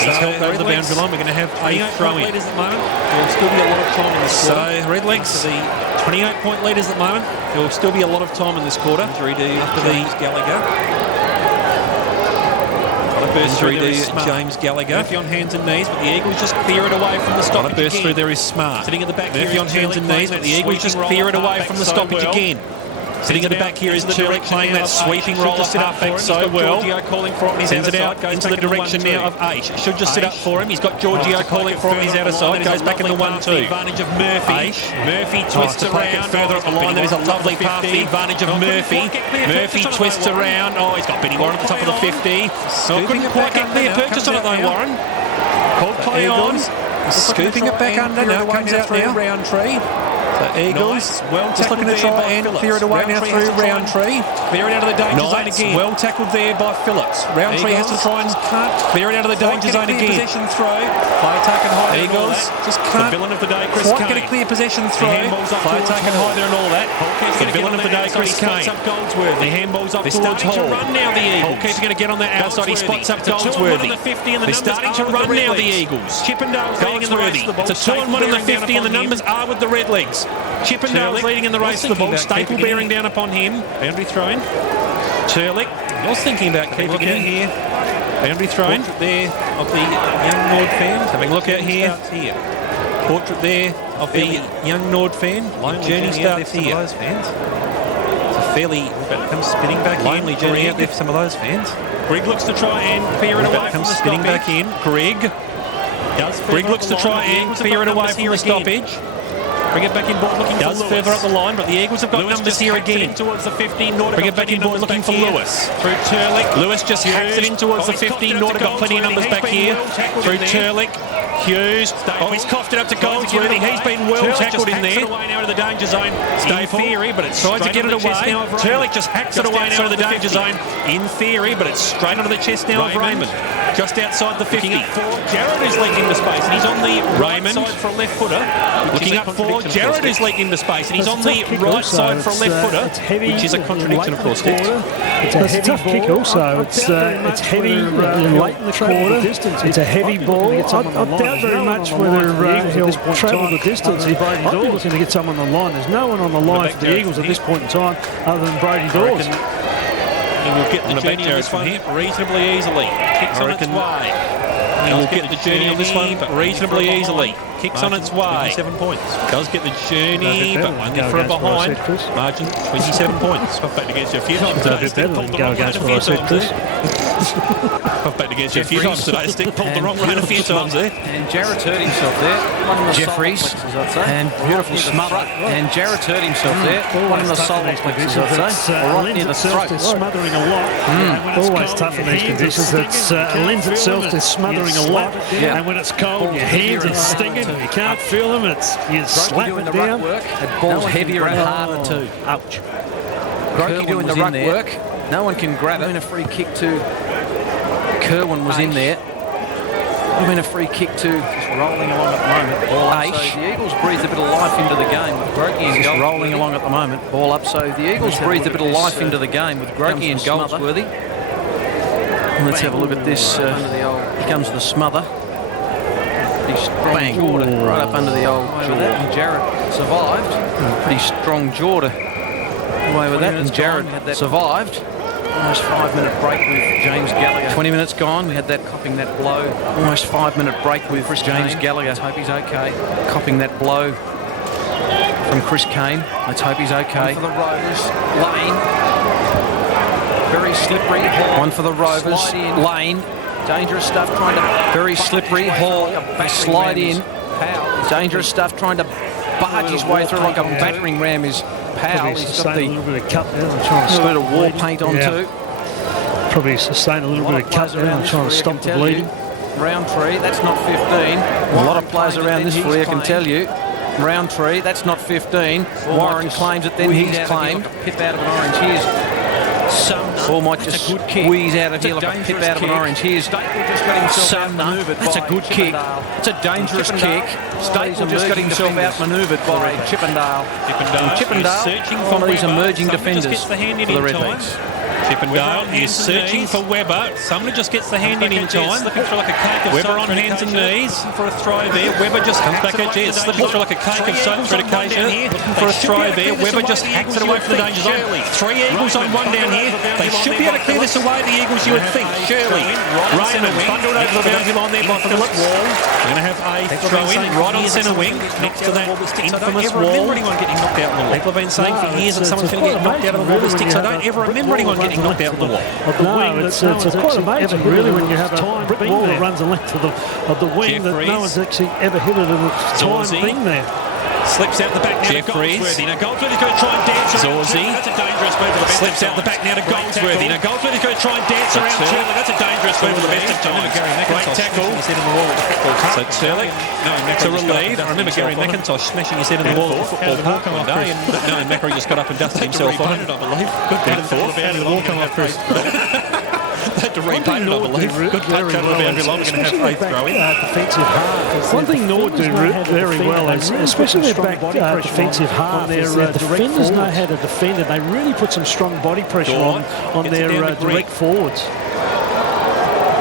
He's helped over the boundary line. We're going to have a throw-in. At the moment. There will still be a lot of time in this quarter. So Redlegs, the 28-point leaders at the moment. There will still be a lot of time in this quarter. Injury to James Gallagher. Injury to James Gallagher. Murphy on hands and knees, but the Eagles just clear it away from the stoppage again. Through there is Smart. Sitting at the back. Murphy on hands and knees, but the Eagles just clear it away from the stoppage again. Sitting at the back here is Turek playing that sweeping roll just sit up for so well. Sends it out into the direction now of Aish. Should just sit up for him. He's got Giorgio calling for him. He's out of side. Goes back in the 1-2. Advantage of Murphy. Murphy twists around further up the line. That is a lovely pass. The advantage of Murphy. Murphy twists around. Oh, he's got Benny Warren at the top of the 50. Oh, couldn't quite get clear purchase on it though, Warren. Called play on. Scooping it back under. Now comes out now. Roundtree. So Eagles just looking to try and clear it away now through Roundtree. Clear it out of the danger zone again. Well tackled there by Phillips. Roundtree has to try and clear it out of the danger zone again. Possession throw. Play attack and high. Eagles just can't. The villain of the day, Chris Kane. Get a clear possession throw. Play attack and high there and all that. The villain of the day, Chris Kane. The handball's up towards Hall. Run now the Eagles. Holke's going to get on that outside. He spots up Goldsworthy. They're starting to run now the Eagles. Chippendale's leading in the race. It's a 2-on-1 in the 50 and the numbers are with the Redlegs. Chippendale's leading in the race for the ball. Staple bearing down upon him. Boundary thrown. Turlick. I was thinking about keeping it here. Boundary thrown. Portrait there of the young Nord fan. Having a look out here. Portrait there of the young Nord fan. Lonely journey starts here. Those fans. It's a fairly comes spinning back in. Lonely journey out there for some of those fans. Greg looks to try and clear it away from the spinning back in. Greg looks to try and clear it away from the stoppage. Bring it back in board looking for Lewis. Further up the line, but the Eagles have got Lewis numbers here again. Towards the 15. Bring it back in board looking for Lewis. Through Turlick. Lewis just hacks it in towards the 15. Norwood got plenty of numbers back here. Through Turlick. Hughes. Oh, he's coughed it up to Goldsworthy. He's been well tackled in there. Away now to the danger zone. In theory, but it's tries to get it away. Turlick just hacks it away now to the danger zone. In theory, but it's straight onto the chest now of Raymond. Just outside the 50. Jared is leaked into space, and he's on the right side for a left footer. Looking up for Jared is leaked into space, and he's on the right side for a left footer, which is a contradiction, of course. It's a tough kick also. It's heavy late in the quarter. It's a heavy ball. I doubt very much whether he'll travel the distance. I'd be looking to get someone on the line. There's no one on the line for the Eagles at this point in time other than Brady Dawes. He will get the journey on this one reasonably easily. Kicks on its way. He will get the journey on this one reasonably easily. Kicks on its way. 7 points. Does get the journey, but only for a behind. Margin 27 points. I've bet against you a few times today. Stick pulled the wrong line a few times there. I've bet against you a few times today. Stick pulled the wrong line a few times there. And Jarrett's hurt himself there. Jeffries. And beautiful smother. And Jarrett's hurt himself there. One in the solar plexus, I'd say. Right near the throat. Smothering a lot. Always tough in these conditions. It lends itself to smothering a lot. And when it's cold, your hands are stinging. You can't feel them. You slap it down. That ball's heavier and harder too. Ouch. Groki doing the ruck work. No one can grab it. A free kick to Kerwin was in there. I mean, a free kick to just rolling along at the moment. Ball up. So the Eagles breathed a bit of life into the game with Grogi and just rolling along at the moment. Ball up. So the Eagles breathed a bit of life into the game with Grogi and Goldsworthy. And let's have a look at this. Here comes the smother. Pretty strong jaw right up under the old jaw. And Jarrett survived. Pretty strong jaw to away with that. And Jarrett had that survived. Almost 5-minute break with James Gallagher. 20 minutes gone. We had that copping that blow. Almost 5-minute break with James Gallagher. Let's hope he's okay. Copping that blow from Chris Kane. Let's hope he's okay. One for the Rovers. Lane. Very slippery. One for the Rovers. Lane. Dangerous stuff trying to... Very slippery. Hall. Slide in. Dangerous stuff trying to barge his way through like a battering ram is... Powell. He's got the little bit of cut there. A little bit of war paint on too. Probably sustain a little bit of cut there and trying to stop the bleeding. Roundtree, that's not 15. A lot of players around this footy, I can tell you. Roundtree, that's not 15. Warren claims it, then he's claimed. Pip out of an orange. Here's Ball might just squeeze out of here like a pip out of an orange. Here's Sumner. That's a good kick. It's a dangerous kick. Staple just got himself outmanoeuvred by Chippendale. Chippendale, one of these emerging defenders for the Redlegs. Chippendale is searching for Webber. Somebody just gets the hand in time. Webber on hands and knees for a throw there. Webber just comes back at Jez. Slipping through like a cake of soap through occasion. Looking for a throw there. Webber just hacks it away from the danger zone. 3 Eagles on 1 down here. They should be able to clear this away, the Eagles, you would think. Shirley, Raymond, bundled over the boundary line there by Phillips. We're going to have a throw in right on centre wing next to that infamous wall. People have been saying for years that someone's going to get knocked out of the wall with sticks. I don't ever remember anyone getting knocked out of the wall. No, it's quite amazing really when you have a brick wall that runs the length of the wing that no one's actually ever hit it in a time thing there. Slips out the back now to Goldsworthy. Now Goldsworthy's going to try and dance around Shirley. That's a dangerous move for the best. Slips out the back now to Goldsworthy. Now Goldsworthy's going to try and dance around Shirley. That's a dangerous move for the best of times. Great tackle. So Shirley to relieve. I remember Gary McIntosh smashing his head in the wall at the football park one day, and no, Macquarie just got up and dusted himself on it, I believe. Good fourth. How did the wall come off, Chris? Had to repaint it, I believe. Good touch over the boundary line. We're going to have a throw in. Defensive half. One thing Norwood do very well is, especially their back defensive half, their defenders know how to defend it. They really put some strong body pressure on their direct forwards.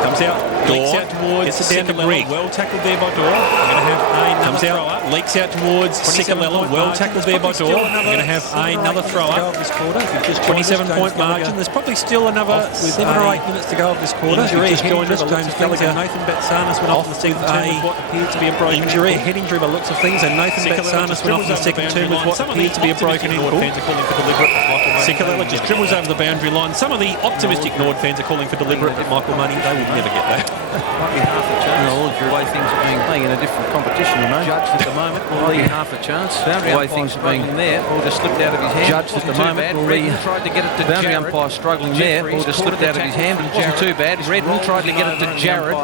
Comes out. Leaks out towards Sikalella. Well tackled there by Dora. We're going to have another throw-up. Leaks out towards Sikalella. Well tackled there by Dora. We're going to have another throw-up. 27-point margin. There's probably still another 7 or 8 minutes to go of this quarter. Injury just joined us. James Gallagher. Nathan Batsanis went off in the second term with what appeared to be a broken injury. A head injury by looks of things. And Nathan Batsanis went off in the second term with what appeared to be a broken ankle. Sikalella just dribbles over the boundary line. Some of the optimistic Nord fans are calling for deliberate, but Michael Money, they would never get that. Might be half a chance. The way things are being playing in a different competition, you know. Judged at the moment. Might be half a chance. The way things are being there. Ball just slipped out of his hand. Judged at the moment. Redden tried to get it to boundary umpire struggling there. Ball just slipped out of his hand. It wasn't too bad. Redden tried to get it to Jarrett.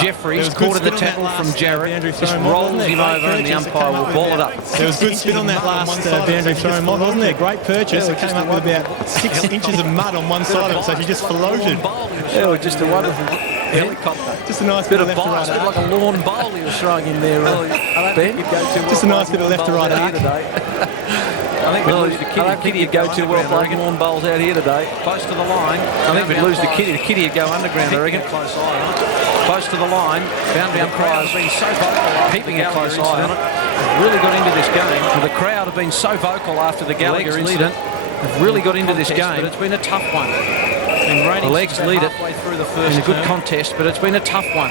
Jeffries caught the tackle from Jarrett. Just rolls him over and the umpire will ball it up. There was good spin on that last boundary throw, wasn't there? Great purchase. It came up with about 6 inches of mud on one side of it, so she just floated. Yeah, just a wonderful helicopter. Just a nice bit of left to right arc. Like a lawn bowl he was throwing in there, Ben. Just a nice bit of left to right arc. I think we'd lose the kitty. The kitty would go too well playing lawn bowls out here today. Close to the line. I think we'd lose the kitty. The kitty would go underground, I reckon. Close eye on it. Close to the line. Boundary umpire has been so vocal, keeping a close eye on it. Really got into this game. The crowd have been so vocal after the Gallagher incident. They've really got into this game. But it's been a tough one. The Legs lead it in a good contest, but it's been a tough one.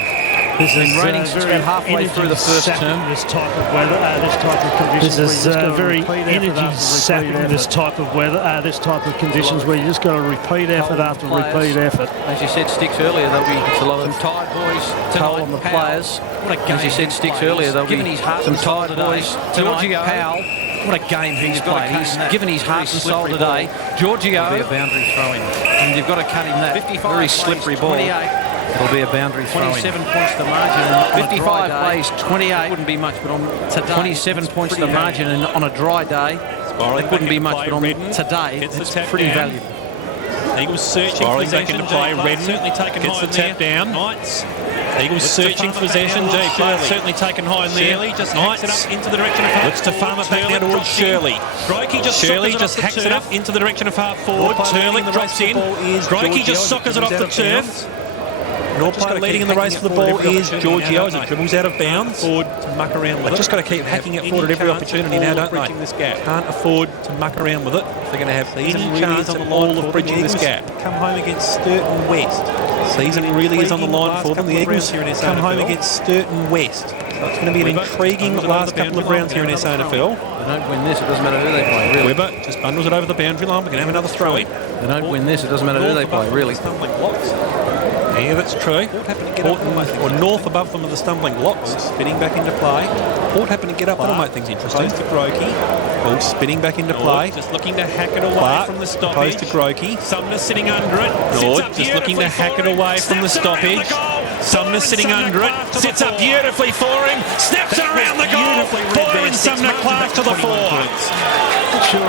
This is raining since about halfway through the first term. This type of weather, this type of conditions. This is very energy sapping. This type of weather, this type of conditions where you just got to repeat effort after repeat effort. As you said, Sticks earlier, there'll be a lot of tired boys toll on the players. As you said, Sticks earlier, there'll be some tired boys. Giorgio Powell. What a game he's played. He's given his heart and soul today. Giorgio. It'll be a boundary throw-in. And you've got to cut him that. Very slippery ball. It'll be a boundary throw-in. 27 points the margin. 55 plays 28. Wouldn't be much, but on today. 27 points the margin, and on a dry day, it wouldn't be much, but on today, it's pretty valuable. Eagles searching for possession. Back into play. Redden gets the tap down. Knights Eagles searching for possession deep. Certainly taken high in there. Shirley just hacks it up into the direction of half. Looks to farm it back now towards Shirley. Shirley just hacks it up into the direction of half forward. Turlick drops in. Grokey just soccers it off the turf. North player leading in the race for the ball is Giorgio as it dribbles out of bounds. Forward to muck around with it. Just got to keep hacking it forward at every opportunity now, don't they? Can't afford to muck around with it. They're going to have any chance on the line of bridging this gap. Come home against Sturton West. Season really is on the line for them. The Eagles come home against Sturton West. So it's going to be an intriguing last couple of rounds here in SANFL. They don't win this, it doesn't matter who they play, really. Webber just bundles it over the boundary line. We can have another throw in. They don't win this, it doesn't matter who they play, really. Stumbling blocks. Yeah, that's true. Port happened to get up or north above them are the stumbling blocks. Spinning back into play. Port happened to get up. That'll make things interesting. Opposed to Grokey. Ball spinning back into play. Just looking to hack it away from the stoppage. Opposed to Grokey. Sumner sitting under it. Norwood just looking to hack it away from the stoppage. Sumner sitting under it. Sits up beautifully for him. Snaps it around the goal. Boyer and Sumner Clark to the fore.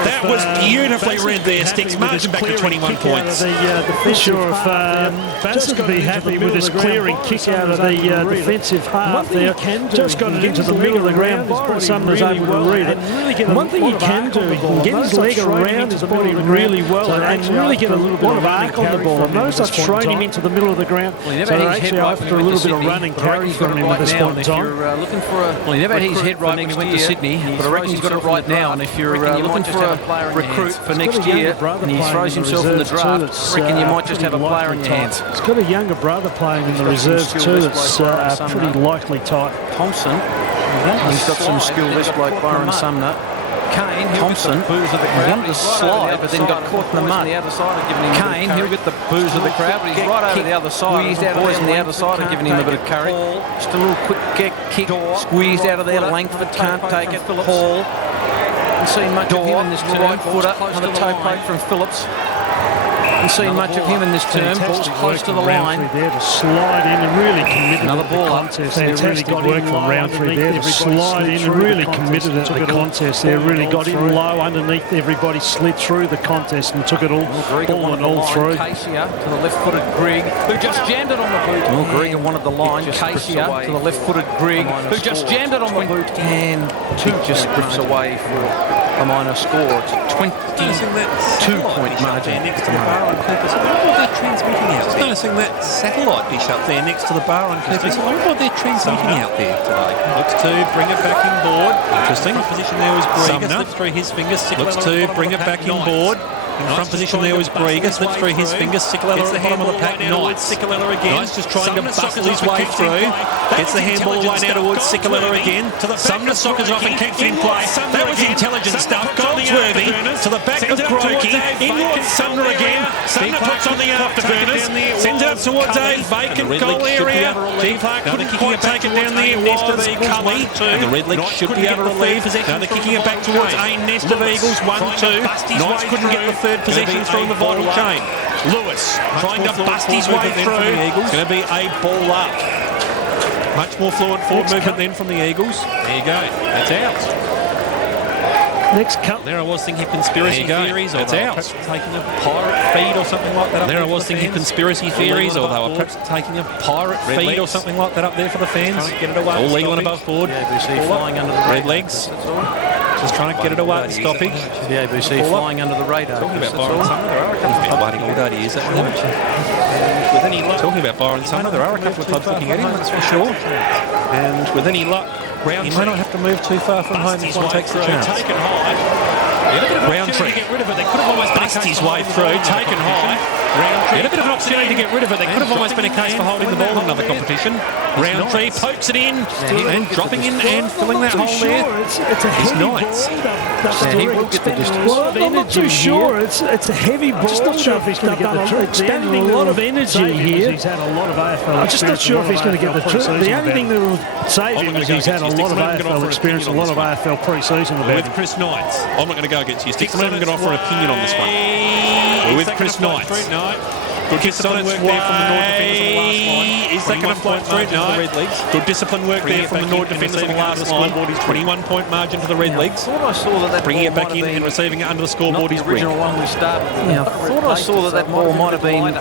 That was beautifully read there, Sticks. Margin back to 21 points. The sure if Bassett would be happy with his clearing kick out of the defensive half there. Just got it into the middle of the ground. Sumner's able to read it. One thing he can do, he can get his leg around his body really well and really get a little bit of arc on the ball. I've noticed I've thrown him into the middle of the ground. So they're actually after a little bit of run and carry from him at this point in time. Well, he never had his head right when he went to Sydney, but I reckon he's got it right now. And if you're looking for a recruit for next year and he throws himself in the draft, I reckon you might just have a player in your hands. He's got a younger brother playing in the reserves too that's a pretty likely type. Thompson, he's got some skill, this bloke, Byron Sumner. Kane, Thompson, he wanted to slide, but then got caught in the mud. Kane, he'll get the boos of the crowd, but he's right over the other side. The boys on the other side are giving him a bit of courage. Just a little quick kick, squeezed out of there. Langford can't take it. Hall, haven't seen much of him in this term. Footer on the toe plate from Phillips. Haven't seen much of him in this term. Ball's close to the line. There to slide in and really committed. Another ball up. Fantastic work from Roundtree there to slide in and really committed at the contest there. Really got in low underneath. Everybody slid through the contest and took it all ball and all through. Casey to the left-footed Grigg, who just jammed it on the boot. Well, Grigg wanted the line. Casey to the left-footed Grigg, who just jammed it on the boot. And two just grips away for a minor score. It's a 22-point margin next to the bar on Cooper's. I wonder what they're transmitting out. Just noticing that satellite dish up there next to the bar on Cooper's. I wonder what they're transmitting out there today. Looks to bring it back inboard. Interesting. Position there was Brieger. Slips through his fingers. Looks to bring it back inboard. In front position there was Brieger, slips through his fingers. Sicolella at the bottom of the pack. Knights. Sicolella again. Knights just trying to bustle his way through. Gets the handball away now towards Sicolella again. Sumner soccers off and keeps it in play. That was intelligent stuff. Goldsworthy to the back of Grokey. Inwards Sumner again. Sumner puts on the afterburners. Sends it up towards a vacant goal area. G. Clark couldn't quite take it down there. Nest of Eagles 1-2. And the Redlegs should be able to relieve possession. Now they're kicking it back towards a nest of Eagles 1-2. Knights couldn't get the third possession through the vital chain. Lewis trying to bust his way through. It's going to be a ball up. Much more fluent forward movement then from the Eagles. There you go. That's out. Next cut. There I was thinking conspiracy theories. That's out. Taking a pirate feed or something like that. There I was thinking conspiracy theories, or they were perhaps taking a pirate feed or something like that up there for the fans. Get it away. All legal and above board. The ABC flying under the Redlegs. Just trying to get it away at the stoppage. The ABC flying under the radar. Talking about Byron Sumner, there are a couple of bloody good ideas at the moment. With any luck, talking about Byron Sumner, there are a couple of clubs looking at him, that's for sure. And with any luck, Roundtree, he may not have to move too far from home if one takes the chance. Taken high. Roundtree get rid of it. They could have almost bust his way through. Taken high. Roundtree had a bit of an opportunity to get rid of it. They could have almost been a case for holding the ball in another competition. Roundtree pokes it in and dropping in and filling that hole there. It's a heavy Knights. He will get the distance. Well, I'm not too sure. It's a heavy ball. I'm just not sure if he's going to get the truth. Expending a lot of energy here. He's had a lot of AFL. I'm just not sure if he's going to get the truth. The only thing that will save him is he's had a lot of AFL experience, a lot of AFL pre-season. With Chris Knights. I'm not going to go against you, Sticks. I'm not even going to offer an opinion on this one. We're with Chris Knights. Good discipline work there from the Norwood defenders on the last line. Is that going to float through? No. The Redlegs. Good discipline work there from the Norwood defenders on the last line. 21-point margin to the Redlegs. I saw that bringing it back in and receiving it under the scoreboard is the original one we started. Yeah, I thought I saw that ball might have been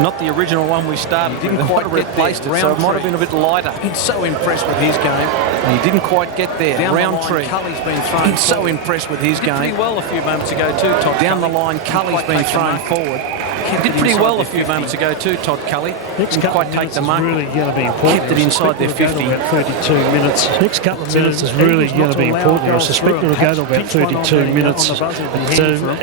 Not the original one we started. He didn't quite replace it, so it might have been a bit lighter. Been so impressed with his game. And he didn't quite get there. Down Roundtree. Cully's been thrown. Been so impressed with his game. Pretty well a few moments ago too, Todd. Down the line, Cully's been thrown forward. He did pretty well a few moments ago too, Todd Cully. Didn't quite take the mark. Really going to be important. Kept it inside their 50. 32 minutes. Next couple of minutes is really going to be important. I suspect it'll go to about 32 minutes.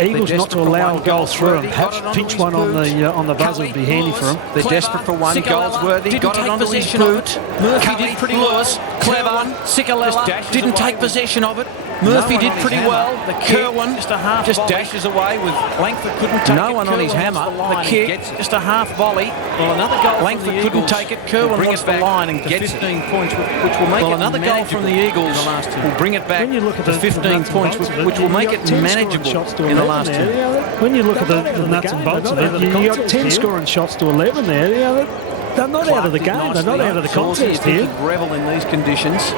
Eagles not to allow a goal through them. Perhaps pinch one on the buzzer would be handy for them. They're desperate for one. Goldsworthy got it onto his boot. Murphy did pretty well. Clever one. Sikalella didn't take possession of it. Murphy did pretty well. The Kerwin just dashes away with Langford couldn't take it. No one on his hammer. The kick, just a half volley. Well, another goal. Langford couldn't take it. Kerwin wants the line and gets 15 points, which will make it another goal from the Eagles. Will bring it back to 15 points, which will make it manageable in the last two. When you look at the nuts and bolts of it, you've got 10 scoring shots to 11 there. They're not out of the game. They're not out of the contest here. Revel in these conditions.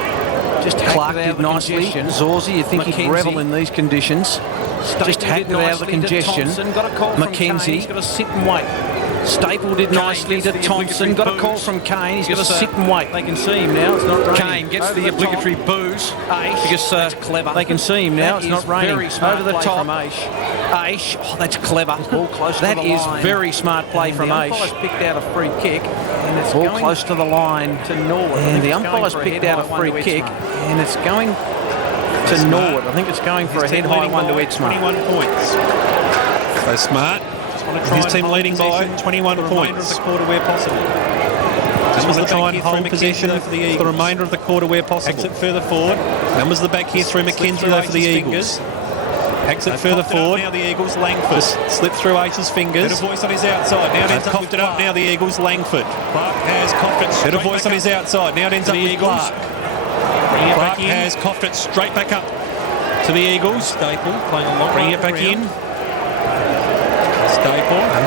Just Clark did nicely. Zorzi, you think he can revel in these conditions. Just hacked it out of the congestion. Mackenzie, he's got to sit and wait. Staple did nicely to Thompson. Got a call from Kane. He's got to sit and wait. They can see him now. It's not raining. Kane gets the obligatory boos. Because that's clever. They can see him now. It's not raining. Over the top. Aish. Oh, that's clever. That is very smart play from Aish. The umpires picked out a free kick. And it's all close to the line to Norwood. And the umpires picked out a free kick. And it's going to Norwood. I think it's going for a head-high one to Edsmart. 21 points. So Smart. His team leading by 21 points. Of the quarter where possible. Just want to try and hold possession for the remainder of the quarter where possible. Exit further forward. Numbers the back here through Mackenzie though for the Eagles. Exit further forward. Now the Eagles, Langford. Slip through Ace's fingers. Better voice on his outside. Now it ends up coughed it up. Now the Eagles, Langford. Clark has coughed it. Better voice on his outside. Now it ends up the Eagles. Clark has coughed it straight back up to the Eagles. Staple playing a long way. Bring it back in.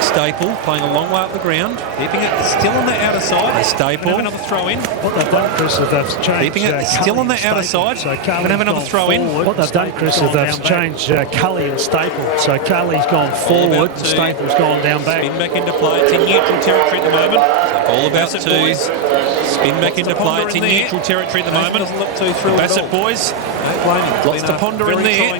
Staple playing a long way up the ground. Keeping it still on the outer side. Staple. Have another throw in. What they've done, Chris, is they've changed. Keeping it still on the outer side. So can have another throw in. What they've done, Chris, is they've changed Cully and Staple. So Cully's gone forward and Staple's gone down back. Spin back into play. It's in neutral territory at the moment. All about to spin back into play. It's in neutral territory at the moment. Doesn't look too through Bassett boys. Don't blame him. Lots to ponder in there.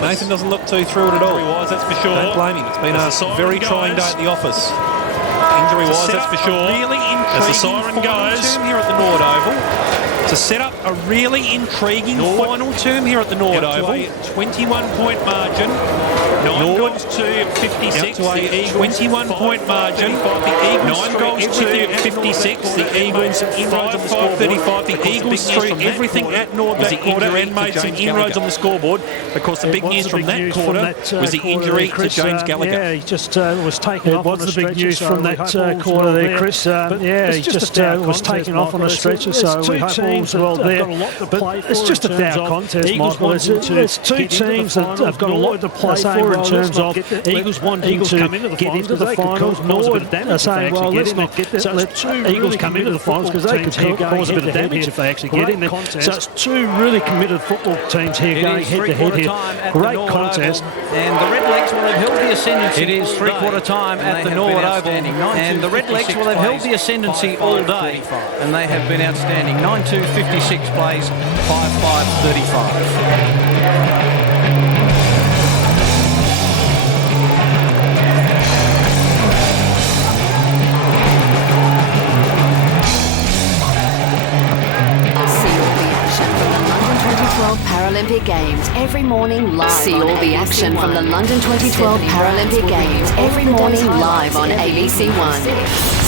Nathan doesn't look too through it at all. Injury-wise, that's for sure. Don't blame him. It's been a very trying day at the office. Injury-wise, that's for sure. Really as the siren goes here at the Norwood Oval. To set up a really intriguing final term here at the Norwood Oval. 21-point margin. 9 goals to 56. The 21-point margin. 9 goals to 56. The Eagles inroads on the scoreboard. 35. The Eagles threw everything at Norwood that quarter and made some inroads on the scoreboard. Of course, the big news from that quarter was the injury to James Gallagher. Yeah, he just was taken off on the big news from that quarter there, Chris. Yeah, he just was taken off on a stretcher, so we hope all's well there. But it's just a dour contest, Michael. There's two teams that have got a lot to play for in terms of Eagles wanting to get into the finals. Norwood are saying, well, let's not get that. Let Eagles come into the finals because they could cause a bit of damage if they actually get in there. So it's two really committed football teams here going head-to-head here. Great contest. And the Redlegs will have held the ascendancy. It is three-quarter time at the Norwood Oval. And the Redlegs will have held the ascendancy all day. And they have been outstanding. 9-2-56 plays, 5-5-35. Paralympic Games every morning live. See all the action from the London 2012 Paralympic Games every morning live on ABC One.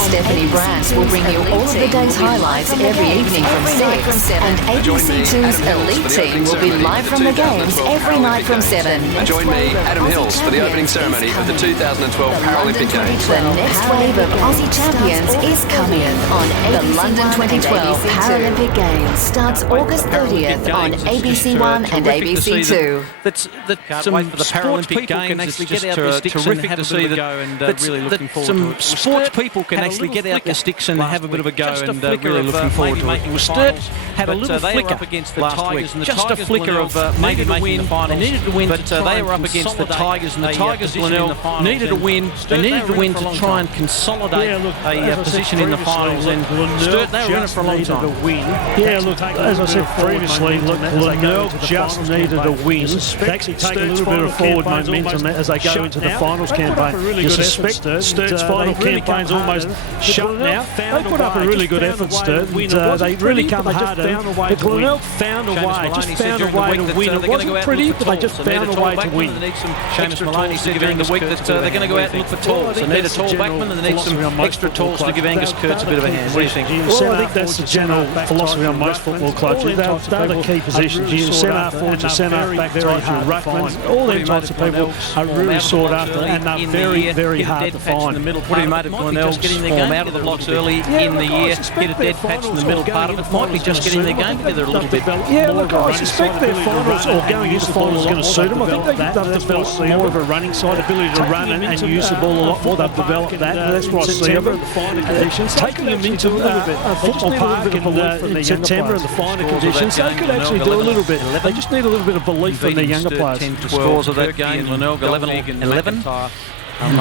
Stephanie Brandt will bring you all of the day's highlights every evening from 6. And ABC2's Elite Team will be live from the games every night from 7. Join me, Adam Hills, for the opening ceremony of the 2012 Paralympic Games. The next wave of Aussie champions is coming on the London 2012 Paralympic Games. Starts August 30th on ABC One and ABC ABC Two. That some sports people can actually get out their sticks and have a bit of a go, and really looking forward to it. Some sports people can actually get out their sticks and have a bit of a go, and really looking forward to it. Sturt had a little flicker up against the Tigers, and just a flicker of maybe making the finals. They needed to win, but they were up against the Tigers, and the Tigers needed a win. They needed to win to try and consolidate a position in the finals, and Sturt, they were in it for a long time. Yeah, look, as I said previously, look, Glenelg just needed a win to actually take a little bit of forward momentum as they go into the finals campaign. You suspect Sturt's final campaign's almost shut now. They put up a really good effort, Sturt, and they really come hard. But Glenelg found a way, just found a way to win. It wasn't pretty, but they just found a way to win. Seamus Maloney said during the week that they're going to go out and look for talls. They need a tall backman, and they need some extra talls to give Angus Kurtz a bit of a hand. What do you think? Well, I think that's the general philosophy on most football clubs. They're the key positions. You centre forwards, your centre back types, your ruckmans, all them types of people are really sought after, and they're very, very hard to find. What do you make of Glenelg's form out of the blocks early in the year? Hit a dead patch in the middle part of it. Might be just getting their game together a little bit. Yeah, look, I suspect their finals or going into the finals is going to suit them. I think they've developed more of a running side, ability to run and use the ball a lot more. They've developed that. That's what I see them. Taking them into a football park in September in the finer conditions, they could actually do a little bit. They just need a little bit of belief from their younger players. Scores of that game, Glenelg 11.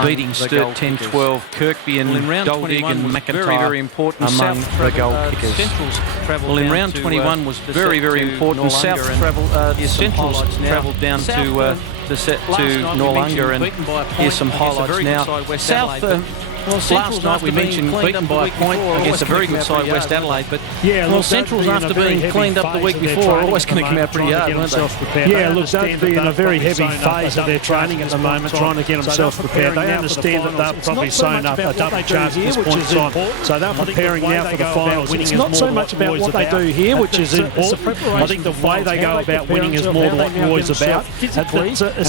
Beating Sturt 10-12, Kirkby and Doldig and McIntyre very important among the goal kickers. Well, in round 21 was very, very important. South travelled, the Centrals travelled down to Noarlunga, and here's some highlights now. South. Well, last night we mentioned beaten by a point against a very good side, West Adelaide, but Centrals, after being cleaned up the week before, are always going to come out pretty hard, aren't they? Yeah, look, they'll be in a very heavy phase of their training at the moment, trying to get themselves prepared. They understand that they're probably sewn up a double charge at this point in time, so they're preparing now for the finals. It's not so much about what they do here, which is important. I think the way they go about winning is more than what Roy's about. It's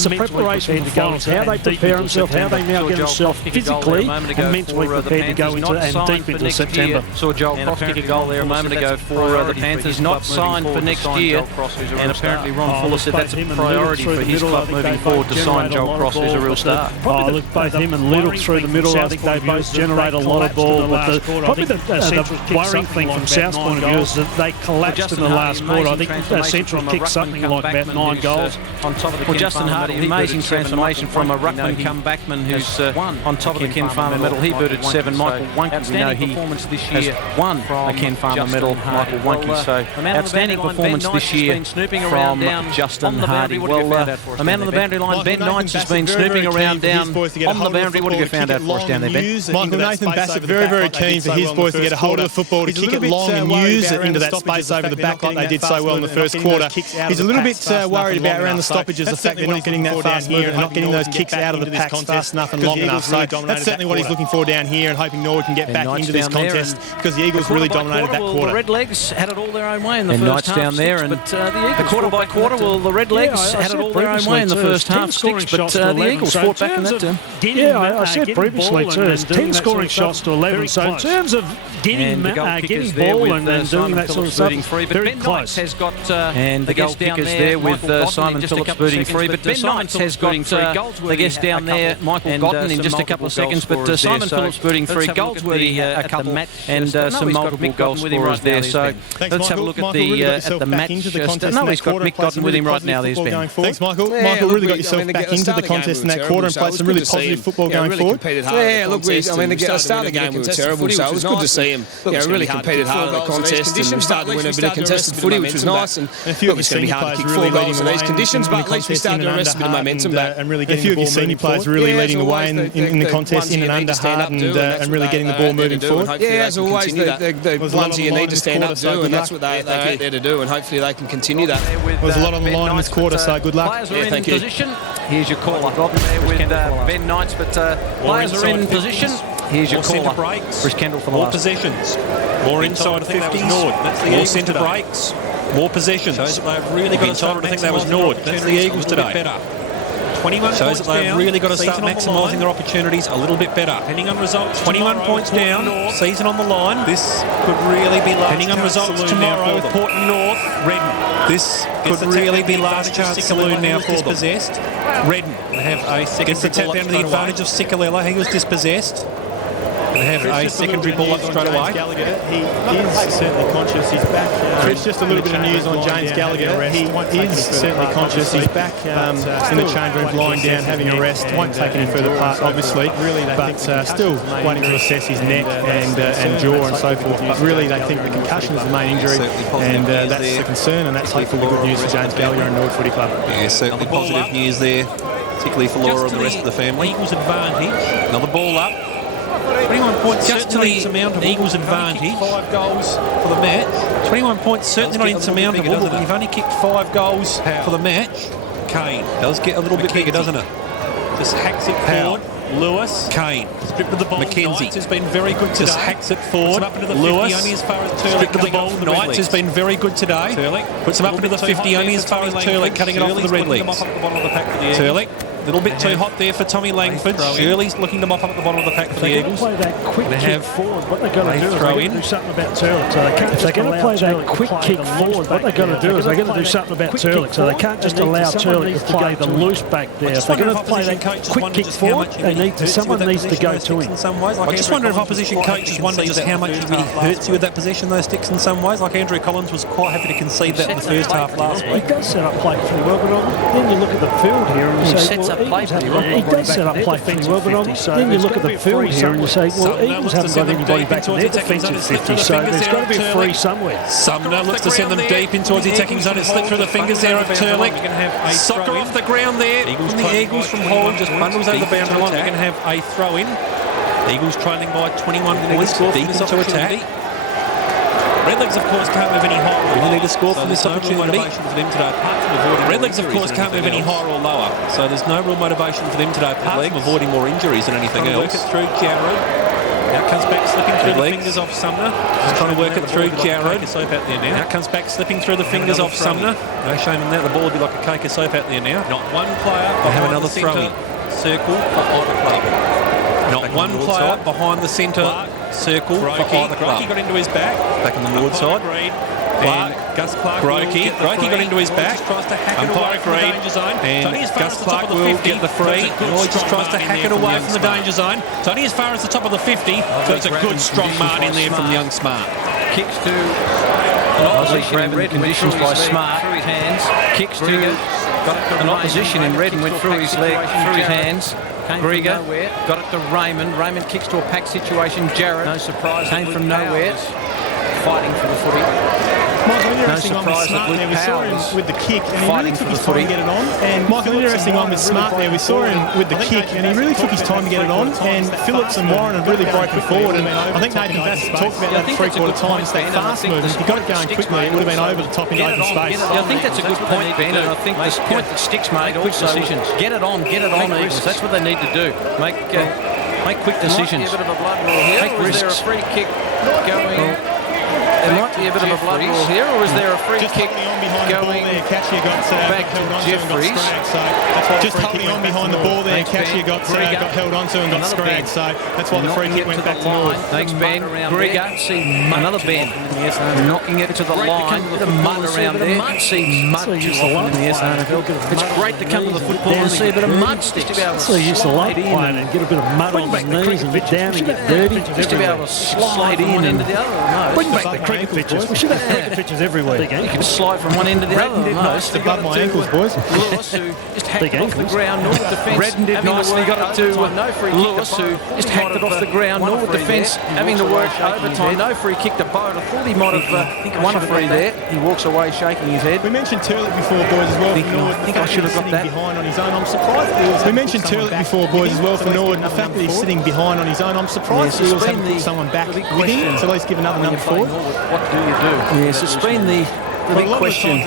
a preparation for the finals, how they prepare themselves, how they now get themselves physically mentally prepared to go into and deep into September. Saw Joel Cross kick a goal there a moment ago for the Panthers, not signed for next year, and apparently Ron Fuller said that's a priority for his club moving forward to sign Joel Cross, who's a real star. Look, both him and Little through the middle, I think they both generate a lot of ball, but probably the worrying thing from South's point of view is that they collapsed in the last quarter. I think Central kicked something like about 9 goals. Well, Justin Hardy, amazing transformation from a ruckman come backman who's on top of the Ken Farmer medal. He booted 7. Michael Wunke, we know he has won a Ken Farmer medal, Michael Wunke. So outstanding performance this year from Justin Hardy. Well, a man on the boundary line, Ben Knights, has been snooping around down on the boundary. What have you found out for us down there, Ben? Michael Nathan Bassett, very, very keen for his boys to get a hold of the football, to kick it long and use it into that space over the back like they did so well in the first quarter. He's a little bit worried about around the stoppages, the fact they're not getting that fast movement and not getting those kicks out of the packs fast enough and long enough. So that's certainly what he's looking for down here, and hoping Norwood can get back into this contest, because the Eagles really dominated that quarter. The Redlegs had it all their own way in the first half. Down there, and the quarter by quarter, well, the Redlegs had it all their own way in the first half, but the Eagles fought back in that term. Yeah, I said previously too, 10 scoring shots to 11. So in terms of getting ball and doing that sort of stuff, very close. Has got and the goal kickers there with Simon Phillips booting free, but Ben Knights has got the guest down there, Michael Godden, in just a couple of seconds, but Simon Phillips booting free, Goldsworthy a couple, and some multiple goal scorers there. So let's have a look at the match. No, he's got Mick Godden with him right now. There's Ben. Thanks, Michael. Michael really got yourself back into the contest in that quarter and played some really positive football going forward. Yeah, look, I mean, at the start of the game we were terrible, so it was good to see him. Really competed hard in the contest and started to win a bit of contested footy, which was nice. And look, it's going to be hard to kick 4 goals in these conditions, but at least we started to arrest a bit of momentum back. And really getting a few of your senior players really leading the way in the contest, in and under hard, and really getting the ball moving forward. Yeah, as always, the ones you need to stand up to, and that's what they're out there to do, and hopefully they can continue that. There's a lot on the line in this quarter, so good luck. Players are in position. Here's your caller. Robin there with Ben Knights, but players are in position. Here's your caller. Chris Kendall for the last. More possessions. More inside of 50s. More centre breaks. More possessions. They've really got entitled to think that was Norwood. That's the Eagles today. 21 shows that they've really got to start maximising their opportunities a little bit better. Depending on results, 21 points down, season on the line. This could really be last. Depending on results tomorrow with Port and North, Redden. This could really be last chance saloon now for dispossessed. Redden have a second. Gets the tap down to the advantage of Sikalella. He was dispossessed. And have a secondary ball up straight away. He is certainly conscious. He's back. Chris, just a little bit of news on James Gallagher. He is certainly conscious. He's back in the change room, lying down, having a rest. Won't take any further part, obviously, but still waiting to assess his neck and jaw and so forth. But really, they think the concussion is the main injury, and that's the concern, and that's hopefully the good news for James Gallagher and Norwood Footy Club. Yeah, certainly positive news there, particularly for Laura and the rest of the family. Eagles advantage. Another ball up. 21 points, just to the Eagles' advantage. 5 goals for the match. 21 points, certainly not insurmountable, but you've only kicked 5 goals for the match. Kane does get a little bit bigger, doesn't it? Just hacks it forward. Lewis. Kane. Stripped of the ball. Mackenzie has been very good today. Just hacks it forward. Up into the Lewis. 50, only as far as Turlick. Stripped of the ball. Knights has been very good today. Turlick. Puts him up into the 50, only as far as Turlick, cutting it off for the Red Legs. Turlick. A little bit too hot there for Tommy Langford. Shirley's looking to mop up at the bottom of the pack for the Eagles. Play that quick kick forward. What they're going to do is they're going to do something about Turlick. So they can't if they're going to play that quick kick forward, what they're going to do is they're going to do something about Turlick. So they can't just allow Turlick to play the loose back there. If they're going to play that quick kick forward, someone needs to go to him. I just wonder if opposition coaches wonder just how much it really hurts you with that possession, those sticks, in some ways. Like Andrew Collins was quite happy to concede that in the first half last week. He does set up play pretty well, but then you look at the field here and you say, well, he does set up play pretty well, but then you look at the field here and you say, well, Eagles haven't got anybody back in their defensive 50, so there's got to be a free somewhere. Sumner looks to send them deep in towards the attacking zone. It's slipped through the fingers there of Turlick. Soccer off the ground there from the Eagles from Hall. Just bundles over the boundary line. We're going to have a throw-in. Eagles trailing by 21 points deep into attack. Redlegs, of course, can't move any higher. We need to score from this opportunity. Redlegs, of course, can't move any higher or lower. So there's no real motivation for them today, apart from avoiding more injuries than anything else. Work it through Jarrod. Now comes back slipping through the fingers off Sumner. Just trying to work it through Jarrod. Now comes back slipping through the fingers off Sumner. No shame in that. The ball will be like a cake of soap out there now. Not one player. They have another throw-in. Circle for either club. Not one player behind the centre circle for either club. Grokey got into his back. Back on the Norwood side. And Gus Clark. Grokey got into his back. Umpire agreed. And Gus Clark will get the free. He just tries to hack it away from the danger zone. It's only as far as the top of the 50. So it's a good strong mark in there from young Smart. Kicks to an opposition in red conditions by Smart. Through his hands. Kicks to an opposition in red and went through his leg, through his hands. Grieger got it to Raymond. Raymond kicks to a pack situation. Jarrod, no surprise, came from nowhere, fighting for the footy. Michael, interesting one with Smart there. We saw him with the kick, and he really took his time to get it on. And Michael, interesting one with Smart there. We saw him with the kick, and he really took his time to get it on. And Phillips and Warren have really broken forward. And I think Nathan Bassett talked about that three-quarter time. It's that fast movement. He got it going quickly. It would have been over the top into open space. I think that's a good point, Ben. And I think this point that Sticks made, quick decisions. Get it on, Eagles. That's what they need to do. Make quick decisions. Take risks. Is there a free kick going? There might be a bit of a blood rule here, or is there a free kick going back to Jeffries? Just holding on behind the ball there, Cashier got held onto and got scragged, so that's why the free kick went back to Norwood. Thanks, Ben. Grieger, see another Ben, knocking it to the line, a bit of mud around there. See mud too often in the SANFL. It's great to come to the football and see a bit of mud sticks. So you used to love playing and get a bit of mud on his knees and get down and get dirty. Just to be able to slide in into the other. Bring back the cricket pitches. We should have cricket pitches every week. You can slide from one end to the other. Almost above my ankles, boys. Lewis, who just hacked it off the ground. Norwood defence. Redden did nicely. Got it to Lewis, who just hacked it off the ground. Norwood defence having to work overtime. No free kick to Bode. I thought he might have won a free there. He walks away shaking his head. We mentioned Turlick before, boys, as well. I think I should have got that. Behind on his own. I'm surprised. We mentioned Turlick before, boys, as well for Norwood. The fact that he's sitting behind on his own, I'm surprised the Eagles haven't put someone back with him to at least give another number forward. What do you do? Yes, it's been the the big question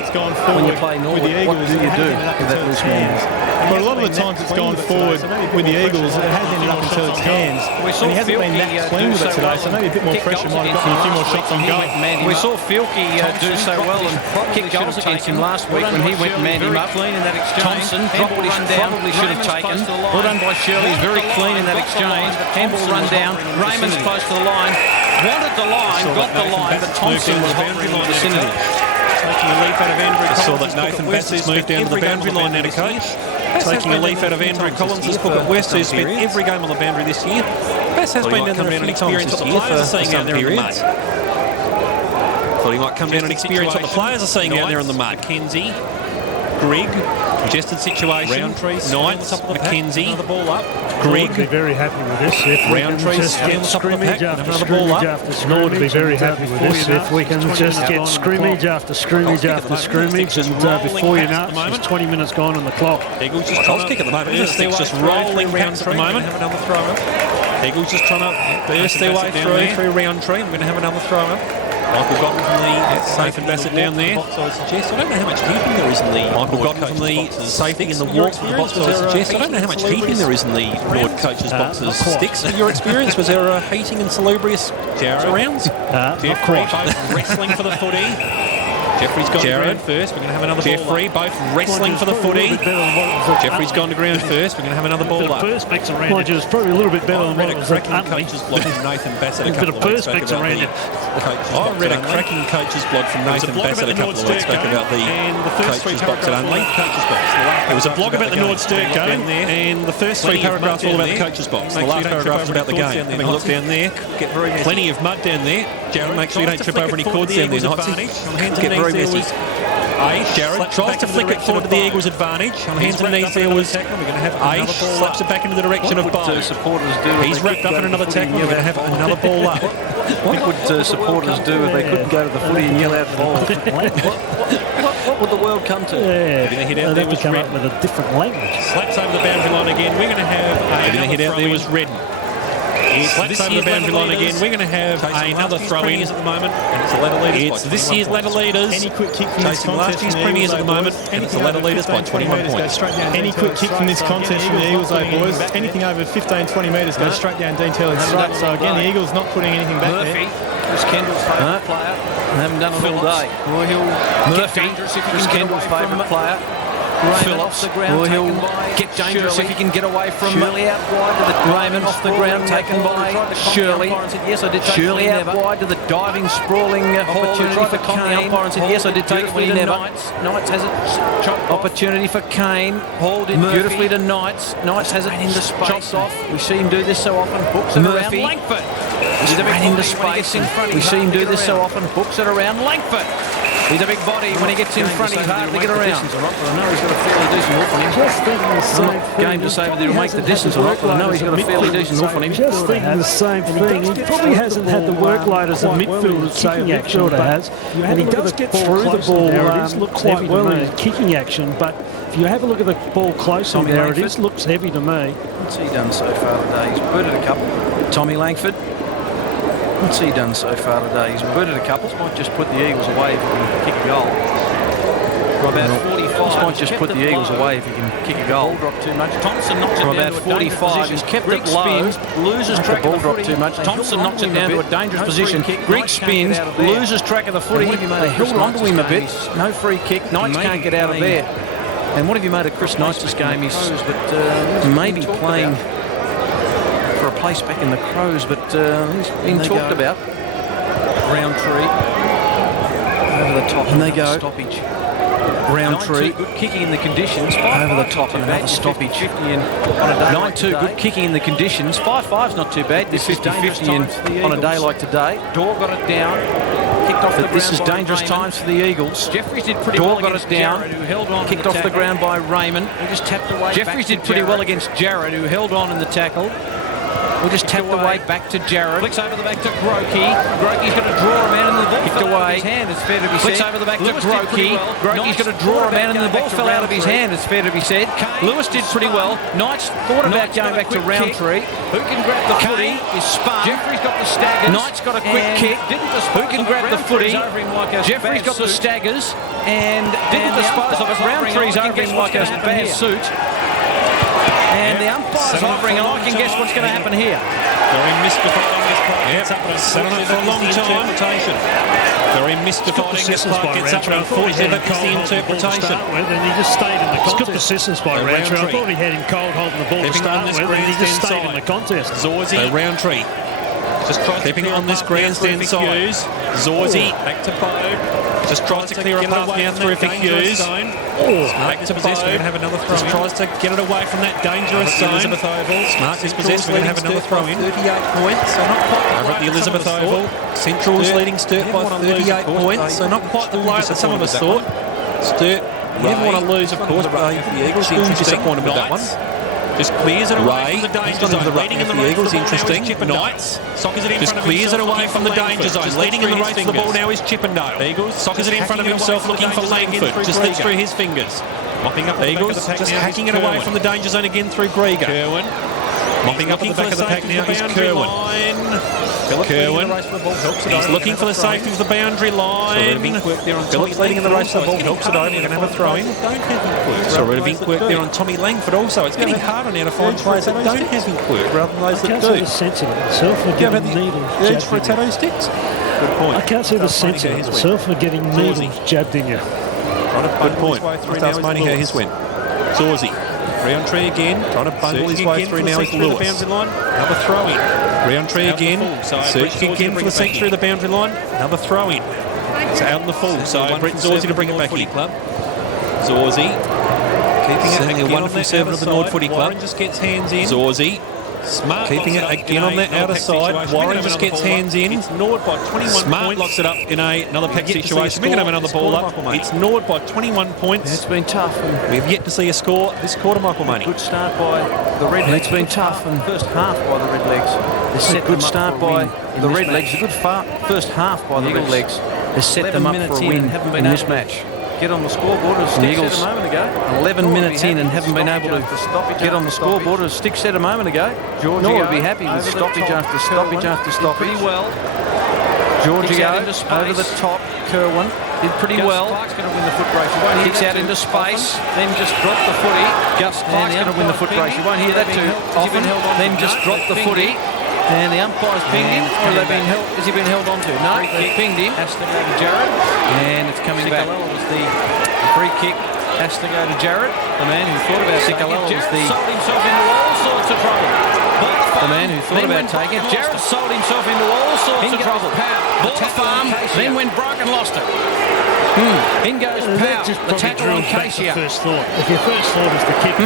when you play Norwood, what do you do with that loose ball? But a lot of the times it's gone forward with the Eagles, it has ended up into its hands. And he hasn't been that clean with it today, so maybe a bit more pressure might have gotten a few more shots on goal. We saw Filkey do so well and kick goals against him last week when he went and manned him up. Thompson dropped what he probably should have taken. Well done by Shirley, very clean in that exchange. Handball run down, Raymond's close to the line. Wanted the line, got the line, but Thompson was hovering in the vicinity. Taking a leaf out of Andrew Collins. Saw that Nathan Bass's moved down to the boundary line now to coach. Taking a leaf out of Andrew Collins' book at West, who's spent every game on the boundary this year. Bass has been down there an experience what the players are seeing out there in the mud. Thought he might come down and experience what the players are seeing out there in the mud. Mackenzie, Grigg, congested situation. Knights, Mackenzie, the ball up. Grigg, be very happy with this. Roundtree's down the top of the pack, another ball up. Norwood would be very happy with this if we can just get scrimmage after scrimmage after scrimmage, and before you know it, it's 20 minutes gone on the clock. Eagles just trying to kick at the moment. This thing's just rolling round at the moment. Have another throw up. Eagles just trying to burst their way through Roundtree. We're going to have another throw up. Michael Gotten from the safe and Bassett down there. I suggest. I don't know how much heaping there is in the Michael Gotten from the safety in the walk to the box. I suggest. I don't know how much heaping there is in the Norwood coaches' boxes. Sticks. In your experience, was there a heating and salubrious rounds? Jeffrey both wrestling for the footy. Jeffrey's gone to ground first. We're going to have another Jeffrey ball both wrestling for the footy. Jeffrey's gone to ground first. We're going to have another ball up. Perspex around. Mind you, it's probably a little bit better than what it was at Utley. Coach's blog from Nathan Bassett a couple of weeks back about the I read a cracking coach's blog from Nathan Bassett a couple of weeks back about the coach's box at Utley. It was a blog about the Norwood Sturt game, and the first three paragraphs all about the coach's box. The last paragraph was about the game. Having a look down there, plenty of mud down there. Jared, make sure you don't trip over any cords down there, Knightsy. Get very messy. Jared tries to flick it forward to the Eagles' advantage. On hands and knees there was Aish, slaps it back into the direction of Bowl. He's wrapped up in another tackle. We're going to have another ball up. What would supporters do if they couldn't go to the footy and yell out ball? What would the world come to? Yeah, they'd have to come up with a different language. Slaps over the boundary line again. We're going to have another hit out there was Redden. Slaps over the boundary line again. We're going to have another throw-in at the moment. And it's the ladder leaders. It's this year's ladder leaders. Any quick kick from this contest last year's premiers at the moment. And it's the ladder leaders by 21 points. Any quick kick from this contest from the Eagles, though, boys. Anything over 15-20 metres goes straight down Dean Taylor's throat. So again, the Eagles not putting anything back there. Chris Kendall's favourite player. They haven't done it all day. Roy Hill get dangerous if Chris Kendall's favourite player. Raymond off the ground, he'll get dangerous if he can get away from Shirley out wide to the Raymond off the ground, taken by Shirley. Yes, I did take Shirley out wide to the diving, sprawling opportunity for Kane. The umpire and said, yes, I did take it, but he never. Knights has it. Opportunity for Kane. Hall did beautifully to Knights. Knights has it into space. Chopped off. We see him do this so often. Hooks it around Langford. He's ran into space. We see him do this so often. Hooks it around Langford. He's a big body. When he gets in front, he's hard to get around. I know he's got a fairly decent hoof on him. I'm not game to say whether he'll make the distance or not, but I know he's got a fairly decent hoof on him. Just thinking the same thing. He probably hasn't had the workload as a midfielder, kicking action, has. And he does get through the ball quite well in his kicking action, but if you have a look at the ball closely there, it looks heavy to me. What's he done so far today? He's booted a couple. Tommy Langford. What's he done so far today? He's booted a couple. This might just put the Eagles away if he can kick a goal. For about 45. This might just put the Eagles away if he can kick a goal. Dropped too much. Thompson knocks it down to a 45. He's kept it low. Loses track of the ball. Too much. Thompson knocks it down to a dangerous position. Grigg spins. Loses track of the footy. They held onto him a bit. No free kick. Knights can't get out of there. And what have you made of Chris Knights this game? He's maybe playing for a place back in the Crows, but he's been talked about. Roundtree over the top, and they go stoppage. Roundtree good kicking in the conditions. Over the top and another stoppage. 9-2 good kicking in the conditions. 5-5's not too bad. This 50-50 on a day like today. Dorr got it down. Kicked off the ground. This is dangerous times for the Eagles. Jeffries did pretty well. Got it down. Kicked off the ground by Raymond. He just tapped away. Jeffries did pretty well against Jarrett, who held on in the tackle. We just tapped away back to Jarrett. Flicks over the back to Grokey. Grokey's going to draw a man and the ball kicked away. His hand, it's fair to be said. Flicks over the back to Grokey. Grokey's going to draw a man and the ball fell out of his hand, it's fair to be said. Lewis did pretty well. Knights thought about going back to Roundtree. Who can grab the footy? Is spun. Jeffrey's got the staggers. Knight's got a quick kick. Who can grab the footy? Jeffrey's got the staggers and didn't dispose of it. Roundtree's over him like a bad suit. And the umpire's hovering, and I can guess what's going to happen here. Very mystifying this part. Gets up, but unfortunately for a long time. Very mystifying this part. Gets up, but unfortunately that is the interpretation. And he just stayed in the contest. Good persistence by Roundtree. I thought he had him cold holding the ball to start with, and he just stayed in the contest. Zorzy. Roundtree. Just keeping it on this grandstand side. Zorzy back to Bowe. Just tries to clear a path now through for Hughes. Back to Bowe. We're going to have another throw. Just tries to get it away from that dangerous zone. Elizabeth Oval. Smart dispossessed. We're going to have another throw in. 38 points. So not quite over at the Elizabeth Oval. Central's leading Sturt by 38 points. So not quite the blow that some of us thought. Sturt, you never want to lose, of course, but the Eagles are disappointed with that one. Just clears it away from the danger zone. Leading in the Eagles, interesting. Knights. Just clears it away from the danger zone. Leading in the race for the ball now is Chippendale. Eagles. Sockers it in front of himself, looking for Langford. Just leads through his fingers. Mopping up Eagles. Just hacking it away from the danger zone again through Grieger. Kerwin. Mopping up at the back of the pack now is Kerwin. He's looking for the safety of the boundary line. Phillips leading in the race for the ball. He helps it over. We're going to have a throw in. So a bit of ink work there on Tommy Langford also. It's getting harder now to find players that don't have ink work rather than those that do. I can't see the sense of it myself for getting needles urge for a tattoo sticks? Good point. I can't see the sense of it myself for getting needles jabbed in you. Good point. Tasmania his win. Zorzy. Roundtree again, trying to bundle his way through now is Lewis. Another throw in. Roundtree again, searching again for the centre through the boundary line. Another throw in. It's out in the full, so Brett Zorzy to bring it back in. Zorzy keeping it again on that outer side. Warren just gets hands in. Zorzy Smart keeping it again on that outer side. Warren just gets hands in. It's Norwood by 21 Smart points. Locks it up in another pack situation. We're going to have another ball up. It's Norwood by 21 points. It's been tough. We have yet to see a score this quarter, Michael Money. Good start by the Redlegs. It's been tough in the first half by the Redlegs. They set good start by the Redlegs. A good first half by the Redlegs. They set them up for a win in this match. Get on the scoreboard as Stick said a moment ago. 11 minutes in and haven't been able to get on the scoreboard as Stick said a moment ago. Georgia would be happy with stoppage after stoppage after stoppage. Pretty well. Georgia over the top. Kerwin did pretty well. Clark's going to win the foot race. You won't kicks out into space. Then just drop the footy. Gus Clark's going to win the foot race. You won't hear that too often. Then just drop the footy. And the umpire's pinged him, or has he been held on to? No, they pinged him. Has to go to Jarrett. And it's coming back. The free kick has to go to Jarrett, the man who thought about taking it. Jarrett sold himself into all sorts of trouble. The man who thought about taking it. Jarrett sold himself into all sorts of trouble. Bought the farm, then went broke and lost it. In goes Powell, the tackle on Casey. If your first thought is the kick.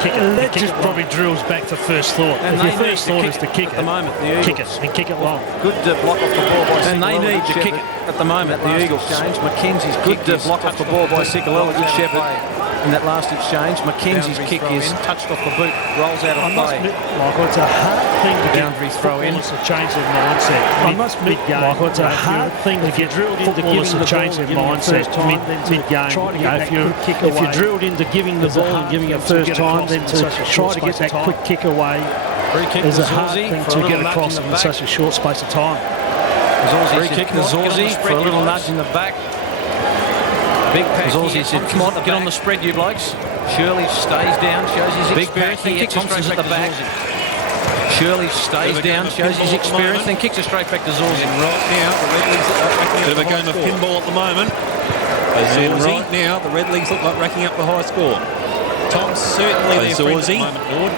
That just probably drills back to first thought. And if your first thought is to kick it, at the moment, the Eagles. Kick it and kick it long. Good block off the ball by Sikalala. And they need to kick it at the moment, the Eagles. Mackenzie's good block off the ball by Sikalala. Good shepherd in that last exchange. Mackenzie's kick is touched off the boot, rolls out of play. Michael, it's a hard thing to get footballers to change their mindset. I must admit, Michael, it's a hard thing to get footballers to change their mindset mid-game. If you're drilled into giving the ball and giving it first time, then to try to get that quick kick away is a hard thing to get across in such a short space of time. Free kick to Zorzy for a little nudge in the back. Big pack. Zorzy said, come on, get on the spread, you blokes. Shirley stays down, shows his experience, then kicks it straight back to Zorzy. Shirley stays down, shows his experience, then kicks it straight back to Zorzy. Right now, the Redlegs are bit of a game of pinball at the moment. And right now, the Redlegs look like racking up the high score. Tom's certainly their friend at the moment, Nord.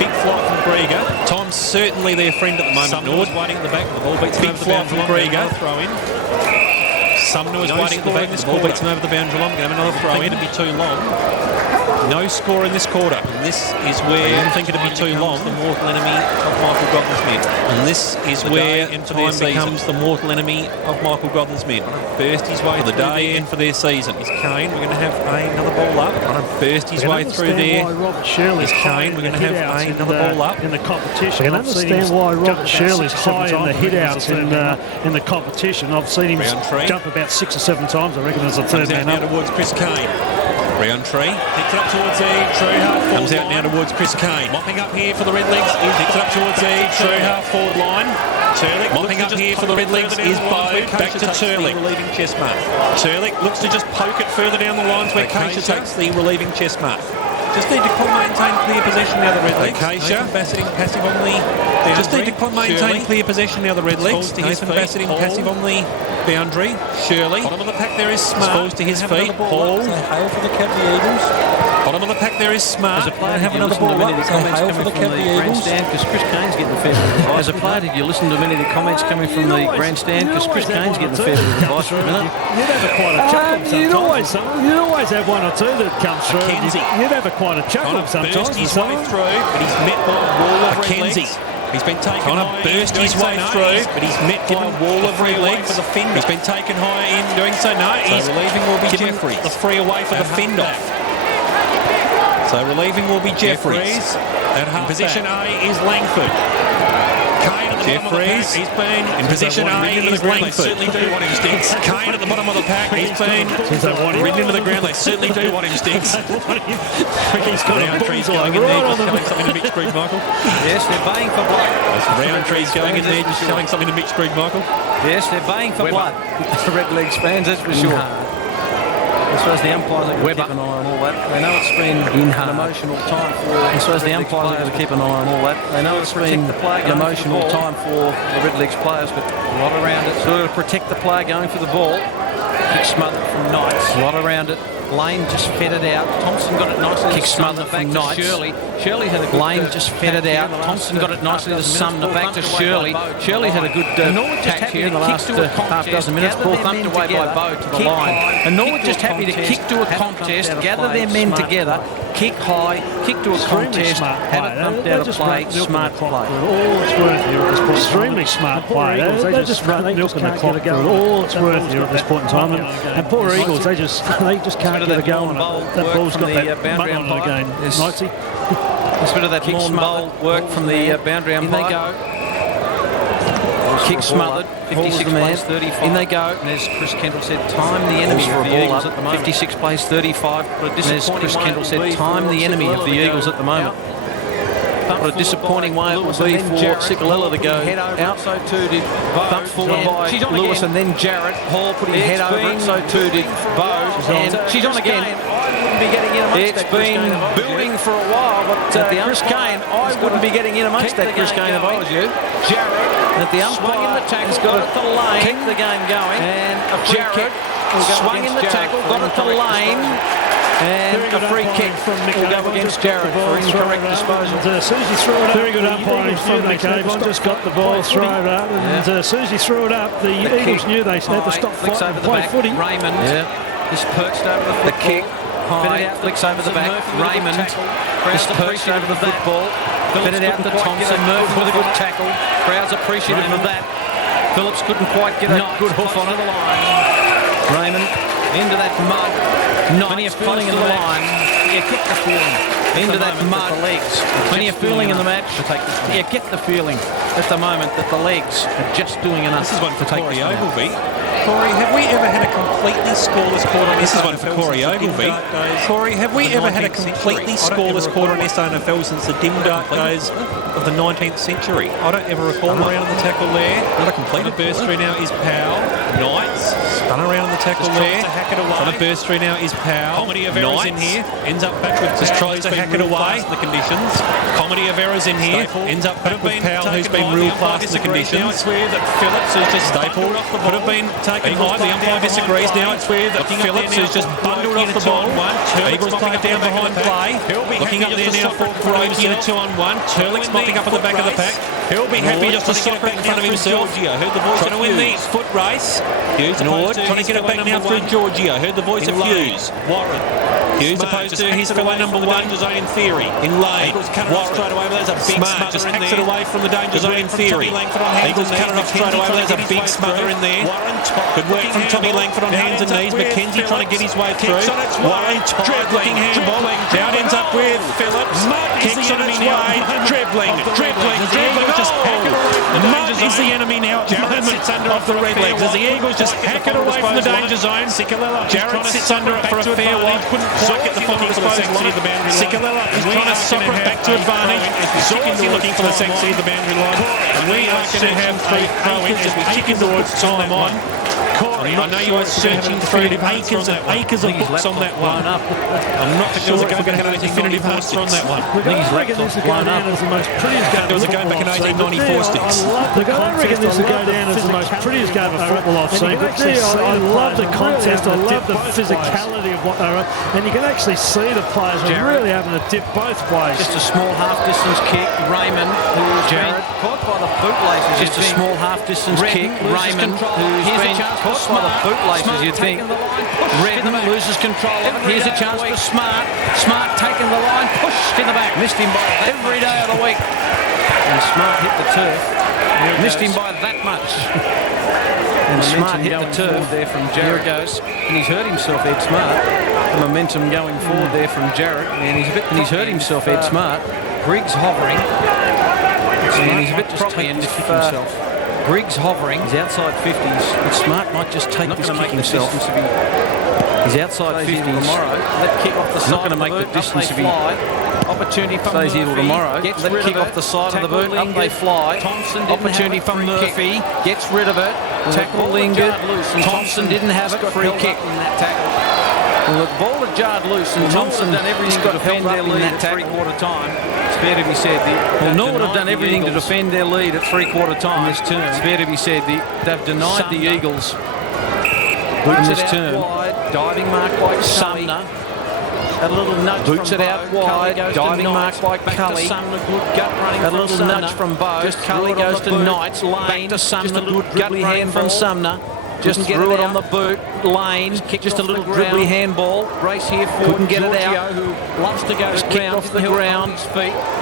Big flight from Grieger. Tom's certainly their friend at the moment, Nord. Waiting at the back, the ball beats him over the boundary line. Grieger. Throw in. Sumner is waiting at the back, the ball beats him over the boundary line. Going to have another throw in, it'd be too long. No score in this quarter. And this is where I think it'll be too long. The mortal enemy of Michael Gotham's men. And this is where time becomes the mortal enemy of Michael Gotham's men. Burst his way for the day and for their season. Is Kane? We're going to have another ball up. Burst his way through there. Is Kane? We're going to have another ball up in the competition. I can understand why Robert Shirley's high in the hit-outs in the competition. I've seen him jump about 6 or 7 times, I reckon, as a third man now towards Chris Kane. Roundtree picks it up towards the true half forward. Comes out now towards Chris Kane. Mopping up here for the Redlegs. Picks it up towards the true half forward line. Turlick mopping up here for the Redlegs is Bo. Back to Turlick. Relieving chest mark. Turlick looks to just poke it further down the lines where Keisha takes the relieving chest mark. Just need to maintain clear possession now, the Redlegs. Keisha passive on the boundary. Just need to maintain clear possession now, the Redlegs. Nathan Bassett passive on the boundary. Shirley. Bottom of the pack there is Smart. Falls to his feet. Paul. Hail for the Cadbury Eagles. Bottom of the pack there is Smart. As a player, have another ball up. Hail for the Cadbury Eagles. Because Chris Kane's getting a fair bit of advice. As a player, did you listen to many of the comments coming from the grandstand? Because Chris Kane's getting a fair bit of advice for a minute. You'd have quite a chuckle. You'd always have one or two that comes through. You'd have quite a chuckle sometimes. Burst his way through, but he's met by a wall of Redlegs. He's been taken high. Burst his way through, but he's met by a wall of Redlegs for the fend. He's been taken high in doing so. No, he's relieving will be Jeffries. The free away for the fend off. So relieving will be Jeffries. In position A is Langford. Kane at the bottom of the pack. He's been in position A is Langford. They certainly do want him sticks. Kane at the bottom of the pack. He's been ridden into the ground. They certainly do want him sticks. He's got Roundtree's going in there, just showing something to Mitch Grigg, Michael. Yes, they're baying for blood. Roundtree's going in there, just showing something to Mitch Grigg, Michael. Yes, they're baying for blood. The Redlegs fans, that's for sure. I suppose the umpires are going to keep an eye on all that. They know it's been an emotional time for... I suppose the umpires are going to keep an eye on all that. They know it's been an emotional time for the Redlegs players, but a lot around it. Sort of protect the player going for the ball. Kick smothered from Knights. A lot around it. Lane just fed it out. Thompson got it nicely. Kick smothered from Knights. Shirley had a good... Lane just fed it out. Thompson got it nicely to Sumner. Back to Shirley. Shirley had a good tack here in the last half dozen minutes. Ball thumped away by Bo to the line. And Norwood just happy to kick to a contest, gather their men together, kick high, kick to a contest, have it thumped out of play. Smart play. All it's worth here at this point. Extremely smart play. They just milking the clock for all it's worth here at this point in time. And poor Eagles, they just can't get a go on it. That ball's got that mutt on it again. Knightsy. There's a bit of that kick bowl work from the boundary umpire. In they go. Kick smothered, 56 plays 35. In they go. And as Chris Kendall said, time the enemy of the Eagles at the moment. 56 plays 35. But as Chris Kendall said, time the enemy of the Eagles at the moment. What a disappointing way it will be for Cicalella to go out. So too did Thump forward by Lewis and then Jarrett. Hall put his head over it. So too did Bo. And she's on again. It's been building for a while, but at the Chris Kane, I wouldn't be getting in amongst that Chris Kane if I was you. Jarrett at the umpire has got it to Lane. Keep the game going. And Jarrett swung in the tackle, got it to Lane. And a free kick will go against Jarrett for incorrect disposal. As soon as he threw it up, very good umpiring from Nick Avon, just got the ball thrown up. And as soon as he threw it up, the Eagles knew they had to stop fighting and play footy. Raymond just perched over the kick. High, flicks over the back. Raymond just perched over the football. Fed it out to Thompson. Murphy with a good tackle. Crowd's appreciative of that. Phillips couldn't quite get a good hoof on it. Raymond into that mud. Plenty of feeling in the line. You get the feeling. Into that mud. The legs. Plenty of feeling in the match. You get the feeling at the moment that the legs are just doing enough. This is one to take the Ogilvy. Corey, have we ever had a completely scoreless quarter on SANFL? This is one for Corey Ogilvy. Corey, have we ever had a completely scoreless quarter on SANFL since the dim dark days of the 19th century? I don't ever recall around the tackle there. Not a completed burst through now is Powell. Knights spun around the tackle there. On a burst through now is Powell. Comedy of errors in here. Ends up back with just tries to hack it away. The conditions. Comedy of errors in here. Ends up back with Powell, who's been real fast in the conditions. Now it's where that Phillips has just stapled. Could have been taken high. The umpire disagrees. Now it's where that Phillips has just bundled off the ball. Eagles played down behind play. Looking up there now for Croaky in a 2-on-1. Turlick's mopping up at the back of the pack. He'll be happy just to soccer it in front of himself. Heard the voice trying to win the foot race. Norwood trying to get it back now through Georgia. Heard the voice of Hughes. Warren. Hughes opposed to his fellow number 1. Danger zone in theory. In lane. Eagles cut it off straight away, but there's a big smother just hacks it away from the danger zone in theory. Eagles cut it off straight away, but there's a big smother in there. Good work from Tommy Langford on hands and knees. McKenzie trying to get his way through. Warren dribbling handball. Now it ends up with Phillips. Kicks on its way. Dribbling. Just hack it away from the danger zone. Is the enemy now at the moment of the Redlegs. As the Eagles just hack it away from the danger zone. Jarrett sits under it for a fair while. Couldn't quite get the final disposal on it. Sikalella is trying to sock it back to advantage. Zorzi looking for the sanctity of the boundary line. And we are going to have free throw-ins as we kick into time on. I know you are searching through acres of books on that one. I'm not sure if we're going to have a definitive answer on that one. I reckon this will go down as the most prettiest game. There was a game back in 1894 sticks. I reckon this will go down as the most prettiest game of football I've seen. I love the contest. I love the physicality of what they're. And you can actually see the players are really having to dip both ways. Just a small half-distance kick. Raymond, who's been caught by the bootlaces. Just a small half-distance kick. Raymond, who's been caught by the bootlaces, you'd think. Redden loses control of it. Here's a chance for Smart. Smart taking the line, pushed in the back. Missed him by every day of the week. And Smart hit the turf. Missed him by that much. And Smart hit the turf there from Jarrett. And he's hurt himself, Ed Smart. The momentum going forward there from Jarrett. And he's hurt himself, Ed Smart. Griggs hovering. And he's a bit proppy and just himself. Griggs hovering. He's outside 50s. But Smart might just take this kick himself. He's outside 50s tomorrow. Let kick off the side. Not going to make the distance if he opportunity for Murphy. Stays here till tomorrow. Let kick off the side of the boot. Up they fly. Opportunity for Murphy. Gets rid of it. Tackle lingered. Thompson didn't have it. Free kick in that tackle. Well, the ball had jarred loose, and Thompson done everything to defend their lead at three-quarter time. It's fair to be said. Well, Norwood have done everything to defend their lead at three-quarter time this term. It's fair to be said. They've denied the Eagles in this term. Diving mark by Sumner. A little nudge boots it out wide. Diving mark by Cully. A little nudge from both. Just Cully goes to Knights. Lane to Sumner. Just a good gut hand from Sumner. Just threw it on the boot. Lane, just a little dribbly handball. Race here for couldn't get it out. Who loves to go ground off the ground.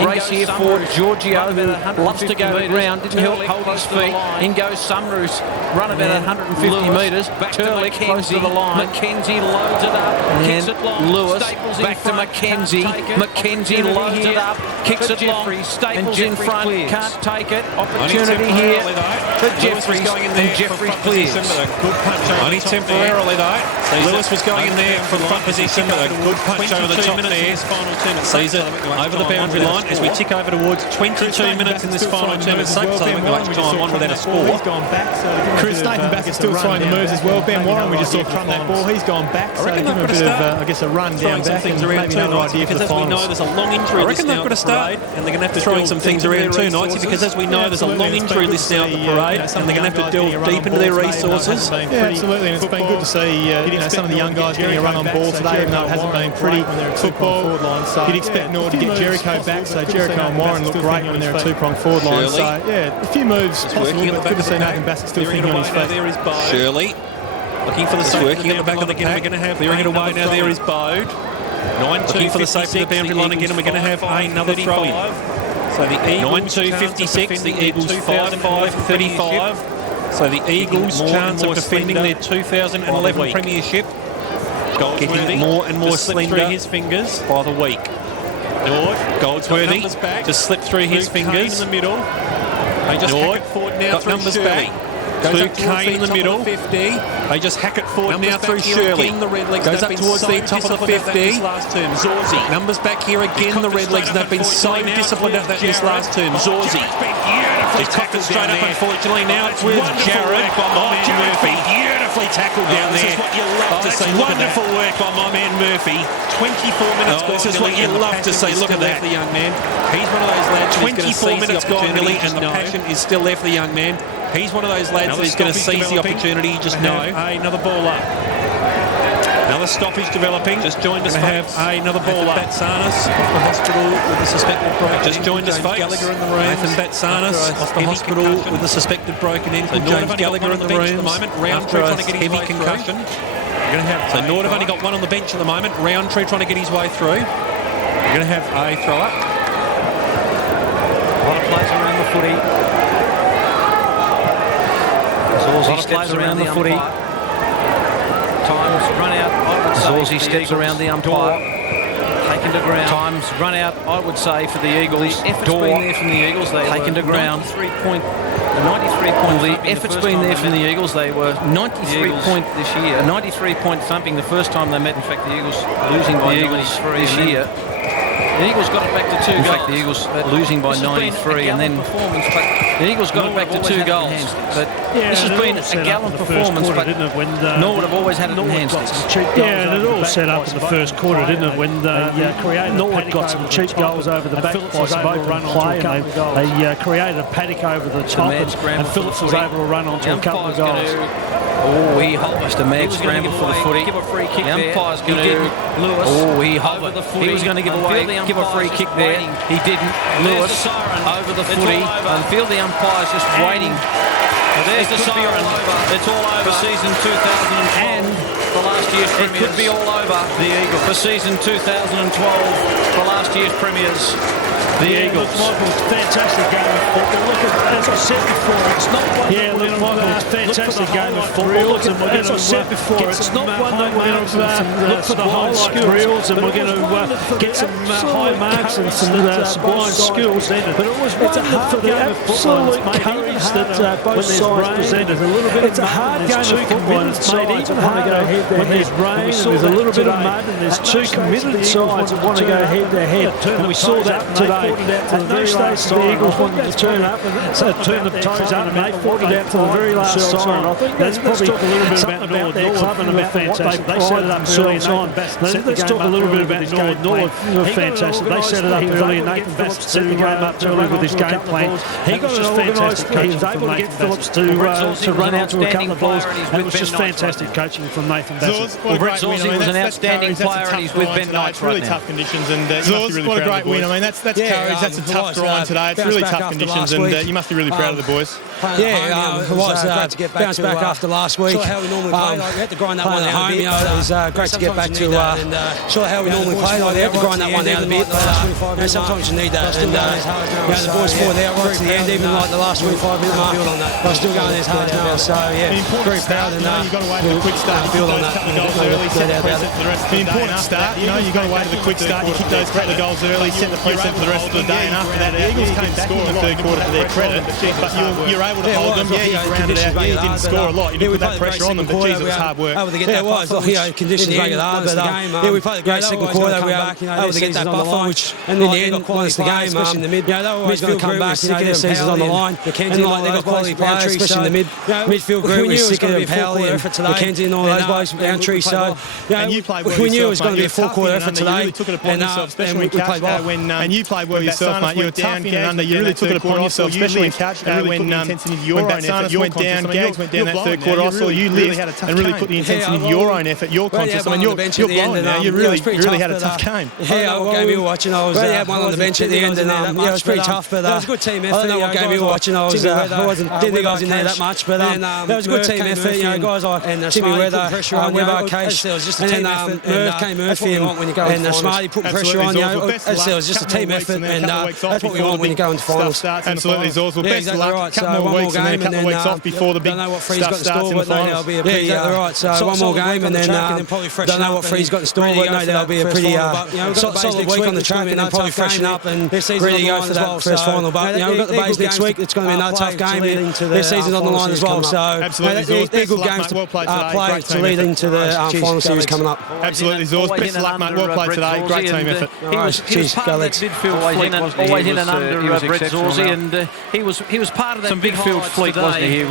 Race here for Giorgio, who loves to go to ground. Didn't help hold his feet. In goes Sumner's run about 150 metres. Turlick close to the line. McKenzie loads it up. Kicks it long. Lewis back to McKenzie. McKenzie loads it up. Kicks it long. Staples in front. Can't take it. Opportunity here for Jeffries. And Jeffries clears. Only temporarily though. Lewis was going in there from front position, but a good punch over the top there. Sees it over the boundary line as we tick over towards 22 minutes in this final term. It's safe to say we go much time on without a score. Chris Nathan Bassett's still throwing the moves as well. Ben Warren, we just saw crumb that ball. He's gone back. So give him a bit of, I guess, a run down back and maybe another idea for the finals. As we know, there's a long injury list now at the parade, and they're going to have to throw some things around too, Knights, because as we know, there's a long injury list now at the parade, and they're going to have to delve deep into their resources. Yeah, absolutely, and it's been good to see some of the young guys getting a run on ball today, even though it hasn't been pretty football. So you'd expect Norwood to get Jericho back, so Jericho and Warren look great when they're a two-pronged forward line. So yeah, a few moves possible, but good to see Nathan Bassett still thinking on his feet. There is Bode. Shirley looking for the safe working at the back of the game. We're going to have clearing it away now. There is Bode. 9-2 looking for the safe of the boundary line again, and we're going to have another throw in. So the Eagles 9-2-56, the Eagles 5-5-35. So the Eagles' chance of defending their 2011 premiership getting more and more slender through his fingers by the week. Goldsworthy just slipped through his fingers. In the middle. They just hack it forward now through numbers Shirley. Back. To Kane in the middle. They just hack it forward now through Shirley. Goes up towards the top of the 50. Zorzi. Numbers back here again, the Redlegs. They've been so disciplined at that this last term. Zorzi. He's tackled straight up, unfortunately. Now it's with Jarrett. Murphy. Beautifully tackled down there. That's wonderful work by my man Murphy. 24 minutes gone. This is what you love to see. Look at that. The young man. He's one of those lads. 24 minutes gone, Millie, and the passion is still there for the young man. He's one of those lads that is going to seize the opportunity. You just know. Another ball up. Another stoppage developing. Just joined us. Have another ball up. Batsanis off the hospital with a suspected broken. Just joined us, folks. Gallagher in the room. Nathan Batsanis off the hospital with a suspected broken ankle. James Gallagher in the room at the moment. Round through trying to get his heavy concussion. So Norwood have only got one on the bench at the moment. Roundtree trying to get his way through. You're going to have a throw-up. A lot of plays around the footy. Zorzi steps around the footy. Times run out, I would say. Zorzi steps around the umpire. Taken to ground. Times run out, I would say, for the Eagles. The effort's been there from the Eagles. They taken to ground. 93 point. The effort's been there from the Eagles. They were 93 point this year. A 93 point thumping the first time they met. In fact, the Eagles losing by 93 this year. The Eagles got it back to 2 goals. In fact, the Eagles losing by 93, and then the Eagles got it back to 2 goals. But this has been a gallant performance, but Norwood have always had it in hand sticks. Yeah, and it all set up in the first quarter, didn't it? When Norwood got some cheap goals over the back by some open play, and they created a paddock over the top, and Phillips was able to run onto a couple of goals. Oh, he hovered. The mag scramble for the footy. Give a free kick. The umpire's going to Lewis. Oh, he hovered. He was going to give a free kick there. He didn't. Lewis over the footy. And feel the umpire's just waiting. There's the siren. It's all over. For season 2012. And the last year's premiers. It could be all over. The Eagles. For season 2012. The last year's premiers. The Eagles. Fantastic game of football. Look at, as I said before, it's not one that we're going to fantastic game of football. As I said before, it's not one that we're going to look for the highlight reels and we're going to get some high marks and some sublime skills. But it was one for the absolute courage that both sides presented. It's a hard game of football. It's made even harder when there's rain and there's a little bit of mud and there's 2 committed sides that want to go head to head. And we saw that today. At no stage the Eagles wanted to turn up and turn the toes up, and they fought it out to the very last siren. I think that's probably talk a little bit about their club and about what they set it up early on. Let's talk a little bit about Norwood. Fantastic. They set it up early, and Nathan Bassett set the game up early with his game plan. He got it organised. He was able to get Phillips to run out to a couple of balls, and it was just fantastic coaching from Nathan Bassett. Well, Brett Zorzi was an outstanding player, and he's with Ben Knights right now. Really tough conditions, and what a great win. I mean, that's courage. That's a tough grind today. It's really tough conditions, and you must be really proud of the boys. Yeah, it was great to get back after last week. Sort of how we normally play. Like, we had to grind that one at home. You know, it was great to get back to sort of how we normally play. Like, we had to grind that one out a bit. Sometimes you need that. And the boys fought out right to the end, even like the last 25 minute mark. They're still going as hard now. So yeah, very proud. And you got away to the quick start. Build on that. An important start. You know, you got away to the quick start. You kick those couple of goals early, set the precedent for the rest of the day. And after that, the Eagles came back in the third quarter to their credit, but you're able to hold them. Yeah, you grounded out. Yeah, you didn't score a lot. You didn't put that pressure on them, but geez, it was hard work. Yeah, it was. Conditions make it hard, but yeah, we played a great second quarter. We were able to get that buffer, which in the end won us the game. Especially in the mid, they were always going to come back. Their season's on the line, and like they've got quality players, especially in the midfield group. We're sick of Powley and McKenzie and all those guys, Roundtree. So we knew it was going to be a full quarter effort today, and we played well. And you played well yourself, mate. You were tough in and under. You really took it upon yourself, especially when Batsanis went down, Gags went down that third quarter. I saw you live and really put the intensity into your own effort, your conscious. I mean, you're blowing now. You really had a tough game. Yeah, what game you were watching? I was had one on the bench at the end, and it was pretty tough. But it was a good team effort. I don't know what game you were watching. I didn't think I was in there that much, but it was a good team effort. You know, guys like Timmy Weather, Webber, Case, and Murph came Murphy, and Smarty put pressure on. You know, it was just a team effort, and that's what we want when you go into finals. Absolutely, Zors. Well, best of luck. A couple more weeks, and then a couple of weeks off before the big stuff starts in the finals. Yeah, exactly right. So one more game, and then don't know what Free's got in store, but no, that'll be a pretty solid week on the track, and then probably freshen up and ready to go for that first final. But we've got the Bays next week. It's going to be another tough game. Their season's on the line as well. So they're good games to play to lead into the final series coming up. Absolutely, Zors. Best of luck, mate. Well played today. Great team effort. He was part of that midfield always in and under Brett Zorzi, and he was part of that big field fleet, wasn't he? He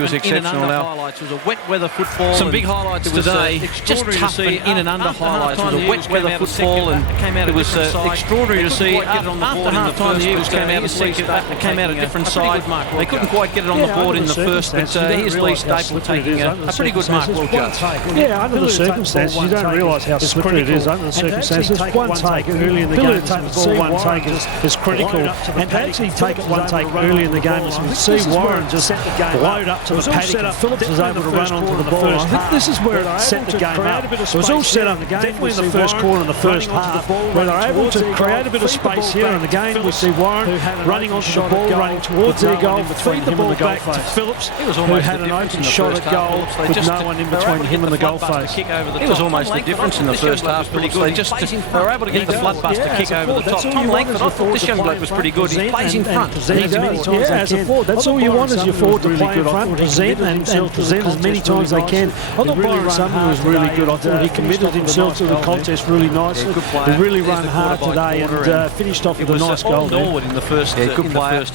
was exceptional. Now, it was a wet weather football. Some big highlights today. Just tough and in and under highlights. It was a wet weather football, and it was extraordinary to see. After half-time, the Eagles came out a different side. They couldn't quite get it on the board in the first, but here's Lee Staple taking a pretty good mark. Well judged. Yeah, under the circumstances, you don't realise how slippery it is under the circumstances. One take early in the game, take the ball one take is critical. And to actually take it one take early in the game, as we see Warren just load up to the paddock. Phillips was able to run onto the ball. I think this is where it set the game up. It was all set up definitely in the first quarter and the first half, where they're able to create a bit of space here in the game. We see Warren running onto the ball, running towards their goal, feed the ball back to Phillips, who had an open shot at goal with no one in between him and the goal face. It was almost the difference in the first half. Pretty good. They were able to get the floodbuster kick over the top. Tom Langford, I thought this young bloke was pretty good. He plays in front. As a forward, that's all you want as your forward to play in front, present and present as many times as they can. I thought Byron Sumner was really good. I thought he committed himself to the contest really nicely. He really ran hard today and finished off with a nice goal. Norwood in the first half.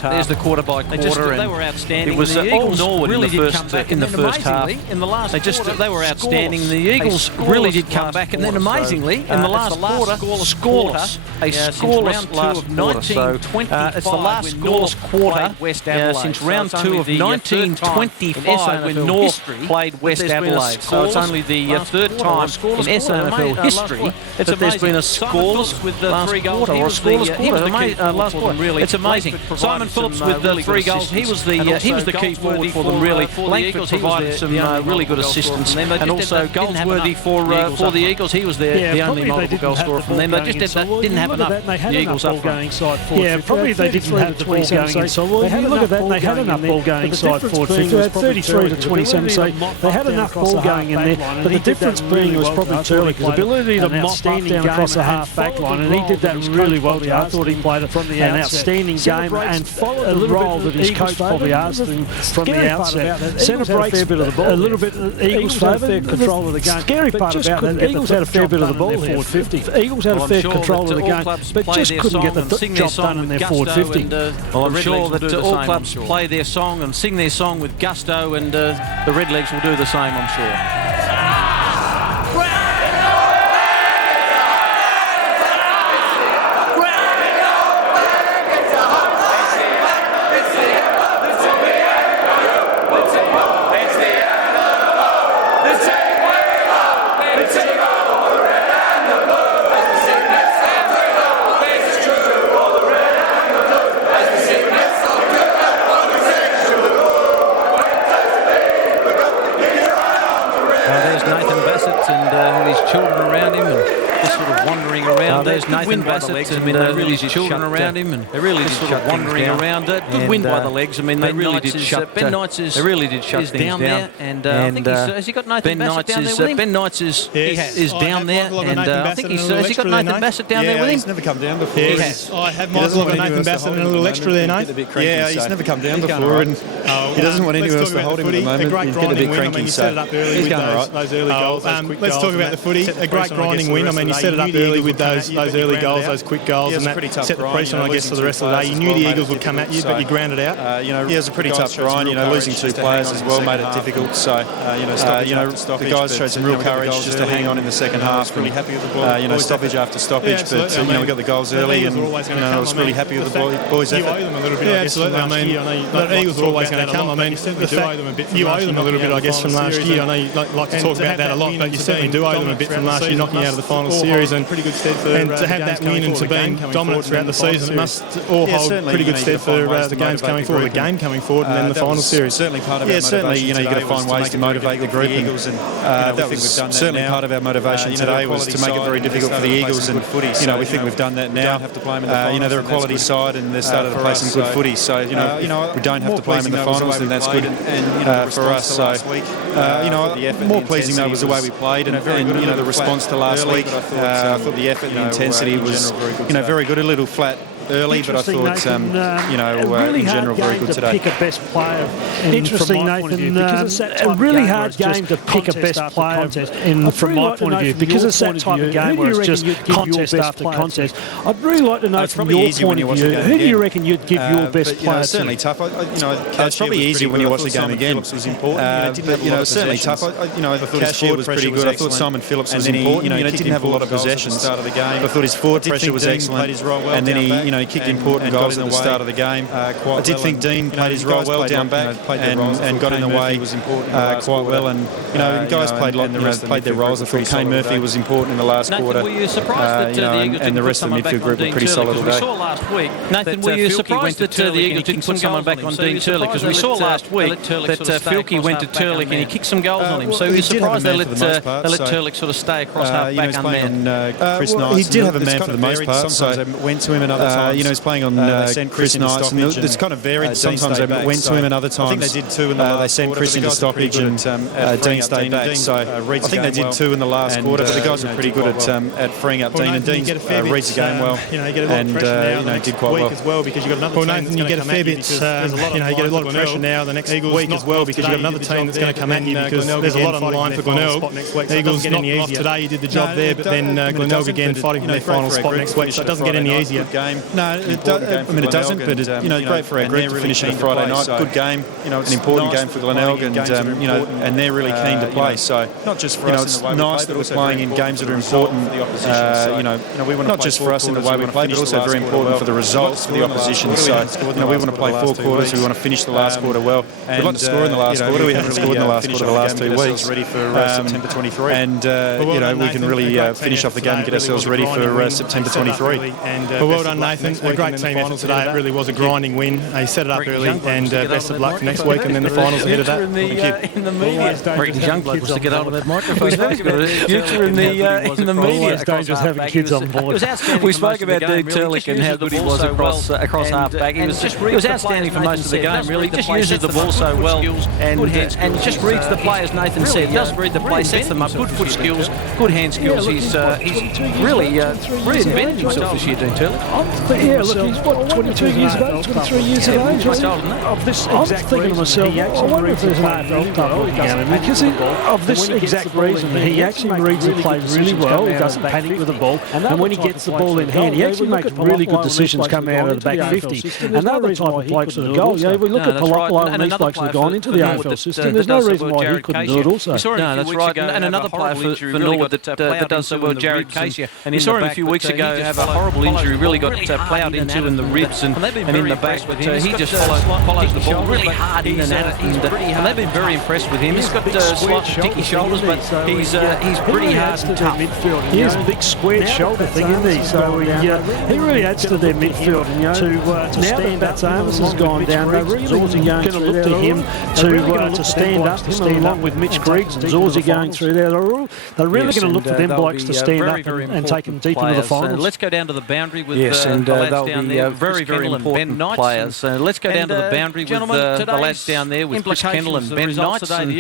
There's the quarter by quarter. They were outstanding. It was all Norwood in the first half. They were outstanding. The Eagles really did come back, and then amazingly in the last quarter, scoreless. A scoreless last quarter. So it's the last scoreless quarter since round 2 of 1925 when North played West Adelaide. So it's only the third time in SANFL history that there's been a scoreless with last quarter or a scoreless quarter. Last quarter, really, it's amazing. Simon Phillips with 3 goals. He was the key forward for them. Really, Langford provided some really good assistance, and also Goldsworthy for the Eagles. He was the only multiple goal scorer from them. They just didn't have enough. The Eagles up front. Yeah, probably they didn't have the ball going inside. Well, if you look at that, they had enough ball going inside forward 50. They had 33 to 27, so they had enough ball going in there. But the difference being was probably Turley's ability to mop up down across the half-back line, and he did that really well. I thought he played an outstanding game and followed the role that his coach probably asked him from the outset. Centre breaks a fair bit of the ball. A little bit Eagles had fair control of the game. Scary part about that, Eagles had a fair bit of the ball here. Eagles had a fair control of the game, but just couldn't get the job done in their forward 50. Well, I'm sure that all clubs play their song and sing their song with gusto, and the Redlegs will do the same, I'm sure. Children around him and just sort of wandering around. There's Nathan Bassett and really his children around him, and they really did sort of wandering around. Good wind by the legs. I mean, they really did shut. Ben Knights is down there, and I think has he got Nathan Bassett down there with him? Ben Knights is down there, and I think has he got Nathan Bassett down there with him? He's never come down before. I have Michael got Nathan Bassett and a little extra there, Nathan. Yeah, he's never come down before, and he doesn't want anyone else to hold him at the moment. A great grinding win. I mean, you set it up early with those early goals. Let's talk about the footy. A great grinding win. I mean, you set it up early with those early goals, those quick goals, and that set the pressure on, I guess, for the rest of the day. You knew the Eagles would come at you, but you grounded out. Yeah, it was a pretty tough grind. Losing 2 players as well made it difficult. So, the guys showed some real courage just to hang on in the second half. Really happy with the ball. Stoppage after stoppage, but we got the goals early, and I was really happy with the boys' effort. Yeah, absolutely. I mean, the Eagles were always going to come. I mean, you owe them a little bit, I guess, from last year. I know you like to talk about that a lot, but you certainly do owe them a bit from last year, knocking out of the final series, and to have that win and to being dominant throughout the season, it must all hold pretty good stead for the games coming forward, the game coming forward, and then the final series. Certainly part of our motivation. You've got to find ways to motivate the group, and that was certainly part of our motivation today was to make it very difficult for the Eagles, and we think we've done that now. They're a quality side, and they've started to play some good footy, so we don't have to play them in the finals, and that's good for us. So more pleasing though was the way we played, and the response to last week. I thought the effort and the intensity was very good. A little flat early, but I thought, in general, very good today. Pick a best player. Interesting, Nathan. A really hard game to pick a best player from my point of view, because it's that type of game where it's just contest after contest. I'd really like to know from your point of view, who do you reckon you'd give your best player to? It's certainly tough. It's probably easier when you watch the game again. But it's certainly tough. I thought his forward was pretty good. I thought Simon Phillips was important. He didn't have a lot of possessions. I thought his forward pressure was excellent, and then he he kicked important goals at the start of the game. I did think Dean played his role well down back and got in the way quite well. And guys played their roles. I thought Kane Murphy was important in the last quarter. Were you surprised that and the rest of the midfield group were pretty solid today. We saw last week. Nathan, were you surprised that the Eagles didn't put someone back on Dean Turlick? Because we saw last week that Filkey went to Turlick and he kicked some goals on him. So were you surprised they let Turlick sort of stay across half back unmanned? He did have a man for the most part. Sometimes they went to him and other times. He's playing on Chris Knights. It's kind of varied. Sometimes they went to him and other times. I think they did two in the they sent Chris into stoppage and Dean stayed back. So I think they did two in the last quarter, but the guys are pretty good at freeing up Dean, and Dean reads the game well and did quite well. As well because you've got another team Nathan, you get a fair bit. You get a lot of pressure now the next week as well because you've got another team that's going to come at you because there's a lot on the line for Glenelg. Eagles not off today, you did the job there, but then Glenelg again fighting for their final spot next week, so it doesn't get any easier. No, it doesn't, but great for our group to finish on a Friday night. Good game, an important game for Glenelg, and they're really keen to play. So not just for us, it's nice that we're playing in games that are important. Not just for us in the way we play, but also very important for the results for the opposition. So we want to play 4 quarters. We want to finish the last quarter well. We'd like to score in the last quarter. We haven't scored in the last quarter the last 2 weeks. Ready for September 23. And we can really finish off the game and get ourselves ready for September 23. Well, well done, Nathan. A great team effort today. It really was a grinding win. He set it up early, and best of luck for next week, and then the finals ahead of that. In the media, Breaking young bloke was to get out of that microphone. Future in the media. It's dangerous having kids on board. We spoke about Dean Turlick and how good he was across half back. He was outstanding for most of the game. Really, he just uses the ball so well and just reads the play, as Nathan said. Does read the play, sets them up. Good foot skills, good hand skills. He's really reinvented himself this year, Dean Turlick. Yeah, look, he's what, 22 years of age, 23 years of age. I'm thinking to myself, I wonder if there's an AFL club looking at him because of this exact reason. He actually reads the play really well. He doesn't panic with the ball, and when he gets the ball in hand, he actually makes really good decisions coming out of the back 50. And that's the type of blokes that go. Yeah, we look at Palopolo and these blokes that have gone into the AFL system. There's no reason why he couldn't do it also. No, that's right. And another player for Norwood that does so well, Jared Casey. And we saw him a few weeks ago have a horrible injury, really got ploughed into in the ribs and in the back. But he just follows the ball really hard in and out. And they've been very impressed with him. He's got slightly dicky shoulders, but he's pretty hard and tough. He has a big square shoulder thing, isn't he? So he really adds to their midfield. To stand up, Amos has gone down. They're really going to look to him to stand up, along with Mitch Griggs and Zorzy going through there. They're really going to look for them blokes to stand up and take them deep into the finals. Let's go down to the boundary with the lads down there. Very important players. Let's go down to the boundary with the lads down there with Chris Kendall and Ben Knights. And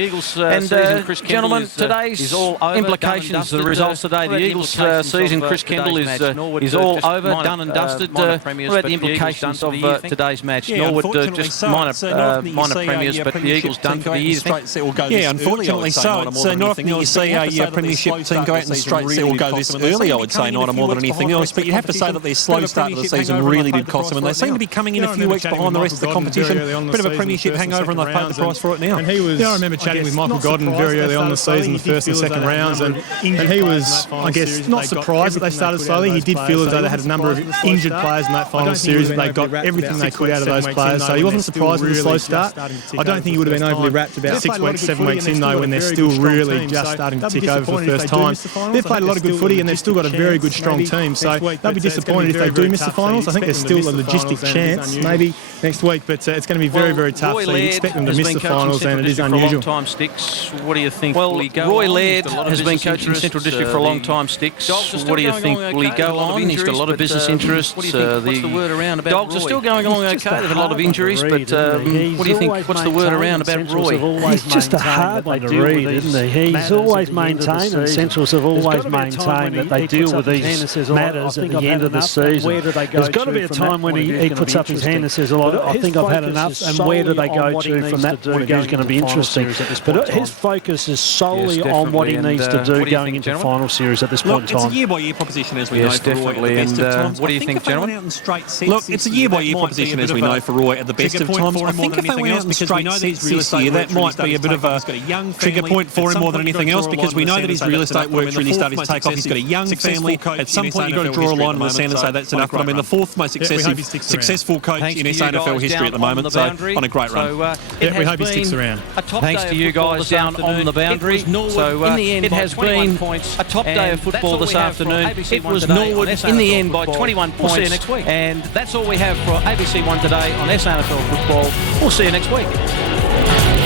gentlemen, today's implications, the results today, the Eagles season, Chris Kendall is all over, done and dusted. What about the implications of today's match? Norwood just minor premiers, but the Eagles done for the year. Yeah, unfortunately so. It's not often you see a premiership team go out and straight set or go this early, I would say, not more than anything else. But you have to say that their slow start to the season really did cost them, and they seem to be coming in a few weeks behind the rest of the competition. Bit of a premiership hangover, and they've paid the price for it now. And I remember chatting with Michael Godden very early on in the season, the first and second rounds, and he was, I guess, not surprised that they started slowly. He did feel as though they had a number of injured players in that final series, and they got everything they could out of those players. So he wasn't surprised with the slow start. I don't think he would have been overly wrapped about 6 weeks, 7 weeks in, though, when they're still really just starting to tick over for the first time. They've played a lot of good footy, and they've still got a very good, strong team. So they'll be disappointed if they do miss the finals. I think there's still a logistic chance, maybe next week, but it's going to be very, very tough. So you expect them to miss the finals, and it is unusual. What do you think? Well, Roy Laird has been coaching Central District for a long time, Sticks. What do you think? Will he go on? He's got a lot of business interests. What's the word around about Dogs are still going along okay. They've had a lot of injuries, but what do you think? What's the word around about Roy? He's just a hard one to read, isn't he? He's always maintained, and Centrals have always maintained that they deal with these matters at the end of the season. There's got to be a time when he puts up his hand and says, I think I've had enough, and where do they go to from that point of view is going to be interesting. But his focus is solely on what he needs to do going into final series at this point in time. It's a year-by-year proposition, as we know, for Roy at the best of times. What do you think, gentlemen? Look, it's a year-by-year proposition, as we know, for Roy at the best of times. I think if they went out in straight sets this year, that might be a bit of a trigger point for him more than anything else, because we know that his real estate works really started to take off. He's got a young family. At some point, you've got to draw a line in the sand and say that's enough. But I mean, the fourth most successful coach in SANFL history at the moment, so on a great run. We hope he sticks around. Thanks to you guys down on the boundary. So in the end, it has been a top day of football this afternoon. It was Norwood in the end by 21 points. We'll see you next week. And that's all we have for ABC One today on SANFL football. We'll see you next week.